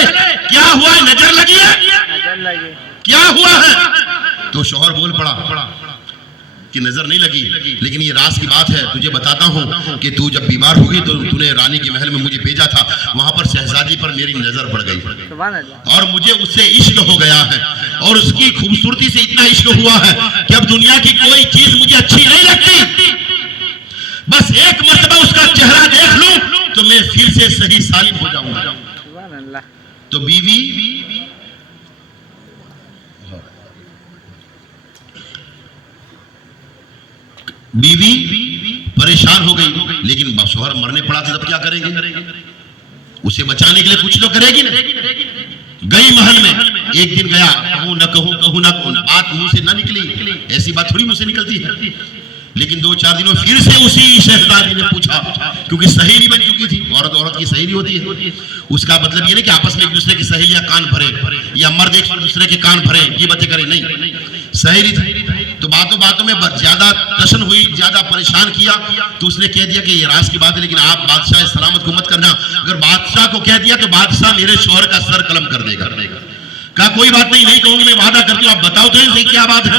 क्या हुआ है, नजर लगी है, क्या हुआ है? तो शौहर बोल पड़ा कि नजर नहीं लगी, लेकिन ये राज की बात है, तुझे बताता हूँ कि तू जब बीमार हुई तो तूने रानी के महल में मुझे भेजा था, वहां पर शहजादी पर मेरी नजर पड़ गई और मुझे उससे इश्क हो गया है, और उसकी खूबसूरती से इतना इश्क हुआ है कि अब दुनिया की कोई चीज मुझे अच्छी नहीं लगती। बस एक मर्तबा उसका चेहरा देख लूं तो मैं फिर से सही सालिम हो जाऊंगा। तो बीवी परेशान हो गई, लेकिन शौहर मरने पड़ा था, तब क्या करेंगे? उसे बचाने के लिए कुछ तो करेगी ना। गई महल में, एक दिन गया, कहूं ना कहूं, कहूं ना कहूं, बात मुंह से ना निकली, ऐसी बात थोड़ी मुंह से निकलती है। लेकिन 2-4 दिनों फिर से उसी शहजादी ने पूछा, क्योंकि सहेली बन चुकी थी, औरत की सहेली होती है। उसका मतलब ये नहीं कि आपस में एक दूसरे की सहेलियां कान भरे या मर्द एक दूसरे के कान भरे, ये बातें करें, नहीं, सहेली थी। तो बातों में ज्यादा टशन हुई, ज्यादा परेशान किया, तो उसने कह दिया कि ये राज की बात है, लेकिन आप बादशाह सलामत को मत करना, अगर बादशाह को कह दिया तो बादशाह मेरे शौहर का सर कलम कर देगा। कहा कोई बात नहीं कहूंगी, मैं वादा करती हूँ, आप बताओ तो सही क्या बात है।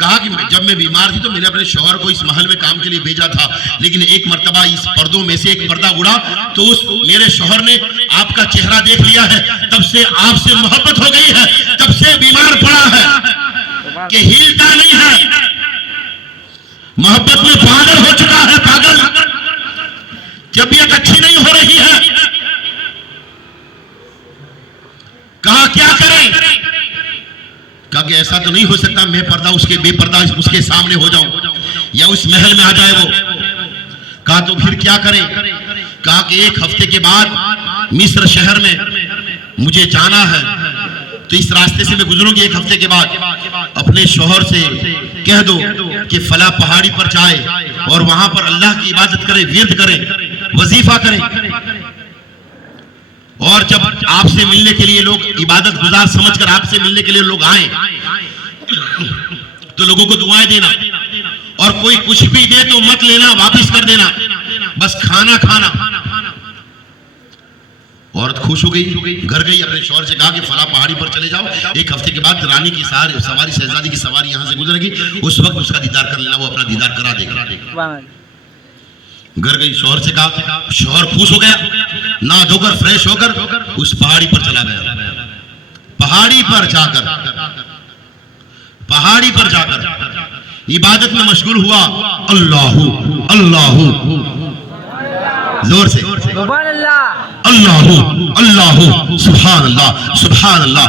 कहा कि जब मैं बीमार थी तो मैंने अपने शौहर को इस महल में काम के लिए भेजा था, लेकिन एक मर्तबा इस पर्दों में से एक पर्दा उड़ा तो उस मेरे शौहर ने आपका चेहरा देख लिया है, तब से आपसे मोहब्बत हो गई है, तब से बीमार पड़ा है कि हिलता नहीं है, मोहब्बत में पागल हो चुका है, पागल, तबीयत अच्छी नहीं हो रही है। कहा क्या करें? कहा कि ऐसा तो नहीं हो सकता मैं पर्दा उसके बेपर्दा उसके सामने हो जाऊं या उस महल में आ जाए वो। कहा तो फिर क्या करें? कहा कि 1 हफ्ते के बाद मिस्र शहर में मुझे जाना है, तो इस रास्ते से मैं गुजरूंगी। 1 हफ्ते के बाद अपने शौहर से कह दो कि फला पहाड़ी पर जाए और वहां पर अल्लाह की इबादत करे, विर्द करे, वजीफा करे, और जब आपसे मिलने के लिए लोग इबादत गुजार समझकर आपसे मिलने के लिए लोग आए तो लोगों को दुआएं देना, और कोई कुछ भी दे तो मत लेना, वापस कर देना, बस खाना खाना। औरत खुश हो गई, घर गई, अपने शौहर से कहा कि फला पहाड़ी पर चले जाओ, 1 हफ्ते के बाद रानी की सवारी, शहजादी की सवारी यहां से गुजरेगी, उस वक्त उसका दीदार कर लेना, वो अपना दीदार करा देगा। घर गई, शौहर से कहा, शौहर खुश हो गया, नहा धोकर फ्रेश होकर उस पहाड़ी पर चला गया। पहाड़ी पर जाकर इबादत में मशगूल हुआ, अल्लाहू अल्लाहू, जोर से अल्लाहू अल्लाहू, सुभान अल्लाह सुभान अल्लाह,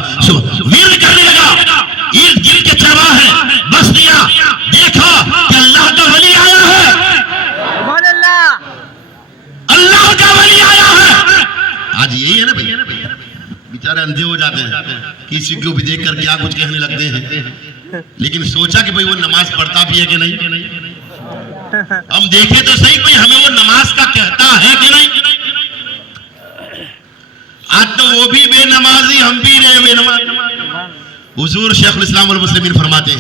विर्द करने लगा। इर्द गिर्द के चरवाहे बस दिया, देखा कि अल्लाह का वली आया है, अल्लाह का वली आया है। आज यही है ना भाई, बेचारे अंधे हो जाते हैं, किसी को भी देखकर क्या कुछ कहने लगते हैं, लेकिन सोचा कि भाई वो नमाज पढ़ता भी है कि नहीं, हम देखे तो सही कोई हमें वो नमाज का कहता है कि नहीं। आज तो वो भी बेनमाजी, हम भी रहे बेनमाजी। हुजूर शेखुल इस्लाम वल मुस्लिमीन फरमाते हैं,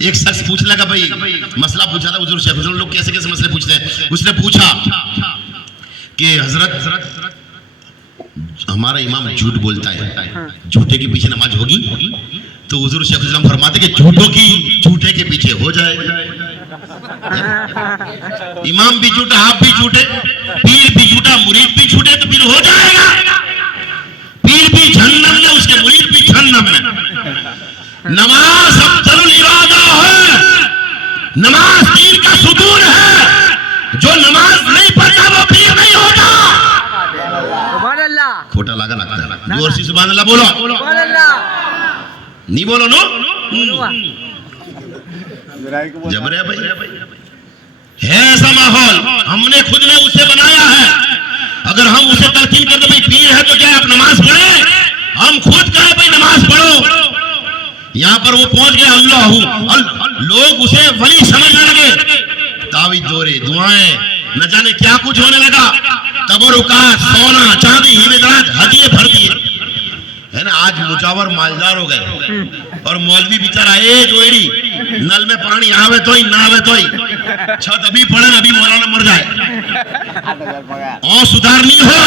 एक शख्स पूछने लगा, भाई मसला पूछा था हुजूर शेख, लोग कैसे कैसे मसले पूछते हैं। उसने पूछा कि हजरत हमारा इमाम झूठ बोलता है, झूठे के पीछे नमाज होगी? तो हुजूर शेखुल इस्लाम फरमाते कि झूठों की झूठे के पीछे हो जाएगा। इमाम भी झूठा, आप भी झूठे, पीर भी झूठा, मुरीद भी झूठे, तो फिर हो जाएगा। पीर भी जहन्नम में, उसके मुरीद भी जहन्नम में। नमाज अफजलुल इबादा है, नमाज दीन का सुतून है। जो नमाज नहीं पढ़ता वो पीर नहीं होता। सुभान अल्लाह, खोटा लगा लगता है, जोर से सुभान अल्लाह बोलो। सुभान अल्लाह, नहीं बोलो नो बोलूँगा। जबरे भाई है ऐसा माहौल, हमने खुद ने उसे बनाया है। अगर हम उसे तलकीन कर दे भाई पीर है तो क्या आप नमाज पढ़े, हम खुद कहे भाई नमाज पढ़ो। यहाँ पर वो पहुंच गया अल्लाह, लोग उसे वली समझने लगे। तावीज़ जोरे, दुआएं, न जाने क्या कुछ होने लगा। तबरुकात, सोना चांदी, हीरे जवाहरात, हदिये भर दिए है ना। आज मुजावर मालदार हो गए और मौलवी बेचारा जोड़ी नल में पानी आवे तो ही ना आवे तो ही छत अभी पड़े अभी मौलाना मर जाए और सुधार नहीं हो।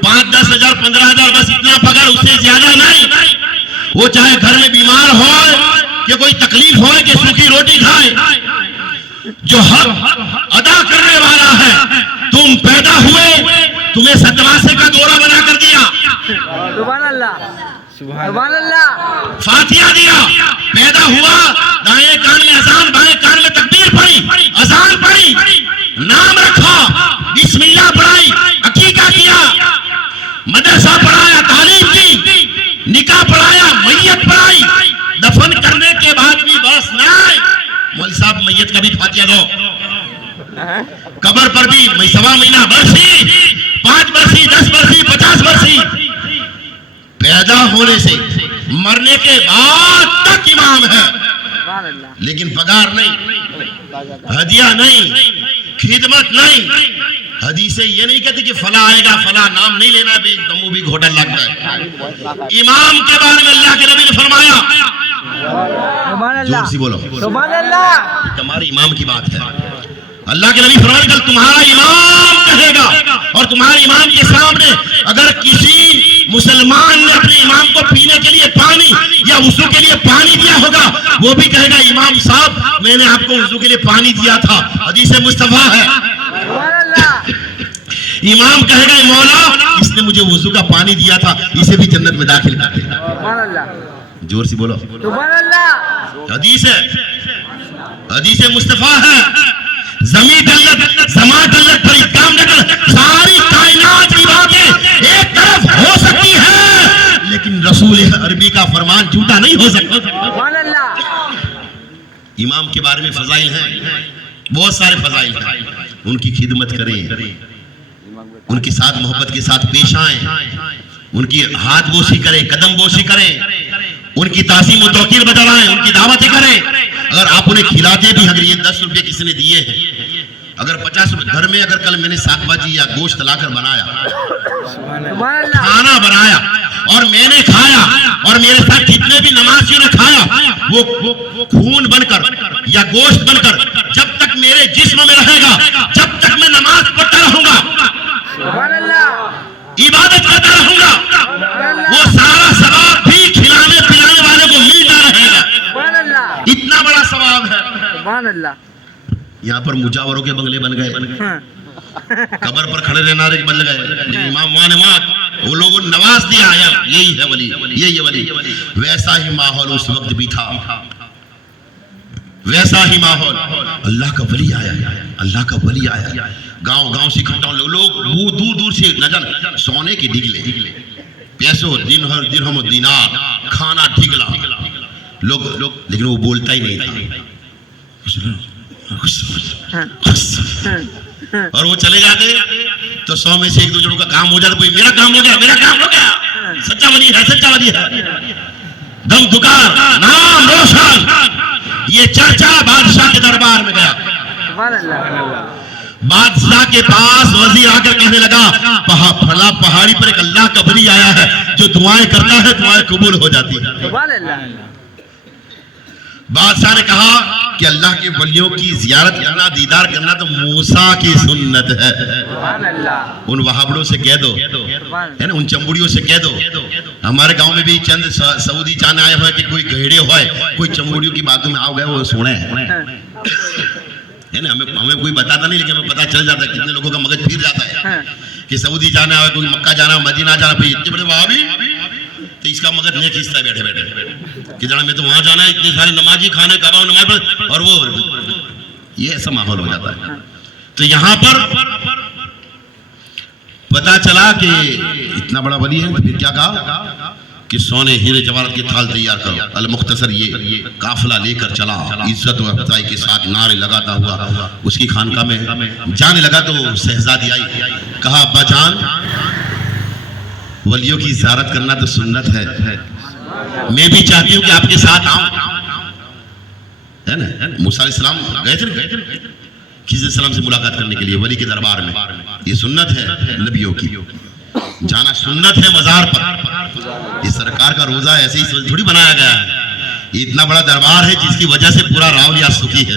5-10 हजार 15 हजार बस इतना पगार, उससे ज्यादा नहीं। वो चाहे घर में बीमार हो कि कोई तकलीफ हो कि सूखी रोटी खाए, जो हक अदा करने वाला है। तुम पैदा हुए, तुम्हें सतवासे का दौरा बना कर दिया, सुभान अल्लाह, सुभान अल्लाह, फातिहा दिया, पैदा हुआ, दाएं कान में अजान, बाएं कान में तकबीर पढ़ी, अजान पढ़ी, नाम रखा, बिस्मिल्लाह पढ़ाई, अकीका किया, मदरसा पढ़ाया, तालीम दी, निकाह पढ़ाया, मैयत पढ़ाई, दफन करने के बाद भी बस नहीं, मौलवी साहब मैयत का भी फातिहा दो। कब्र पर भी 1.25 महीना, बरसी, 5 बरसी, 10 बरसी, 50 बरसी, पैदा होने से मरने के बाद तक इमाम है, सुभान अल्लाह, लेकिन पगार नहीं, हदिया नहीं, खिदमत नहीं। हदीसें ये नहीं कहती कि फला आएगा, फला नाम नहीं लेना, भी दमू भी घोटा लगता है। इमाम के बारे में अल्लाह के नबी ने फरमाया, सुभान अल्लाह, जोर से बोलो, सुभान अल्लाह, तुम्हारे इमाम की बात है। अल्लाह के नबी फरमाया, कल तुम्हारा इमाम कहेगा, और तुम्हारे इमाम के सामने अगर किसी मुसलमान ने अपने इमाम को पीने के लिए पानी या वुजू के लिए पानी दिया होगा, वो भी कहेगा इमाम साहब मैंने आपको वुजू के लिए पानी दिया था, हदीस मुस्तफा है। सुभान अल्लाह, इमाम कहेगा मौला इसने मुझे वुजू का पानी दिया था, इसे भी जन्नत में दाखिल कर देगा। सुभान अल्लाह, जोर से बोलो, सुभान अल्लाह, हदीस है, हदीस मुस्तफा है। जमीन दल्लत, समा दल्लत पर इत्काम नकल, सारी कायनात की बातें एक तरफ हो सकती है, लेकिन रसूल अरबी का फरमान झूठा नहीं हो सकता। सुभान अल्लाह, इमाम के बारे में फजाइल हैं, बहुत सारे फजाइल हैं। उनकी खिदमत करें, उनके साथ मोहब्बत के साथ पेश आए, उनकी हाथ बोशी करें, कदम बोशी करें, उनकी तासीम और तौकीर बतलाएं, उनकी दावतें करें। अगर आप उन्हें खिलाते भी, अगर ये 10 रुपये किसी ने दिए हैं, अगर 50 रुपये घर में, अगर कल मैंने साग भाजी या गोश्त लाकर बनाया, सुभान अल्लाह, खाना बनाया और मैंने खाया, और मेरे साथ जितने भी नमाजियों ने खाया, वो खून बनकर या गोश्त बनकर जब तक मेरे जिस्म में रहेगा, जब तक मैं नमाज पढ़ता रहूंगा, सुभान अल्लाह, इबादत करता रहूंगा, वो सारा सवाब भी खिलाने पिलाने वाले को मिलता रहेगा। सुभान अल्लाह, इतना बड़ा सवाब है। सुभान अल्लाह, यहाँ पर मुजावरों के बंगले बन गए, हाँ, कब्र पर खड़े रहना बन गए, लेकिन इमाम वहां ने वो लोगों ने नवाज दिया, यही है वली, यही है वली। वैसा ही माहौल उस वक्त भी था, वैसा ही माहौल। अल्लाह का वली आया, अल्लाह का वली आया, गांव गांव से इकट्ठा लोग दूर दूर से नजर, सोने के डिगले, पैसों दिरहम दिनार, खाना ढिगला, लोग, लेकिन वो बोलता ही नहीं था। और वो चले जाते तो 100 में से 1-2 जनों का काम हो जाता, कोई मेरा काम हो गया, मेरा काम हो गया, सच्चा वली है, सच्चा वली है, दम दुकार, नाम रोशन, ये चर्चा बादशाह के दरबार में गया। सुभान अल्लाह, बादशाह के पास वजीर आकर कहने लगा फला पहाड़ी पर एक अल्लाह का वली आया है जो दुआएं करता है, दुआएं कबूल हो जाती है। सुभान अल्लाह। बादशाह ने कहा कि अल्लाह के वलियों की जियारत करना, दीदार करना तो मूसा की सुन्नत है। सुभान अल्लाह। उन वहाबड़ों से कह दो, है ना, उन चंबुड़ियों से कह दो। हमारे गांव में भी चंद सऊदी चाने आए हुए कि कोई गहरे हुए, कोई चंबुड़ियों की बातों में आओ गए, वो सुने है ना। हमें कोई बताता नहीं, लेकिन हमें पता चल जाता है। कितने लोगों का मगज फिर जाता है कि सऊदी जाना है, कोई मक्का जाना, मदीना जाना, भाई इतने बड़े वहाबी, तो इसका मगज नहीं खींचता है बैठे बैठे कि जाना मैं तो वहां जाना है, इतने सारे नमाजी खाने का नमाज पर, और वो ये ऐसा माहौल हो जाता है। तो यहाँ पर पता चला कि इतना बड़ा वली है, तो फिर क्या कहा कि सोने हीरे जवाहरात की थाल तैयार करो। अल मुख्तसर ये काफिला लेकर चला, इज्जत और अफजाई के साथ नारे लगाता हुआ उसकी खानका में जाने लगा। तो शहजादी आई, कहा अब्बा जान, वलियों की ज़ियारत करना तो सुन्नत है, मैं भी चाहती हूँ कि आपके साथ आऊं, है ना। मूसा अलैहिस्सलाम गए थे खिज़र सलाम से मुलाकात करने के लिए वली के दरबार में। ये सुन्नत है नबियों की, जाना सुन्नत है मज़ार पर। ये सरकार का रोजा ऐसे ही थोड़ी बनाया गया है। ये इतना बड़ा दरबार है जिसकी वजह से पूरा रावलिया सुखी है।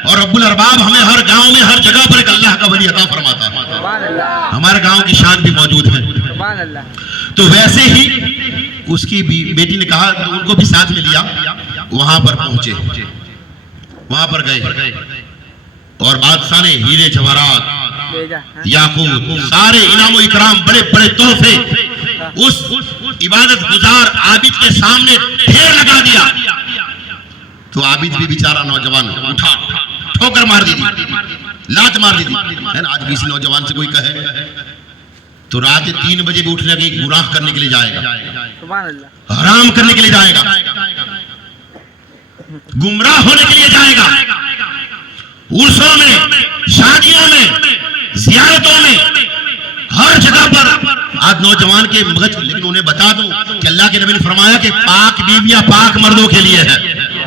और रब्बुल अरबाब हमें हर गांव में, हर जगह पर एक अल्लाह का वली अता फरमाता है। सुभान अल्लाह। हमारे गांव की शान भी मौजूद है। सुभान अल्लाह। तो वैसे ही उसकी बेटी ने कहा, तो उनको भी साथ में लिया, वहां पर पहुंचे, वहां पर गए और बादशाह ने हीरे जवाहरात, याकूत, सारे इनाम इकराम, बड़े बड़े तोहफे उस इबादत गुजार आबिद के सामने ढेर लगा दिया। तो आबिद भी बेचारा नौजवान उठा, ठोकर मार दी थी, लात मार दी थी, है ना। आज भी इसी नौजवान से कोई कहे तो रात 3 बजे भी उठने के गुनाह करने के लिए जाएगा, सुभान अल्लाह। हराम करने के लिए जाएगा, गुमराह होने के लिए जाएगा। उर्सों में, शादियों में, जियारतों में, हर जगह पर आज नौजवान के मगज। लेकिन उन्हें बता दूं कि अल्लाह के नबी ने फरमाया कि पाक बीवियां पाक मर्दों के लिए है।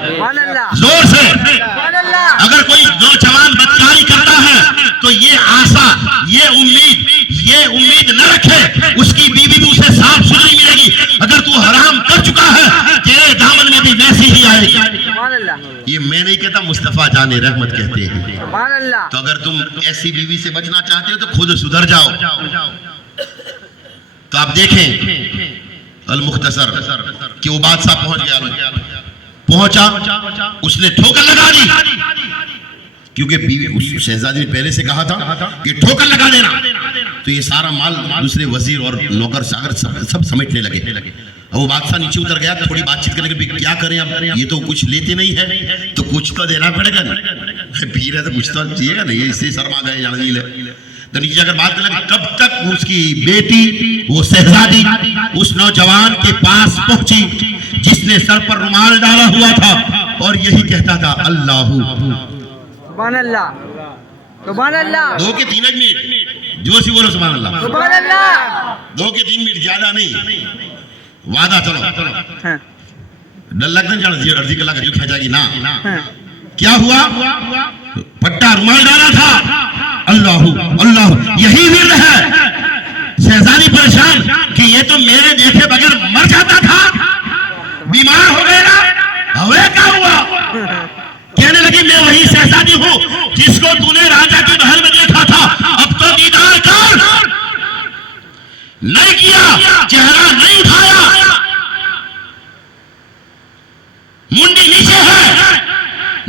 सुभान अल्लाह। जोर से, सुभान अल्लाह। अगर कोई नौजवान बदकारी करता है तो ये आशा, ये उम्मीद न रखे उसकी बीवी भी उसे साफ सुथरी मिलेगी। अगर तू हराम कर चुका है तेरे दामन में भी वैसी ही आएगी। सुभान अल्लाह। ये मैं नहीं कहता, मुस्तफा जाने रहमत कहते हैं। सुभान अल्लाह। तो अगर तुम ऐसी बीवी से बचना चाहते हो तो खुद सुधर जाओ। तो आप देखें अल मुख्तसर कि वो बादशाह पहुंच गया, पहुंचा, उसने ठोकर लगा दी, क्योंकि बीवी उस शहजादी ने पहले से कहा था कि ठोकर लगा देना। तो ये सारा माल दूसरे वजीर और नौकर सागर सब समेटने लगे। अब वो बादशाह नीचे उतर गया, थोड़ी बातचीत करने के, क्या करें अब, ये तो कुछ लेते नहीं है तो कुछ तो देना पड़ेगा ना, पी रहे तो कुछ तो चाहिएगा नहीं, इससे शर्मा गए जाने। तो नीचे अगर बात करें, कब तक उसकी बेटी, वो शहजादी उस नौजवान के पास पहुंची जिसने सर पर रुमाल डाला हुआ था और यही कहता था अल्लाहू। सुभान अल्लाह। सुभान अल्लाह। 2 के 3 मिनट जो सी बोलो सुभान अल्लाह। सुभान अल्लाह। 2 के 3 मिनट, ज्यादा नहीं। वादा चलो, हाँ। डर लगता है अर्जी कला का जो खेचागी ना। क्या हुआ, पट्टा रुमाल डाला था, अल्लाहू अल्लाहू, यही विर्द है। शहजादी परेशान कि ये तो मेरे देखे बगैर मर जाता था, बीमार हो गया, हवे क्या हुआ। कहने लगी मैं वही शहजादी हूं जिसको तूने राजा के महल में देखा था, अब तो दीदार कर। नहीं किया, चेहरा नहीं उठाया, मुंडी नीचे है,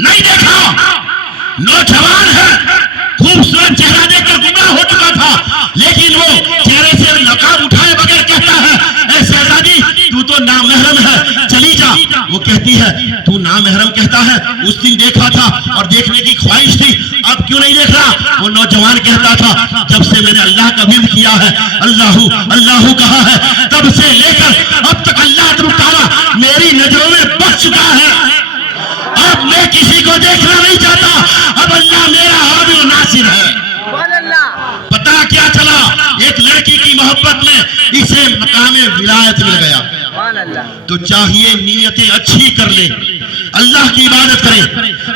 नहीं देखा। नौजवान है, खूबसूरत चेहरा देखकर गुमराह हो चुका था, लेकिन वो चेहरे से नकाब उठाए बगैर कहता है ऐ शहजादी तू तो नामहरम है, चली जा। वो कहती है तू नामहरम कहता है, उस दिन देखा था और देखने की ख्वाहिश थी, अब क्यों नहीं देख रहा। वो नौजवान कहता था जब से मैंने अल्लाह का विर्द किया है, अल्लाहू अल्लाहू कहा है, तब से लेकर अब तक अल्लाह ताला मेरी नजरों में बस चुका है। अब मैं किसी को देखना नहीं चाहता, अब अल्लाह मेरा हावी और नासिर है। सुभान अल्लाह। पता क्या चला, एक लड़की की मोहब्बत में इसे मकाम विलायत मिल गया। सुभान अल्लाह। तो चाहिए नीयतें अच्छी कर ले, अल्लाह की इबादत करें,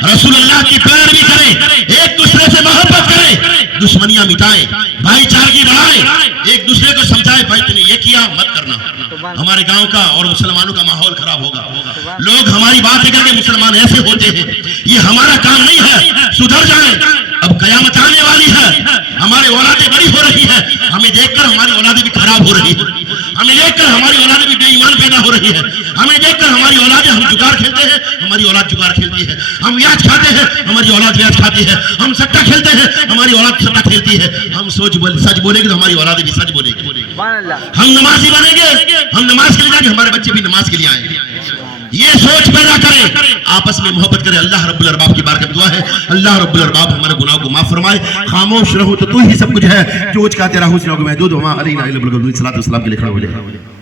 रसूल अल्लाह की पैरवी करें, एक दूसरे से मोहब्बत करें, दुश्मनियां मिटाएं, भाईचारगी बढ़ाएं, एक दूसरे को समझाएं भाई तुमने ये किया मत करना, हमारे गांव का और मुसलमानों का माहौल खराब होगा। लोग हमारी बात करके मुसलमान ऐसे होते हैं, ये हमारा काम नहीं है, सुधर जाएं। अब कयामत आने वाली है, हमारी औलादें बड़ी हो रही है, हमें देखकर हमारी औलादें भी खराब हो रही है, हमें देखकर हमारी औलादें भी बेईमान पैदा हो रही है, हमें देखकर हमारी औलादें, हम जुगाड़ खेलते हैं हमारी औलाद जुगाड़ खेलती है, हम व्याज खाते हैं हमारी औलाद व्याज खाती है, हम सट्टा खेलते हैं हमारी औलाद सट्टा खेलती है, हम सच बोलेंगे तो हमारी औलादें भी सच बोलेगी, हम नमाजी बनेंगे, हम नमाज के लिए जाएंगे हमारे बच्चे भी नमाज के लिए आएंगे। ये सोच पैदा करें, आपस में मोहब्बत करें। अल्लाह रब्बुल अरबाब की बारकत दुआ है, अल्लाह रब्बुल अरबाब हमारे गुनाहों को माफ फरमाए। खामोश रहो तो तू ही सब कुछ है, जो कहते रहो महदूद वमा अलैना इल्ला अल बलाग। सलात व सलाम के लिए खड़ा हो जाए।